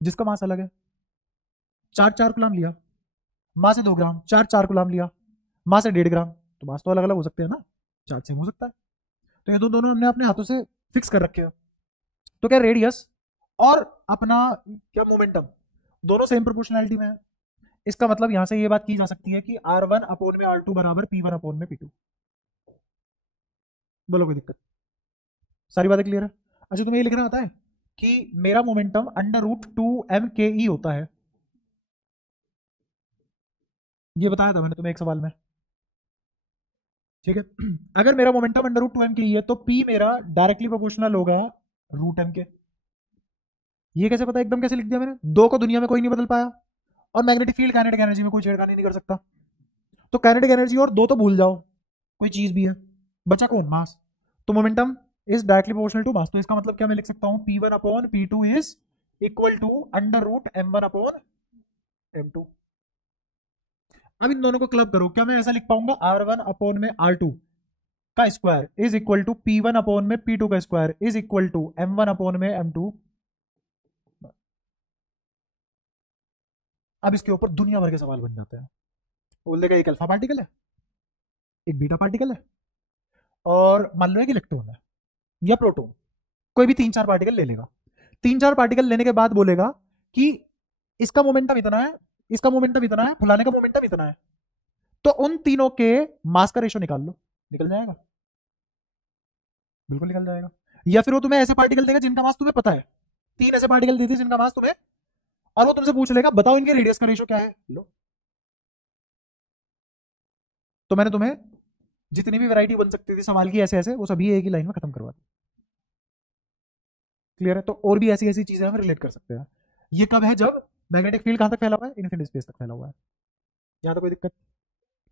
जिसका मास अलग है, चार्ज 4 गुलाम लिया, मास है 2 ग्राम, चार्ज 4 गुलाम लिया, मास है 1.5 ग्राम, तो मास तो अलग अलग हो सकते हैं ना, चार्ज सेम हो सकता है। तो ये तो दोनों हमने अपने हाथों से फिक्स कर रखे हैं। तो क्या रेडियस और अपना क्या मोमेंटम दोनों सेम प्रोपोर्शनैलिटी में है। इसका मतलब यहां से ये बात की जा सकती है कि R1 अपोन में R2 बराबर P1 अपोन में P2। बोलो कोई दिक्कत? सारी बातें क्लियर है? अच्छा, तुम्हें ये लिखना आता है कि मेरा मोमेंटम √2m ke होता है। ये बताया था मैंने तुम्हें एक सवाल में। ठीक है, अगर मेरा मोमेंटम √2m ke है तो P मेरा डायरेक्टली प्रोपोर्शनल होगा √m के। ये कैसे पता? एकदम कैसे लिख दिया मैंने? दो को दुनिया में कोई नहीं बदल पाया, और मैग्नेटिक फील्ड काइनेटिक एनर्जी में कोई छेड़खानी नहीं कर सकता। तो काइनेटिक एनर्जी और दो तो भूल जाओ, कोई चीज भी है, बचा कौन? मास। तो momentum is directly proportional to mass. तो इसका मतलब क्या मैं लिख सकता हूं? P1 upon P2 is equal to √m1 upon m2। अब इन दोनों को क्लब करो, क्या मैं ऐसा लिख पाऊंगा? R1 अपॉन में R2 का square is equal to P1 upon में P2 का square is equal to m1 upon में m2। अब इसके ऊपर दुनिया भर के सवाल बन जाते हैं। बोल देगा एक अल्फा पार्टिकल है, एक बीटा पार्टिकल है, और मान लो एक इलेक्ट्रॉन है या प्रोटॉन, कोई भी 3-4 पार्टिकल ले लेगा। 3-4 पार्टिकल लेने के बाद बोलेगा कि इसका मोमेंटम इतना है, इसका मोमेंटम इतना है, फलाने का मोमेंटम इतना है। तो उन तीनों के मास का रेशो निकाल लो, निकल जाएगा। बिल्कुल निकल जाएगा। या फिर वो तुम्हें ऐसे पार्टिकल देगा जिनका मास तुम्हें पता है, 3 ऐसे पार्टिकल देते जिनका मास तुम्हें, और वो तुमसे पूछ लेगा बताओ इनके रेडियस का रेशो क्या है। लो, तो मैंने तुम्हें जितनी भी वैरायटी बन सकती थी सवाल की ऐसे ऐसे, वो सभी एक ही लाइन में खत्म करवा दी। क्लियर है? तो और भी ऐसी ऐसी चीजें हम रिलेट कर सकते हैं। ये कब है? जब मैग्नेटिक फील्ड कहां तक फैला हुआ है? इनफिनिटी स्पेस तक फैला हुआ है। यहां तो कोई दिक्कत?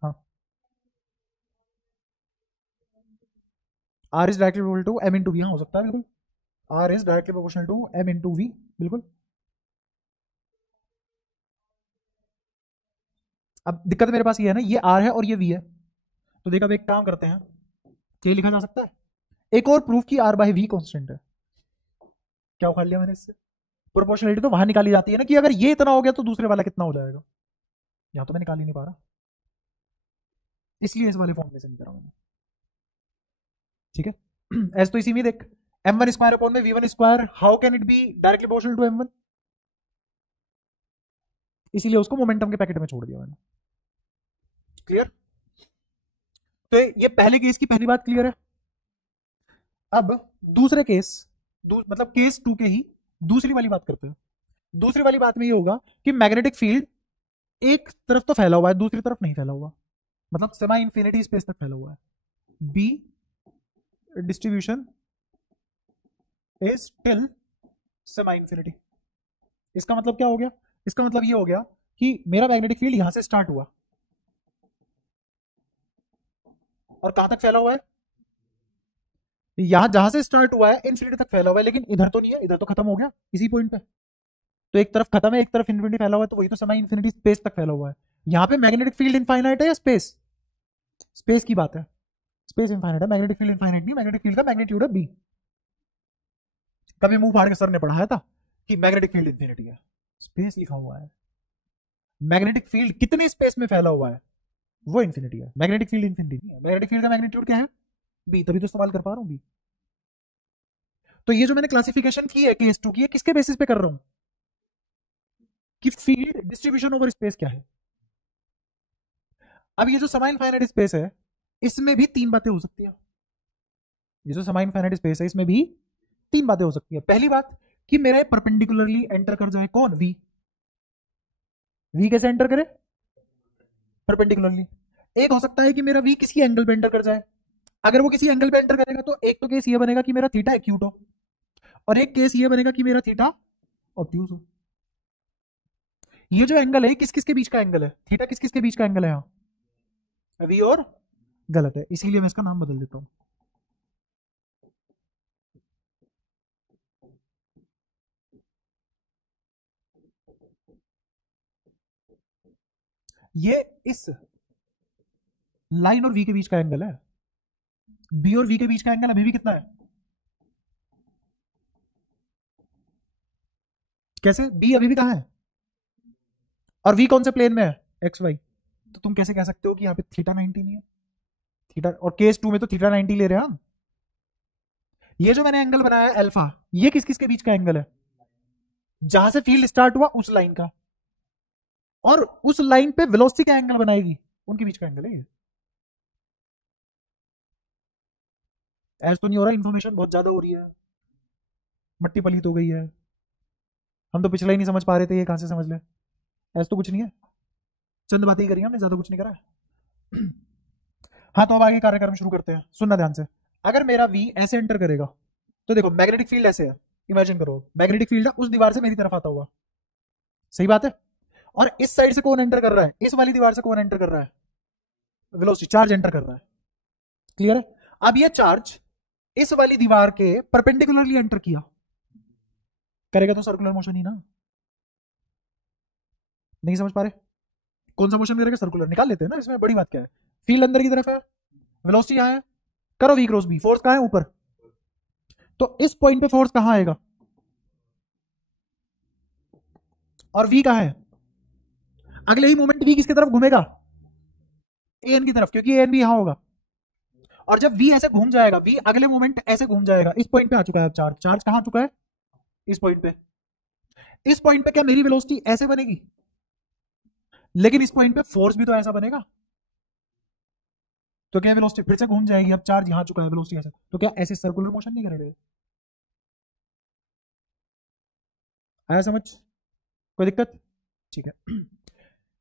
हाँ, R is directly proportional to M into V. हाँ, हो सकता है बिल्कुल, R is directly proportional to M into V, बिल्कुल। अब दिक्कत मेरे पास ये है ना, ये आर है और ये वी है। तो देखा, अब एक काम करते हैं, क्या लिखा जा सकता है? एक और प्रूफ की आर बाई वी कॉन्स्टेंट है। क्या उखाड़ लिया मैंने इससे? प्रोपोर्शनलिटी तो वहां निकाली जाती है ना, कि अगर ये इतना हो गया तो दूसरे वाला कितना हो जाएगा। यहां तो मैं निकाल ही नहीं पा रहा, इसलिए इस वाले फॉर्म में से नहीं करा मैंने। ठीक है, एस तो इसी में देख, m1 स्क्वायर अपॉन में v1 square, how can it be directly proportional to m1, इसीलिए उसको मोमेंटम के पैकेट में छोड़ दिया मैंने। क्लियर? तो ये पहले केस की पहली बात क्लियर है। अब दूसरे केस, मतलब केस 2 के ही दूसरी वाली बात करते हैं। दूसरी वाली बात में ये होगा कि मैग्नेटिक फील्ड एक तरफ तो फैला हुआ है, दूसरी तरफ नहीं फैला हुआ, मतलब सेमी इंफिनिटी स्पेस तक फैला हुआ है। B distribution is till semi infinity. इसका मतलब क्या हो गया? इसका मतलब ये हो गया कि मेरा मैग्नेटिक फील्ड यहां से स्टार्ट हुआ और कहां तक फैला हुआ है? यहां जहां से स्टार्ट हुआ है इंफिनिटी तक फैला हुआ है, लेकिन इधर तो नहीं है, इधर तो खत्म हो गया इसी पॉइंट पे। तो एक तरफ खत्म है, एक तरफ इंफिनिटी फैला हुआ है, तो वही तो सेमी इंफिनिटी स्पेस तक फैला हुआ है। यहां पे मैग्नेटिक फील्ड इनफाइनाइट है या स्पेस? स्पेस की बात है, स्पेस इनफाइनाइट है, मैग्नेटिक फील्ड इनफाइनाइट नहीं, मैग्नेटिक फील्ड का मैग्नीट्यूड है बी। कभी मुंह फाड़ के सर ने पढ़ाया था कि मैग्नेटिक फील्ड इनफिनिटी है, स्पेस लिखा हुआ है। मैग्नेटिक फील्ड कितने स्पेस में फैला हुआ है वो इन्फिनिटी है, मैग्नेटिक फील्ड इन्फिनिटी नहीं है। मैग्नेटिक फील्ड का मैग्नीट्यूड क्या है? बी, तभी तो इस्तेमाल कर पा रहा हूं बी। तो ये जो मैंने क्लासिफिकेशन की है केस 2 की, किसके बेसिस पे कर रहा हूं कि फील्ड डिस्ट्रीब्यूशन ओवर स्पेस क्या है। अब ये जो सेमी इनफाइनाइट स्पेस है इसमें भी तीन बातें हो सकती है। ये जो सेमी इनफाइनाइट स्पेस है इसमें भी तीन बातें हो सकती है। पहली बात कि मेरे परपेंडिकुलरली एंटर कर जाए कौन? वी। वी कैसे एंटर करे? परपेंडिकुलरली। एक हो सकता है कि मेरा वी किसी एंगल पे एंटर कर जाए। अगर वो किसी एंगल पे एंटर करेगा तो एक तो केस ये बनेगा कि मेरा थीटा एक्यूट हो, और एक केस ये बनेगा कि मेरा थीटा ऑब्ट्यूज हो। ये जो एंगल है किस किस के बीच का एंगल है? थीटा किस किस के बीच का एंगल है? यहाँ वी और गलत है, इसीलिए मैं इसका नाम बदल देता हूं। ये इस लाइन और वी के बीच का एंगल है। बी और वी के बीच का एंगल अभी भी कितना है? कैसे? बी अभी भी कहां है और वी कौन से प्लेन में है? X Y. तो तुम कैसे कह सकते हो कि यहाँ पे थीटा 90 नहीं है? थीटा, और केस 2 में तो थीटा 90 ले रहे हैं हम। ये जो मैंने एंगल बनाया है अल्फा, ये किस किस के बीच का एंगल है? जहां से फील्ड स्टार्ट हुआ उस लाइन का, और उस लाइन पे वेलोसिटी का एंगल बनाएगी, उनके बीच का एंगल है ये। ऐसा तो नहीं हो रहा इंफॉर्मेशन बहुत ज्यादा हो रही है, मट्टी पलीत हो गई है, हम तो पिछला ही नहीं समझ पा रहे थे, ये कहां से समझ ले? ऐसा तो कुछ नहीं है, चंद बातें ही करी हमने, ज्यादा कुछ नहीं करा है। हाँ, तो अब आगे कार्यक्रम शुरू करते हैं, सुनना ध्यान से। अगर मेरा वी ऐसे एंटर करेगा तो देखो मैग्नेटिक फील्ड ऐसे है, इमेजिन करो मैग्नेटिक फील्ड उस दीवार से मेरी तरफ आता हुआ, सही बात है। और इस साइड से कौन एंटर कर रहा है? इस वाली दीवार से कौन एंटर कर रहा है? वेलोसिटी, चार्ज एंटर कर रहा है। क्लियर है? अब ये चार्ज इस वाली दीवार के परपेंडिकुलरली एंटर किया, करेगा तो सर्कुलर मोशन ही ना। नहीं समझ पा रहे? कौन सा मोशन करेगा? सर्कुलर। निकाल लेते हैं ना, इसमें बड़ी बात क्या है। फील्ड अंदर की तरफ है, वेलोसिटी यहां है, करो वी क्रॉस बी, फोर्स कहां है? ऊपर। तो इस पॉइंट पे फोर्स कहां आएगा और वी कहां है? अगले ही मोमेंट वी किसकी तरफ घूमेगा? ए एन की तरफ, क्योंकि ए एन भी यहां होगा। और जब वी ऐसे घूम जाएगा, वी अगले मोमेंट ऐसे घूम जाएगा, इस पॉइंट पे आ चुका है चार्ज। चार्ज कहां आ चुका है? इस पॉइंट पे। इस पॉइंट पे क्या मेरी वेलोसिटी ऐसे बनेगी? लेकिन इस पॉइंट पे फोर्स भी तो ऐसा बनेगा, तो क्या वेलोसिटी फिर से घूम जाएगी? अब चार्ज यहां चुका है, वेलोसिटी ऐसे, तो क्या ऐसे सर्कुलर मोशन नहीं करेगा? आया समझ? कोई दिक्कत? ठीक है।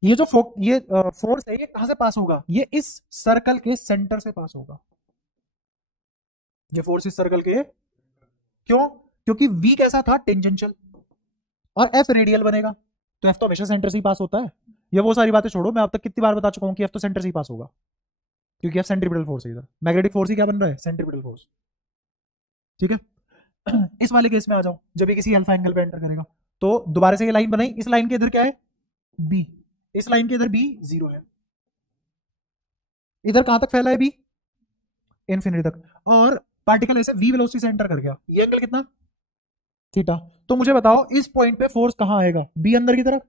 ये जो फोर्स है ये कहां से पास होगा? ये इस सर्कल के सेंटर से पास होगा। ये फोर्स इस सर्कल के, क्यों? क्योंकि v कैसा था? टेंजेंशियल, और f रेडियल बनेगा, तो f तो हमेशा सेंटर से ही पास होता है। ये वो सारी बातें छोड़ो, मैं अब तक कितनी बार बता चुका हूं कि f तो सेंटर से ही पास होगा, क्योंकि f सेंट्रीपिटल फोर्स है। इधर मैग्नेटिक फोर्स ही क्या बन रहा है? Centripetal force. ठीक है। इस वाले केस में आ जाओ, जब भी किसी अल्फा एंगल पे एंटर करेगा, तो दोबारा से ये लाइन बनाई, इस लाइन के इधर क्या है? b, इस लाइन के इधर b 0 है। इधर कहां तक फैला है b? इन्फिनिटी तक। और पार्टिकल ऐसे v वेलोसिटी से एंटर कर गया, ये एंगल कितना? थीटा। तो मुझे बताओ इस पॉइंट पे फोर्स कहां आएगा? b अंदर की तरफ,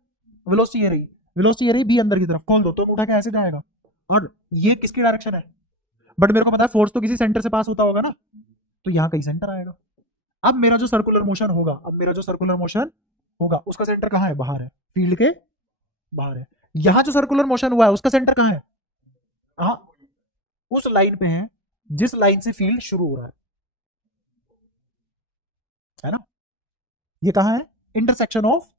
वेलोसिटी ये रही, वेलोसिटी ये रही, b अंदर की तरफ, खोल दो तो उठा के ऐसे जाएगा, और ये किसकी डायरेक्शन है? बट मेरे को पता है फोर्स तो किसी सेंटर से पास होता होगा ना, तो यहाँ कहीं सेंटर आएगा। अब मेरा जो सर्कुलर मोशन होगा, अब मेरा जो सर्कुलर मोशन होगा उसका सेंटर कहाँ है? बाहर है, फील्ड के बाहर है। यहाँ जो सर्कुलर मोशन हुआ है उसका सेंटर कहाँ है? हाँ, उस लाइन पे है जिस लाइन से फील्ड शुरू हो रहा है ना? ये कहाँ है? Intersection of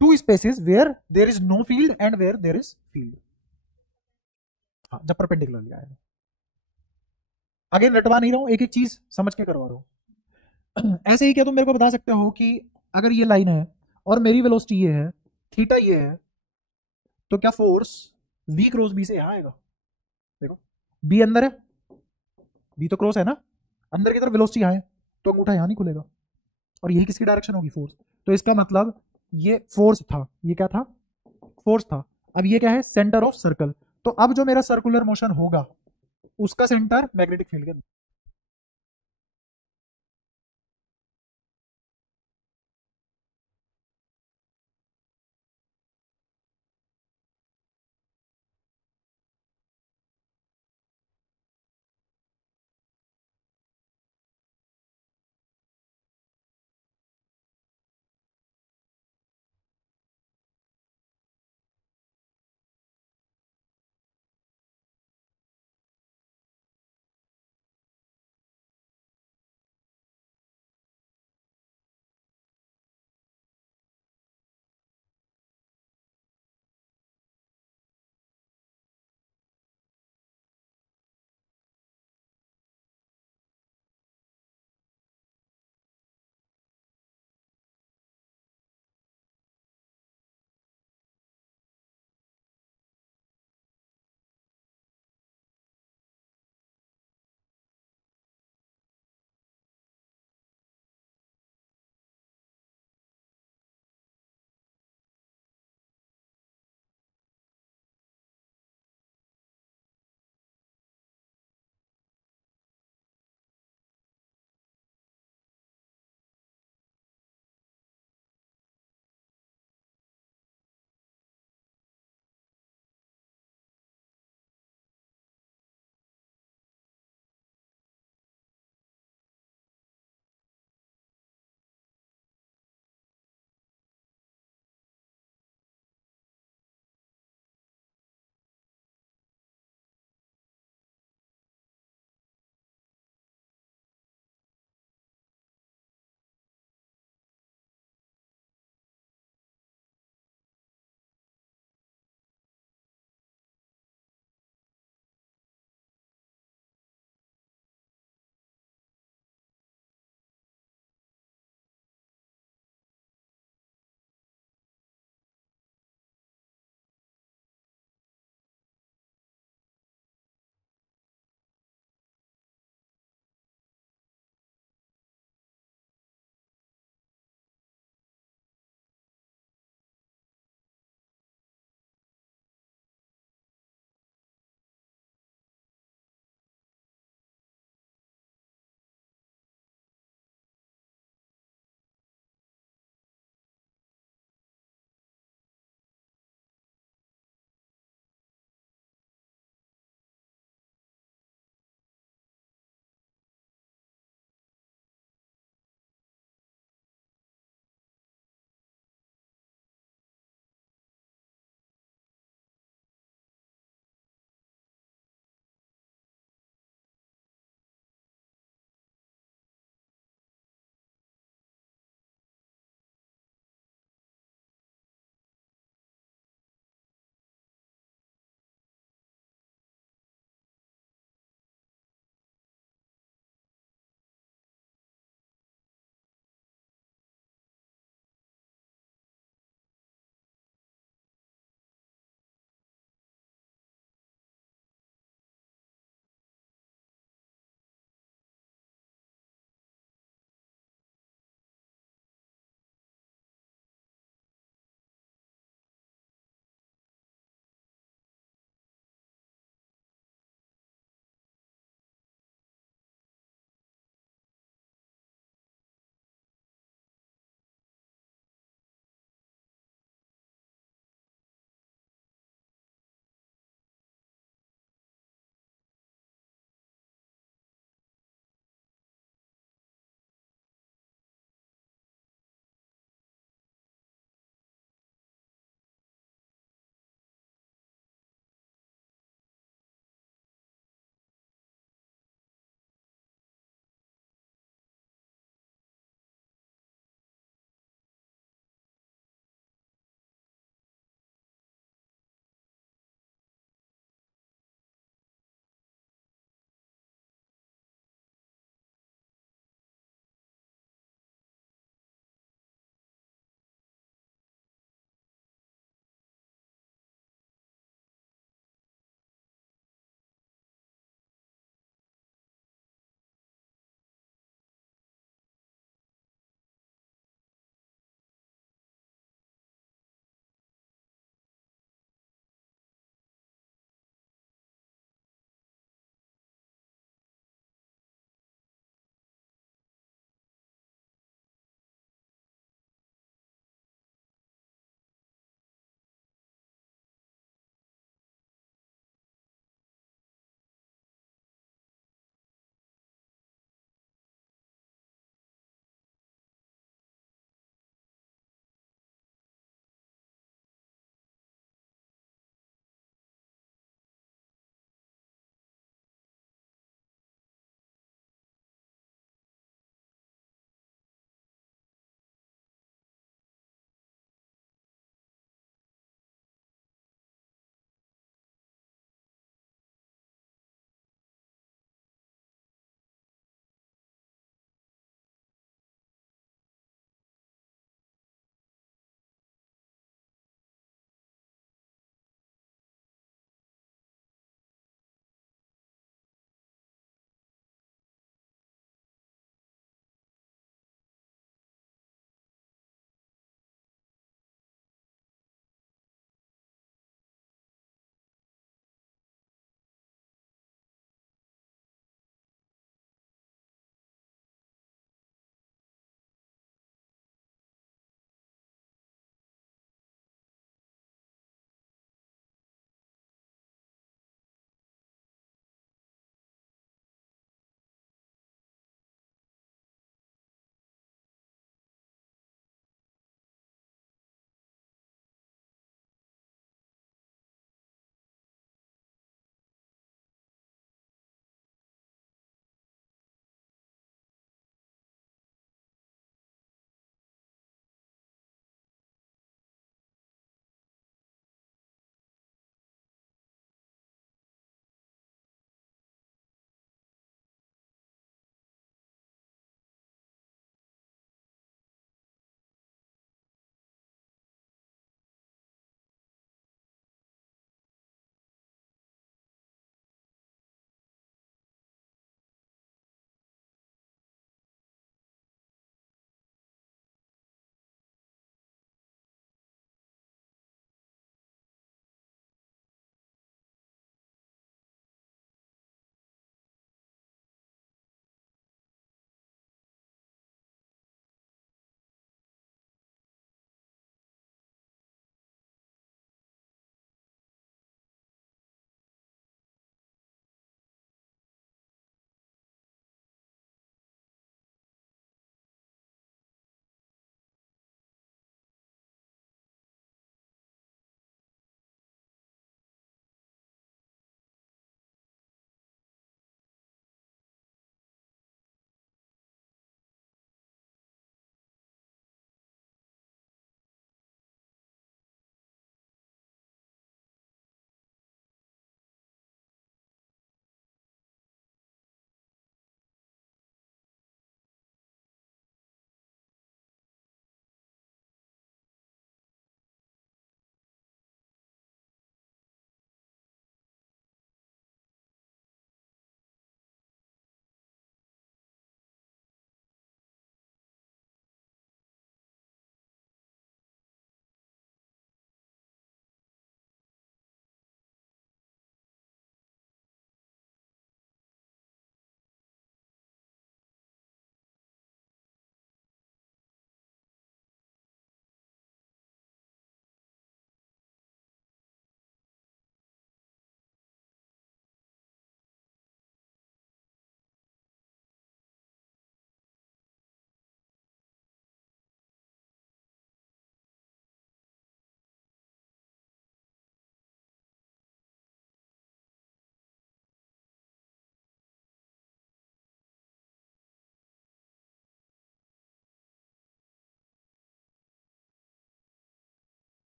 two spaces where there is no field and where there is field. हाँ, जब परपेंडिकुलर आएगा। अगेन रटवा नहीं रहा हूं, एक एक चीज समझ के करवा रहा हूं। ऐसे ही क्या तुम मेरे को बता सकते हो कि अगर ये लाइन है और मेरी वेलोसिटी ये है, थीटा ये है, तो क्या फोर्स v क्रॉस बी से यहां आएगा? देखो, बी अंदर है, बी तो क्रॉस है ना, अंदर की तरफ वेलोसिटी यहाँ है, तो अंगूठा यहाँ नहीं खुलेगा। और यही किसकी डायरेक्शन होगी? फोर्स। तो इसका मतलब ये फोर्स था, ये क्या था? फोर्स था। अब ये क्या है? Centre of circle. तो अब जो मेरा सर्कुलर मोशन होगा उसका सेंटर मैग्नेटिक फील्ड के अंदर।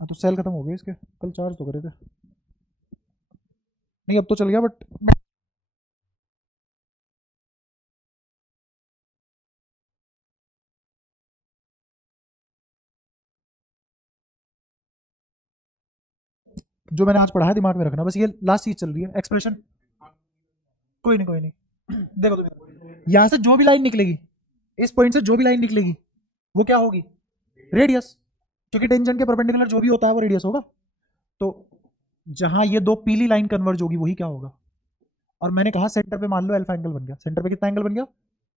हाँ तो सेल खत्म हो गए इसके, कल चार्ज तो करे थे। नहीं अब तो चल गया बट जो मैंने आज पढ़ा है दिमाग में रखना, बस ये लास्ट चीज चल रही है एक्सप्रेशन। कोई नहीं कोई नहीं देखो तुम, यहां से जो भी लाइन निकलेगी, इस पॉइंट से जो भी लाइन निकलेगी वो क्या होगी, रेडियस, क्योंकि टेंजेंट के परपेंडिकुलर जो भी होता है वो रेडियस होगा। तो जहां ये दो पीली लाइन कन्वर्ज होगी वही क्या होगा। और मैंने कहा सेंटर पे मान लो अल्फा एंगल बन गया, सेंटर पे कितना एंगल बन गया,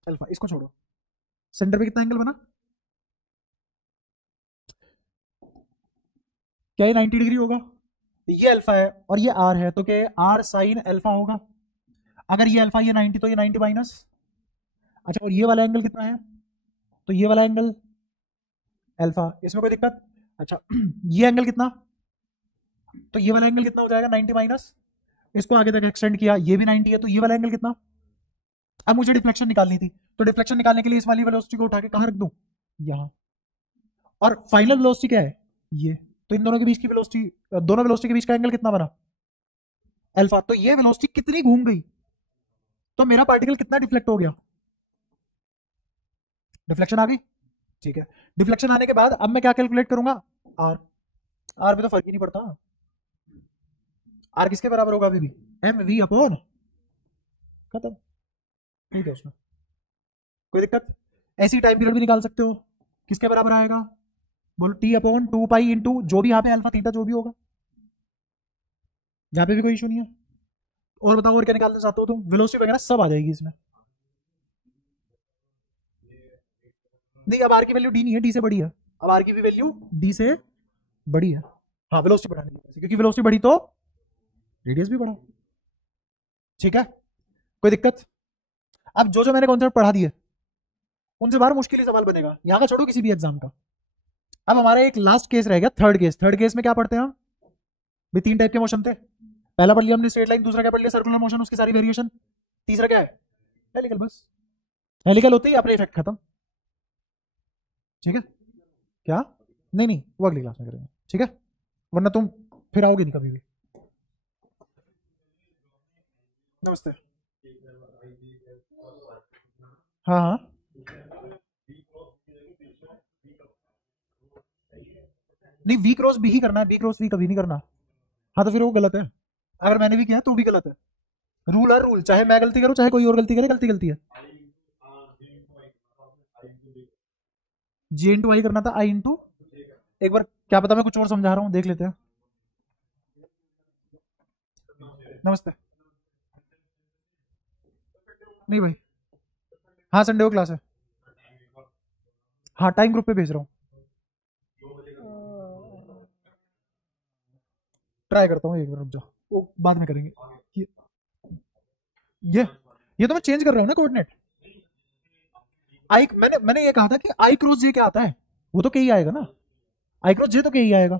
अल्फा, इसको छोड़ो, सेंटर पे कितना एंगल बना, क्या ये 90 डिग्री होगा, ये अल्फा है और ये आर है, तो क्या आर साइन अल्फा होगा। अगर ये अल्फा ये 90 तो ये 90 माइनस, अच्छा और ये वाला एंगल कितना है, तो ये वाला एंगल अल्फा, इसमें कोई दिक्कत, अच्छा ये एंगल कितना, तो ये वाला एंगल कितना हो जाएगा 90 माइनस, इसको आगे तक एक्सटेंड किया, ये भी 90 है, तो ये वाला एंगल कितना। अब मुझे डिफ्लेक्शन निकालनी थी, तो डिफ्लेक्शन निकालने के लिए इस वाली वेलोसिटी को उठा के कहां रख दूं, यहां, और फाइनल वेलोसिटी क्या है ये, तो इन दोनों के बीच की वेलोसिटी, दोनों वेलोसिटी के बीच का एंगल कितना बना, अल्फा, तो ये वेलोसिटी कितनी घूम गई, तो मेरा पार्टिकल कितना डिफ्लेक्ट हो गया, डिफ्लेक्शन आ गई, ठीक है। डिफ्लेक्शन आने के बाद अब मैं क्या कैलकुलेट करूंगा, आर, आर में तो फर्क ही नहीं पड़ता, आर किसके बराबर होगा अभी भी, एम वी अपॉन, खत्म, ठीक है उसमें कोई दिक्कत। ऐसी टाइम पीरियड भी निकाल सकते हो, किसके बराबर आएगा, बोलो टी अपॉन 2 पाई इंटू जो भी यहाँ पे अल्फा थीटा जो भी होगा, यहाँ पे भी कोई इशू नहीं है। और बताओ और क्या निकालना चाहते हो तुम, वेलोसिटी वगैरह सब आ जाएगी इसमें। नहीं अब आर की वैल्यू डी नहीं है, डी से बड़ी है, अब आर की भी वैल्यू डी से बड़ी है, हाँ वेलोसिटी बढ़ाने की वजह से, क्योंकि वेलोसिटी बढ़ी तो रेडियस भी बढ़ा, ठीक है कोई दिक्कत। अब जो जो मैंने कॉन्सेप्ट पढ़ा दिए उनसे बाहर मुश्किल ही सवाल बनेगा, यहाँ का छोड़ो किसी भी एग्जाम का। अब हमारा एक लास्ट केस रह गया, थर्ड केस, थर्ड केस में क्या पढ़ते हैं हम, भी 3 टाइप के मोशन थे, पहला पढ़ लिया हमने स्ट्रेट लाइन, दूसरा क्या पढ़ लिया सर्कुलर मोशन उसकी सारी वेरिएशन, तीसरा क्या है हेलिकल, बस हेलिकल होते ही अपने इफेक्ट खत्म, ठीक है क्या, नहीं नहीं वो अगली क्लास में करेंगे, ठीक है, वरना तुम फिर आओगे नहीं कभी भी। नमस्ते, हाँ हाँ, नहीं वी क्रॉस बी ही करना है, बी क्रॉस वी कभी नहीं करना, हाँ तो फिर वो गलत है, अगर मैंने भी किया तो भी गलत है, रूल है रूल, चाहे मैं गलती करूं चाहे कोई और गलती करे, गलती गलती है। जे इंटू आई करना था, आई इंटू, एक बार क्या पता मैं कुछ और समझा रहा हूँ, देख लेते हैं। नमस्ते, नहीं भाई, हाँ संडे को क्लास है, हाँ टाइम ग्रुप पे भेज रहा हूँ, ट्राई करता हूँ, एक मिनट रुक जाओ, वो बाद में करेंगे। ये ये ये तो मैं चेंज कर रहा हूँ ना कोऑर्डिनेट, आई मैंने मैंने ये कहा था कि आई क्रॉस जे क्या आता है, वो तो के ही आएगा ना, आई क्रॉस जे तो के ही आएगा,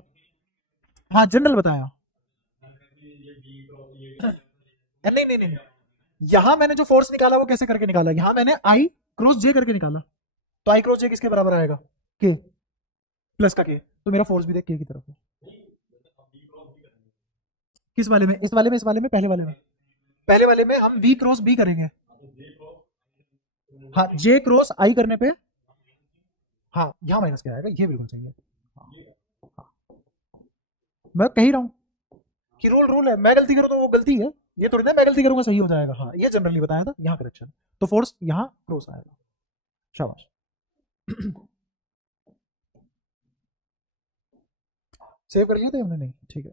हाँ जनरल बताया, नहीं नहीं नहीं, यहां मैंने जो फोर्स निकाला वो कैसे करके निकाला, यहां मैंने आई क्रॉस जे करके निकाला, तो आई क्रॉस जे किसके बराबर आएगा, के प्लस का के, तो मेरा फोर्स भी देख के की तरफ है, किस वाले में, इस वाले में, इस वाले में, पहले वाले में, पहले वाले में हम वी क्रॉस बी करेंगे, हाँ जे क्रॉस आई करने पे, हाँ यहाँ माइनस क्या आएगा, ये बिल्कुल सही है, हाँ, हाँ। मैं कह ही रहा हूँ कि रूल रूल है, मैं गलती करूँ तो वो गलती है, ये थोड़ी ना मैं गलती करूंगा सही हो जाएगा, हाँ ये जनरली बताया था, यहाँ करेक्शन, तो फोर्स यहाँ क्रॉस आएगा, शाबाश सेव कर लिए थे हमने, नहीं ठीक है।